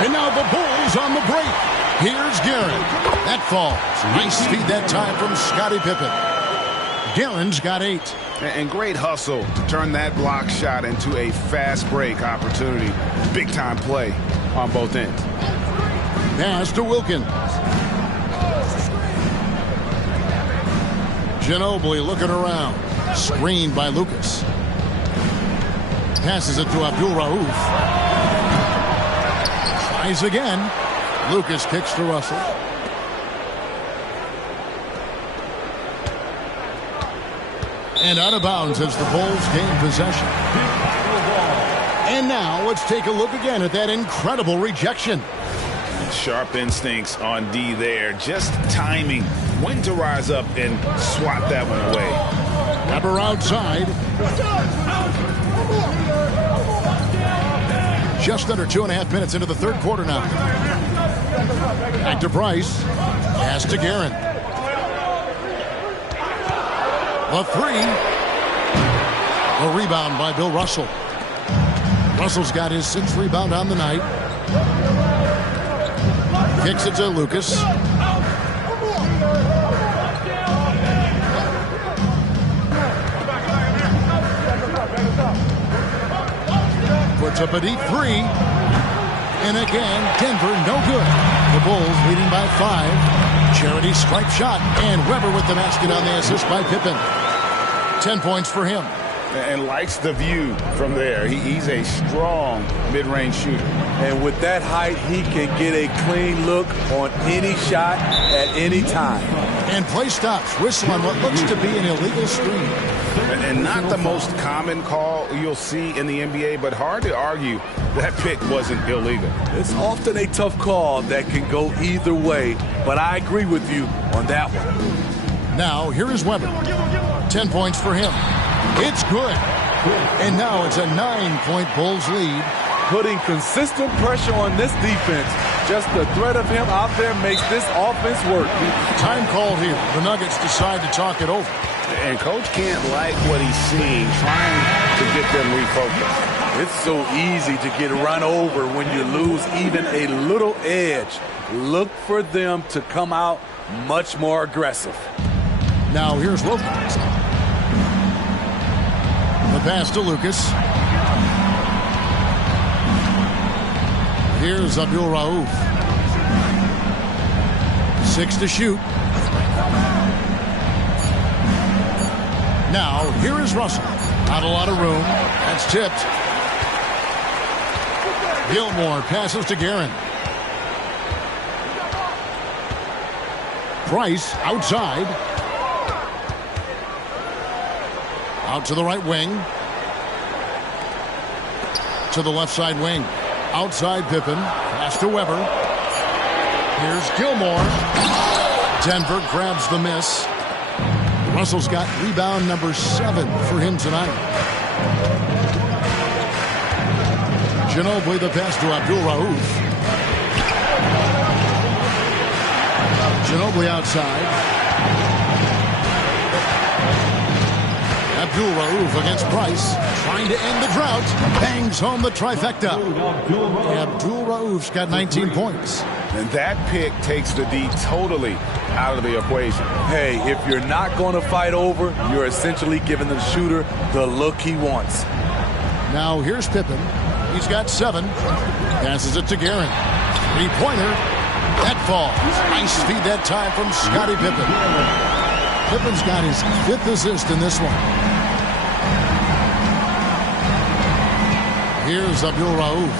And now the Bulls on the break. Here's Guerin. That falls. Nice feed that time from Scottie Pippen. Guerin's got 8. And great hustle to turn that block shot into a fast break opportunity. Big time play on both ends. Pass to Wilkins. Ginobili looking around. Screened by Lucas. Passes it to Abdul Rauf. Tries again. Lucas kicks to Russell. And out of bounds as the Bulls gain possession. And now let's take a look again at that incredible rejection. Sharp instincts on D there. Just timing when to rise up and swat that one away. Weber outside. Just under 2.5 minutes into the third quarter now. Back to Price. Pass to Guerin. A 3. A rebound by Bill Russell. Russell's got his 6th rebound on the night. Kicks it to Lucas. Puts up a deep 3. And again, Denver no good. The Bulls leading by 5. Charity stripe shot. And Weber with the basket on the assist by Pippen. 10 points for him. And likes the view from there. He's a strong mid-range shooter. And with that height, he can get a clean look on any shot at any time. And play stops. Whistle on what looks to be an illegal screen. And not the most common call you'll see in the NBA, but hard to argue that pick wasn't illegal. It's often a tough call that can go either way, but I agree with you on that one. Now, here is Weber. 10 points for him. It's good. And now it's a 9-point Bulls lead. Putting consistent pressure on this defense. Just the threat of him out there makes this offense work. Time called here. The Nuggets decide to talk it over. And Coach can't like what he's seeing, trying to get them refocused. It's so easy to get run over when you lose even a little edge. Look for them to come out much more aggressive. Now here's Wilkins. The pass to Lucas. Here's Abdul Rauf. 6 to shoot. Now, here is Russell. Not a lot of room. That's tipped. Gilmore passes to Guerin. Price outside. Out to the right wing. To the left side wing. Outside Pippen. Pass to Weber. Here's Gilmore. Denver grabs the miss. Russell's got rebound number 7 for him tonight. Ginobili the pass to Abdul Rauf. Ginobili outside. Abdul Rauf against Price. Trying to end the drought. Bangs home the trifecta. Abdul Rauf's got 19 points. And that pick takes the D totally out of the equation. Hey, if you're not going to fight over, you're essentially giving the shooter the look he wants. Now here's Pippen. He's got 7. Passes it to Guerin. 3-pointer. That falls. Nice feed that time from Scottie Pippen. Pippen's got his 5th assist in this one. Here's Abdul Rauf.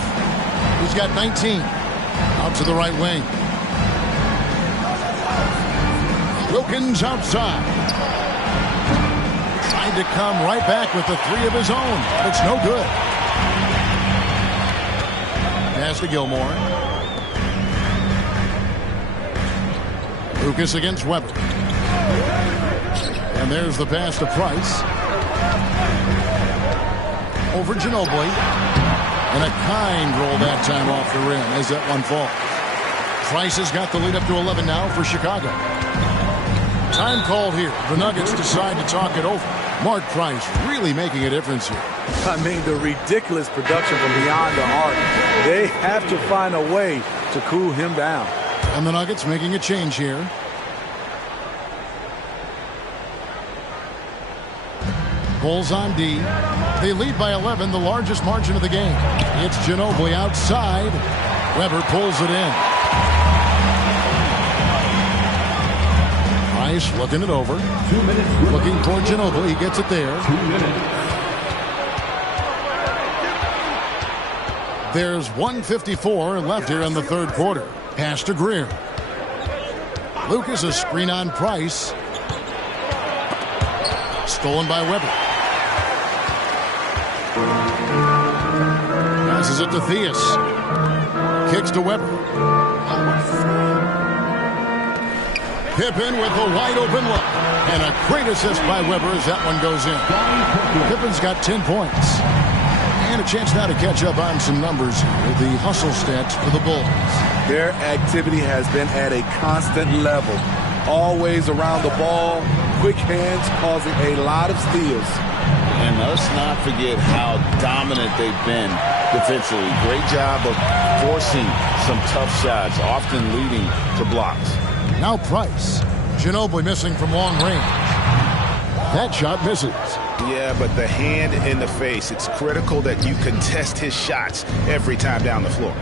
He's got 19. Out to the right wing. Wilkins outside. Trying to come right back with the 3 of his own. It's no good. Pass to Gilmore. Lucas against Weber. And there's the pass to Price. Over Ginobili. And a kind roll that time off the rim as that one falls. Price has got the lead up to 11 now for Chicago. Time called here. The Nuggets decide to talk it over. Mark Price really making a difference here. I mean, the ridiculous production from beyond the arc. They have to find a way to cool him down. And the Nuggets making a change here. Bulls on D. They lead by 11, the largest margin of the game. It's Ginobili outside. Weber pulls it in. Price looking it over. 2 minutes. Looking for Ginobili. He gets it there. 2 minutes. There's 1:54 left here in the third quarter. Pass to Greer. Lucas, a screen on Price. Stolen by Weber. Passes it to Theus. Kicks to Weber. Pippen with a wide open look. And a great assist by Weber as that one goes in. Pippen's got 10 points. And a chance now to catch up on some numbers with the hustle stats for the Bulls. Their activity has been at a constant level. Always around the ball. Quick hands causing a lot of steals. And let's not forget how dominant they've been defensively. Great job of forcing some tough shots, often leading to blocks. Now Price. Ginobili missing from long range. That shot misses. Yeah, but the hand in the face, it's critical that you contest his shots every time down the floor.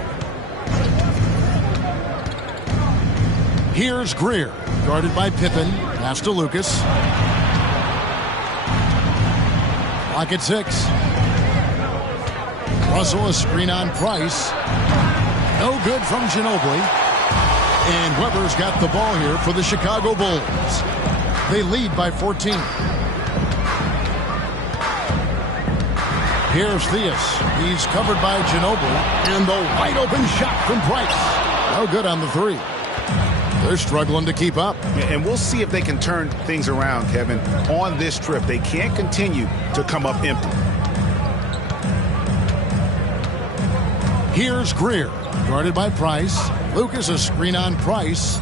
Here's Greer, guarded by Pippen. Pass to Lucas. Clock at 6. Russell, a screen on Price. No good from Ginobili. And Weber's got the ball here for the Chicago Bulls. They lead by 14. Here's Theus. He's covered by Ginobili. And the wide open shot from Price. No good on the 3. They're struggling to keep up. And we'll see if they can turn things around, Kevin, on this trip. They can't continue to come up empty. Here's Greer, guarded by Price. Lucas, a screen on Price.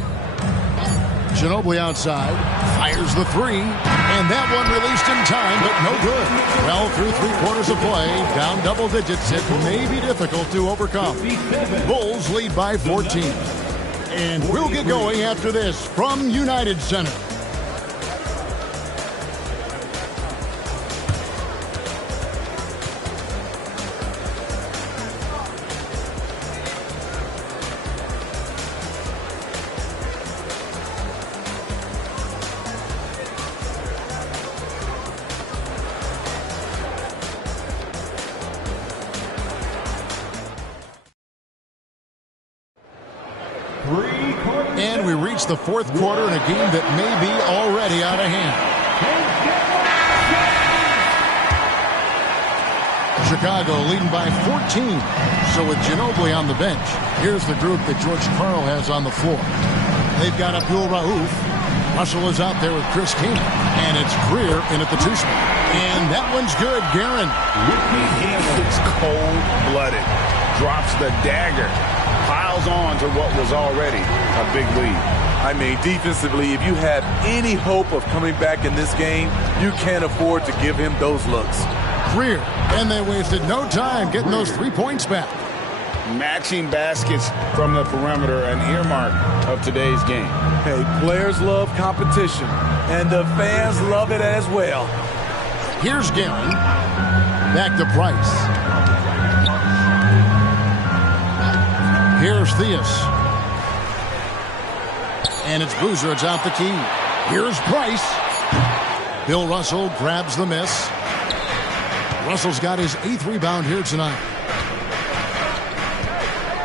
Ginobili outside, fires the 3, and that one released in time, but no good. Well, through 3 quarters of play, down double digits, it may be difficult to overcome. Bulls lead by 14. And we'll get going after this from United Center. And we reach the fourth quarter in a game that may be already out of hand. Chicago leading by 14. So with Ginobili on the bench, here's the group that George Karl has on the floor. They've got Abdul Rauf. Russell is out there with Chris King. And it's Greer in at the 2-spot. And that one's good, Guerin. It's cold-blooded. Drops the dagger. Piles on to what was already a big lead. I mean, defensively, if you have any hope of coming back in this game, you can't afford to give him those looks. Greer, and they wasted no time getting those 3 points back. Matching baskets from the perimeter, an earmark of today's game. Hey, players love competition, and the fans love it as well. Here's Guerin. Back to Price. Here's Theus. And it's Boozer. It's out the key. Here's Price. Bill Russell grabs the miss. Russell's got his 8th rebound here tonight.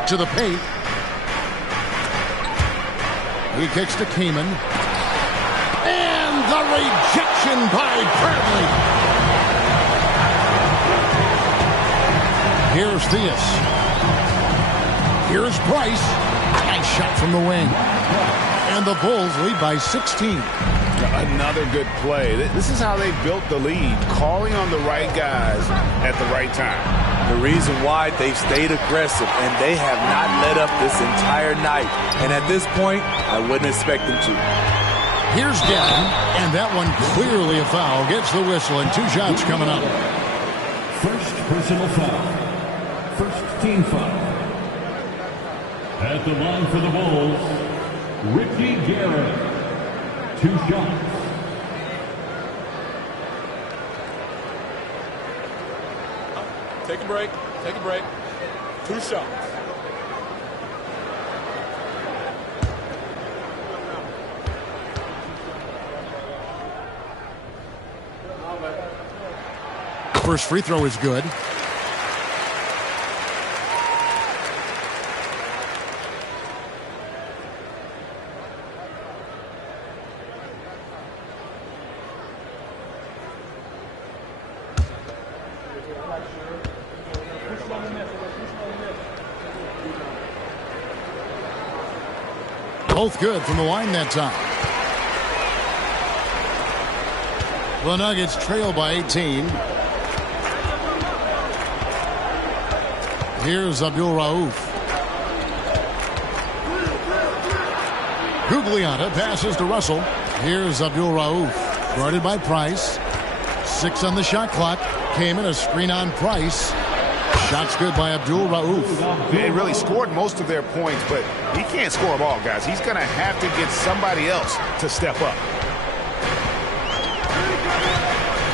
To the paint. He kicks to Kaman. And the rejection by Bradley. Here's Theus. Here's Price. Nice shot from the wing. And the Bulls lead by 16. Another good play. This is how they built the lead, calling on the right guys at the right time. The reason why they've stayed aggressive, and they have not let up this entire night. And at this point, I wouldn't expect them to. Here's Gavin, and that one clearly a foul. Gets the whistle, and 2 shots coming up. First personal foul. First team foul. At the line for the Bulls, Ricky Garrett. 2 shots. Take a break. Take a break. 2 shots. First free throw is good. Both good from the line that time. The Nuggets trail by 18. Here's Abdul Rauf. Gugliotta passes to Russell. Here's Abdul Rauf. Guarded by Price. 6 on the shot clock. Came in a screen on Price. Shots good by Abdul Rauf. They really scored most of their points, but he can't score them all, guys. He's going to have to get somebody else to step up.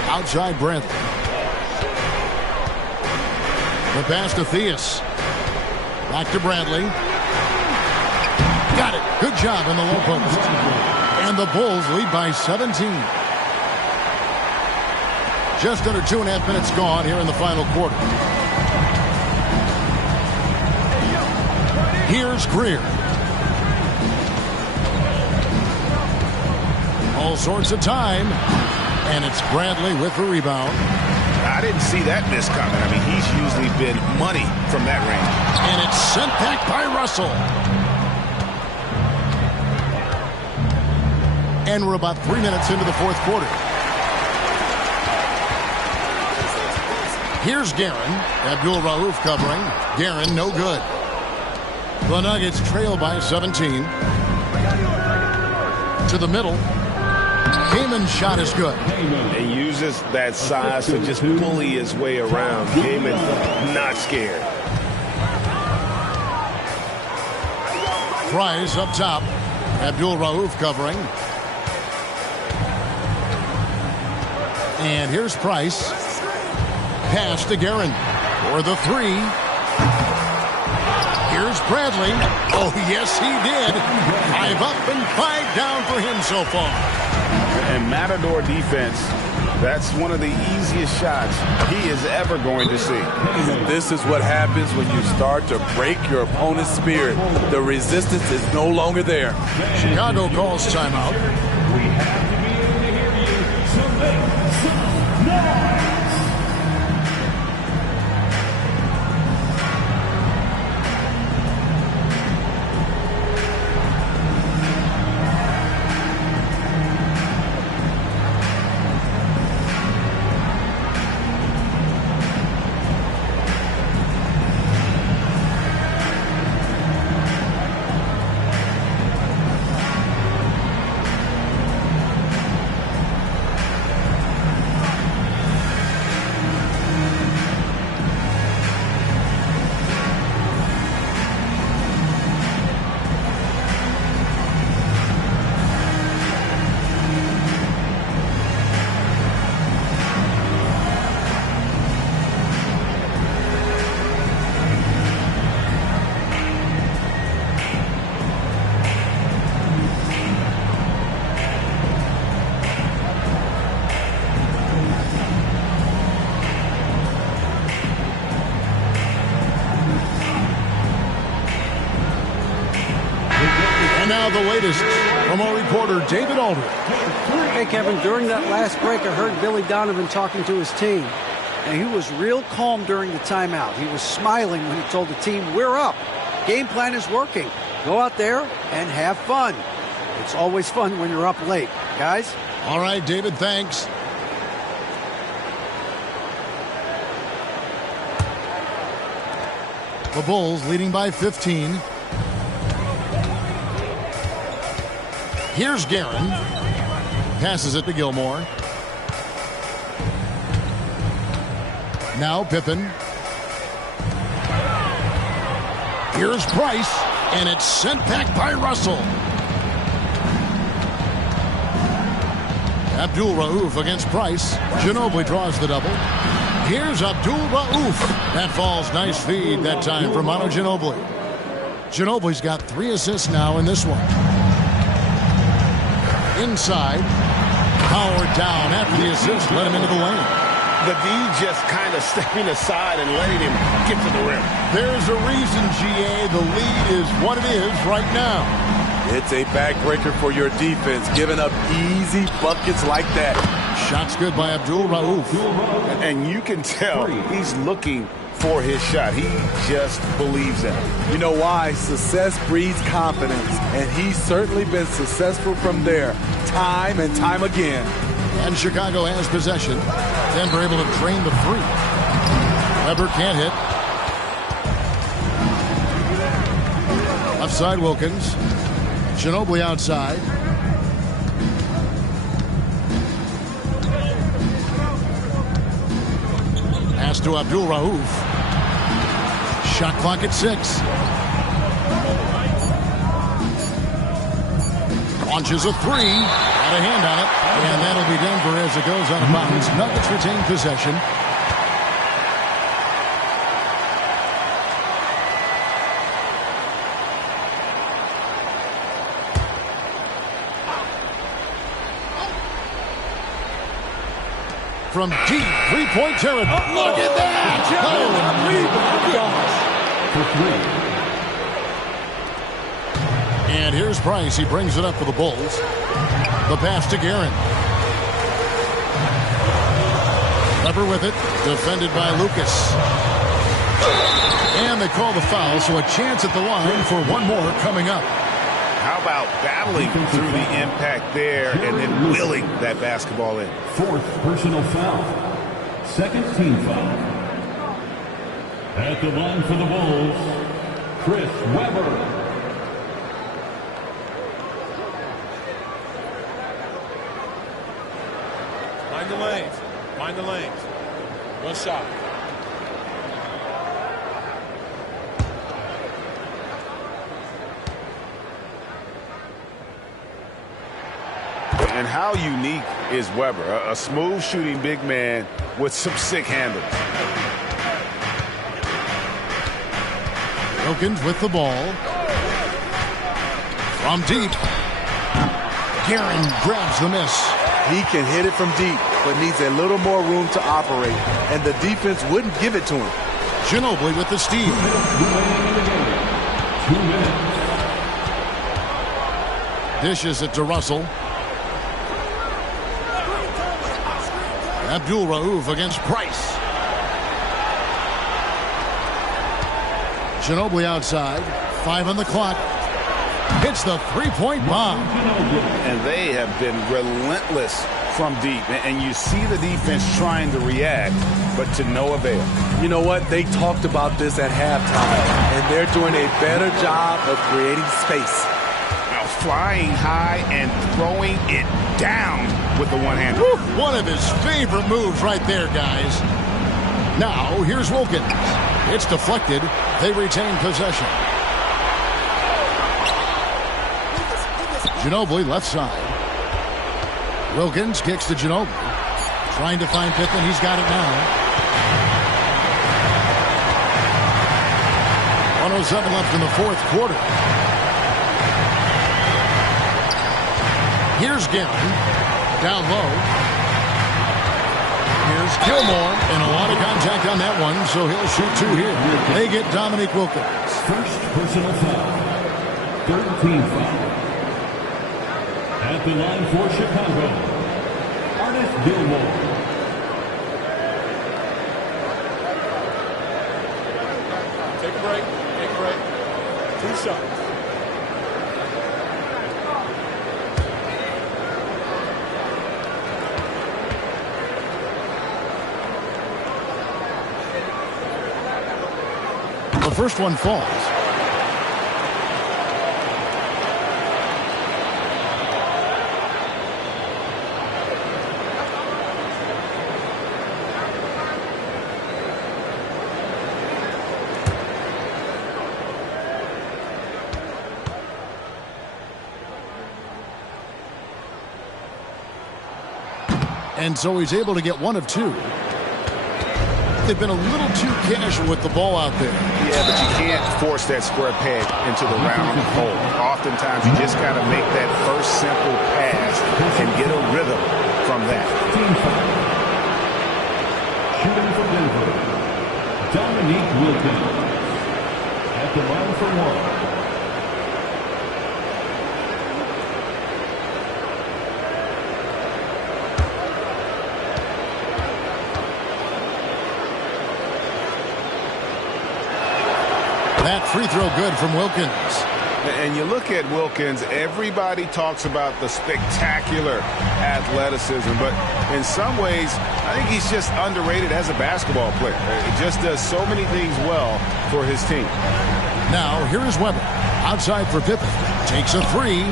Outside Bradley. The pass to Theus. Back to Bradley. Got it. Good job in the low post. And the Bulls lead by 17. Just under 2.5 minutes gone here in the final quarter. Here's Greer. All sorts of time. And it's Bradley with the rebound. I didn't see that miss coming. I mean, he's usually been money from that range. And it's sent back by Russell. And we're about 3 minutes into the fourth quarter. Here's Guerin. Abdul Rauf covering. Guerin, no good. The Nuggets trail by 17. To the middle. Kaman's shot is good. And uses that size to just bully his way around. Kaman not scared. Price up top. Abdul Rauf covering. And here's Price. Pass to Guerin for the 3. Here's Bradley. Oh, yes, he did. 5 up and 5 down for him so far. And Matador defense, that's one of the easiest shots he is ever going to see. This is what happens when you start to break your opponent's spirit. The resistance is no longer there. Chicago calls timeout. We have to be able to hear you, so make some noise. now the latest from our reporter, David Aldridge. Hey, Kevin, during that last break, I heard Billy Donovan talking to his team, and he was real calm during the timeout. He was smiling when he told the team, we're up. Game plan is working. Go out there and have fun. It's always fun when you're up late. Guys? All right, David, thanks. The Bulls leading by 15. Here's Guerin. Passes it to Gilmore. Now Pippen. Here's Price, and it's sent back by Russell. Abdul-Rauf against Price. Ginobili draws the double. Here's Abdul-Rauf. That falls. Nice feed that time from Manu Ginobili. Ginobili's got 3 assists now in this one. Inside. Powered down after the assist. Let him into the lane. The D just kind of stepping aside and letting him get to the rim. There's a reason, GA. The lead is what it is right now. It's a backbreaker for your defense, giving up easy buckets like that. Shot's good by Abdul-Rauf. And you can tell he's looking for his shot. He just believes in it. You know why? Success breeds confidence, and he's certainly been successful from there, time and time again. And Chicago has possession. Denver able to drain the 3. Weber can't hit. Left side Wilkins. Ginobili outside. Pass to Abdul-Rauf. Shot clock at 6. Launches a 3. Got a hand on it. And that'll be Denver as it goes out of bounds. Nuggets retain possession. From deep three-point territory. Look at that! And here's Price. He brings it up for the Bulls. The pass to Guerin. Weber with it. Defended by Lucas. And they call the foul, so a chance at the line for one more coming up. How about battling through the impact there and then willing that basketball in? 4th personal foul. 2nd team foul. At the line for the Bulls, Chris Webber. Mind the lanes. Mind the lanes. One shot. And how unique is Weber? A smooth shooting big man with some sick handles. Wilkins with the ball. From deep. Guerin grabs the miss. He can hit it from deep, but needs a little more room to operate, and the defense wouldn't give it to him. Ginobili with the steal. 2 minutes. Dishes it to Russell. Abdul-Rauf against Price. Ginobili outside. 5 on the clock. Hits the three-point bomb. And they have been relentless from deep. And you see the defense trying to react, but to no avail. You know what? They talked about this at halftime, and they're doing a better job of creating space. Now flying high and throwing it down with the one-hander. One of his favorite moves right there, guys. Now, here's Wilkins. It's deflected. They retain possession. Ginobili left side. Wilkins kicks to Ginobili. Trying to find Pippen. He's got it now. 1:07 left in the 4th quarter. Here's Guerin. Down low. Here's Gilmore. And a lot of contact on that one, so he'll shoot 2 here. They get Dominique Wilkins. 1st personal foul. 3rd team foul. At the line for Chicago, Ernest Gilmore. Take a break. Take a break. 2 shots. The first one falls. And so he's able to get 1 of 2. They've been a little too casual with the ball out there. Yeah, but you can't force that square peg into the round hole. Oftentimes, you just got to make that first simple pass and get a rhythm from that. Shooting for Denver, Dominique Wilkins. At the line for 1. That free throw good from Wilkins. And you look at Wilkins, everybody talks about the spectacular athleticism, but in some ways, I think he's just underrated as a basketball player. He just does so many things well for his team. Now, here is Weber. Outside for Pippen. Takes a 3.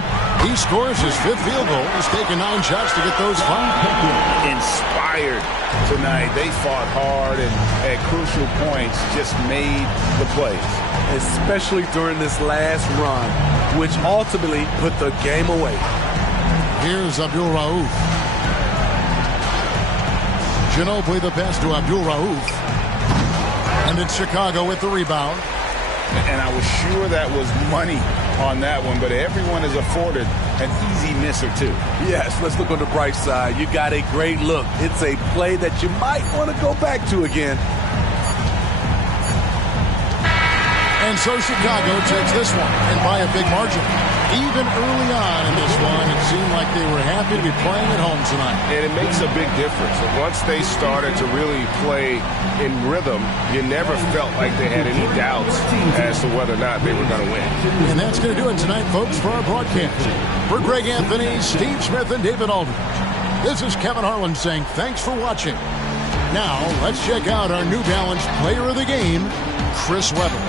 He scores his 5th field goal. He's taken 9 shots to get those 5. Inspired tonight. They fought hard and at crucial points just made the plays. Especially during this last run, which ultimately put the game away. Here's Abdul Rauf. Ginobili the pass to Abdul Rauf. And it's Chicago with the rebound. And I was sure that was money on that one, but everyone is afforded an easy miss or 2. Yes, let's look on the bright side. You got a great look. It's a play that you might want to go back to again. And so Chicago takes this one, and by a big margin. Even early on in this one, it seemed like they were happy to be playing at home tonight. And it makes a big difference. Once they started to really play in rhythm, you never felt like they had any doubts as to whether or not they were going to win. And that's going to do it tonight, folks, for our broadcast. For Greg Anthony, Steve Smith, and David Aldridge, this is Kevin Harlan saying thanks for watching. Now, let's check out our New Balance player of the game, Chris Webber.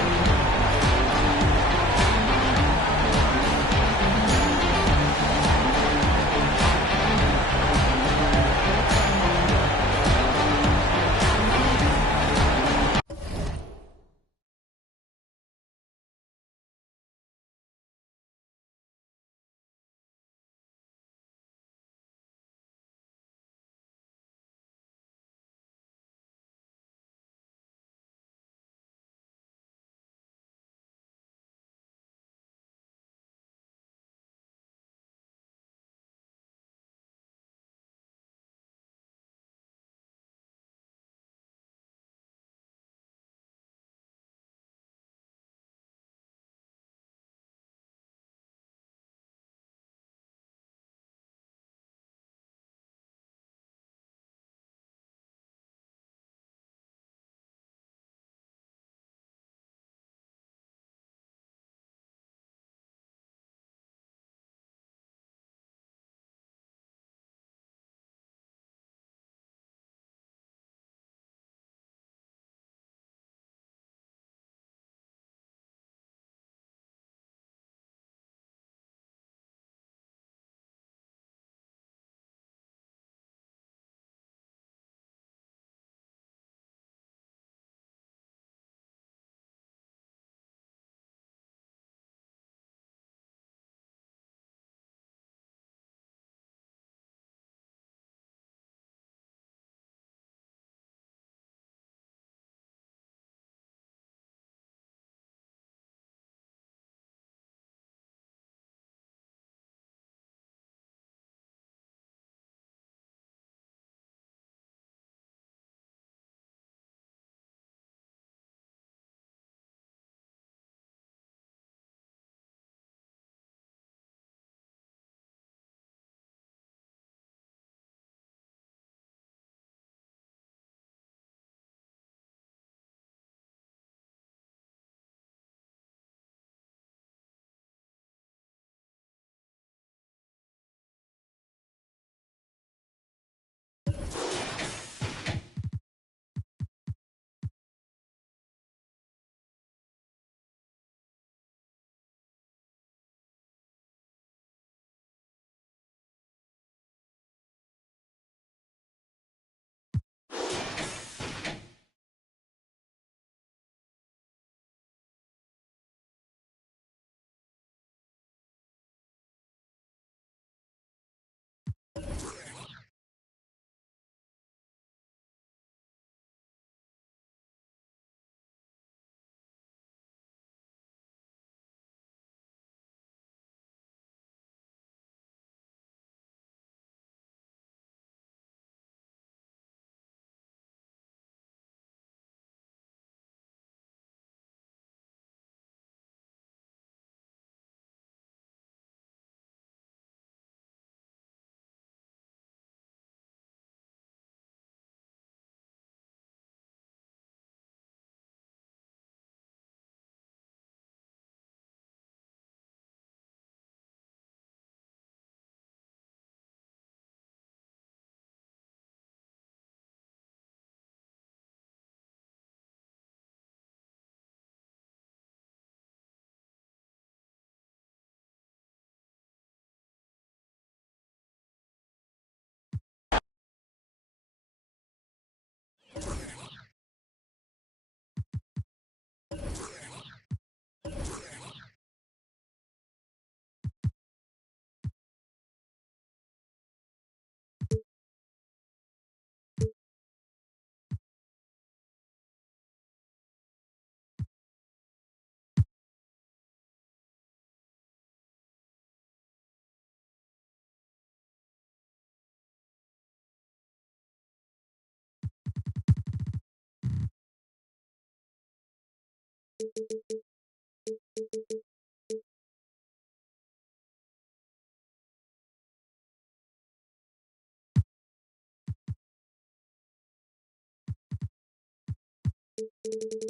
you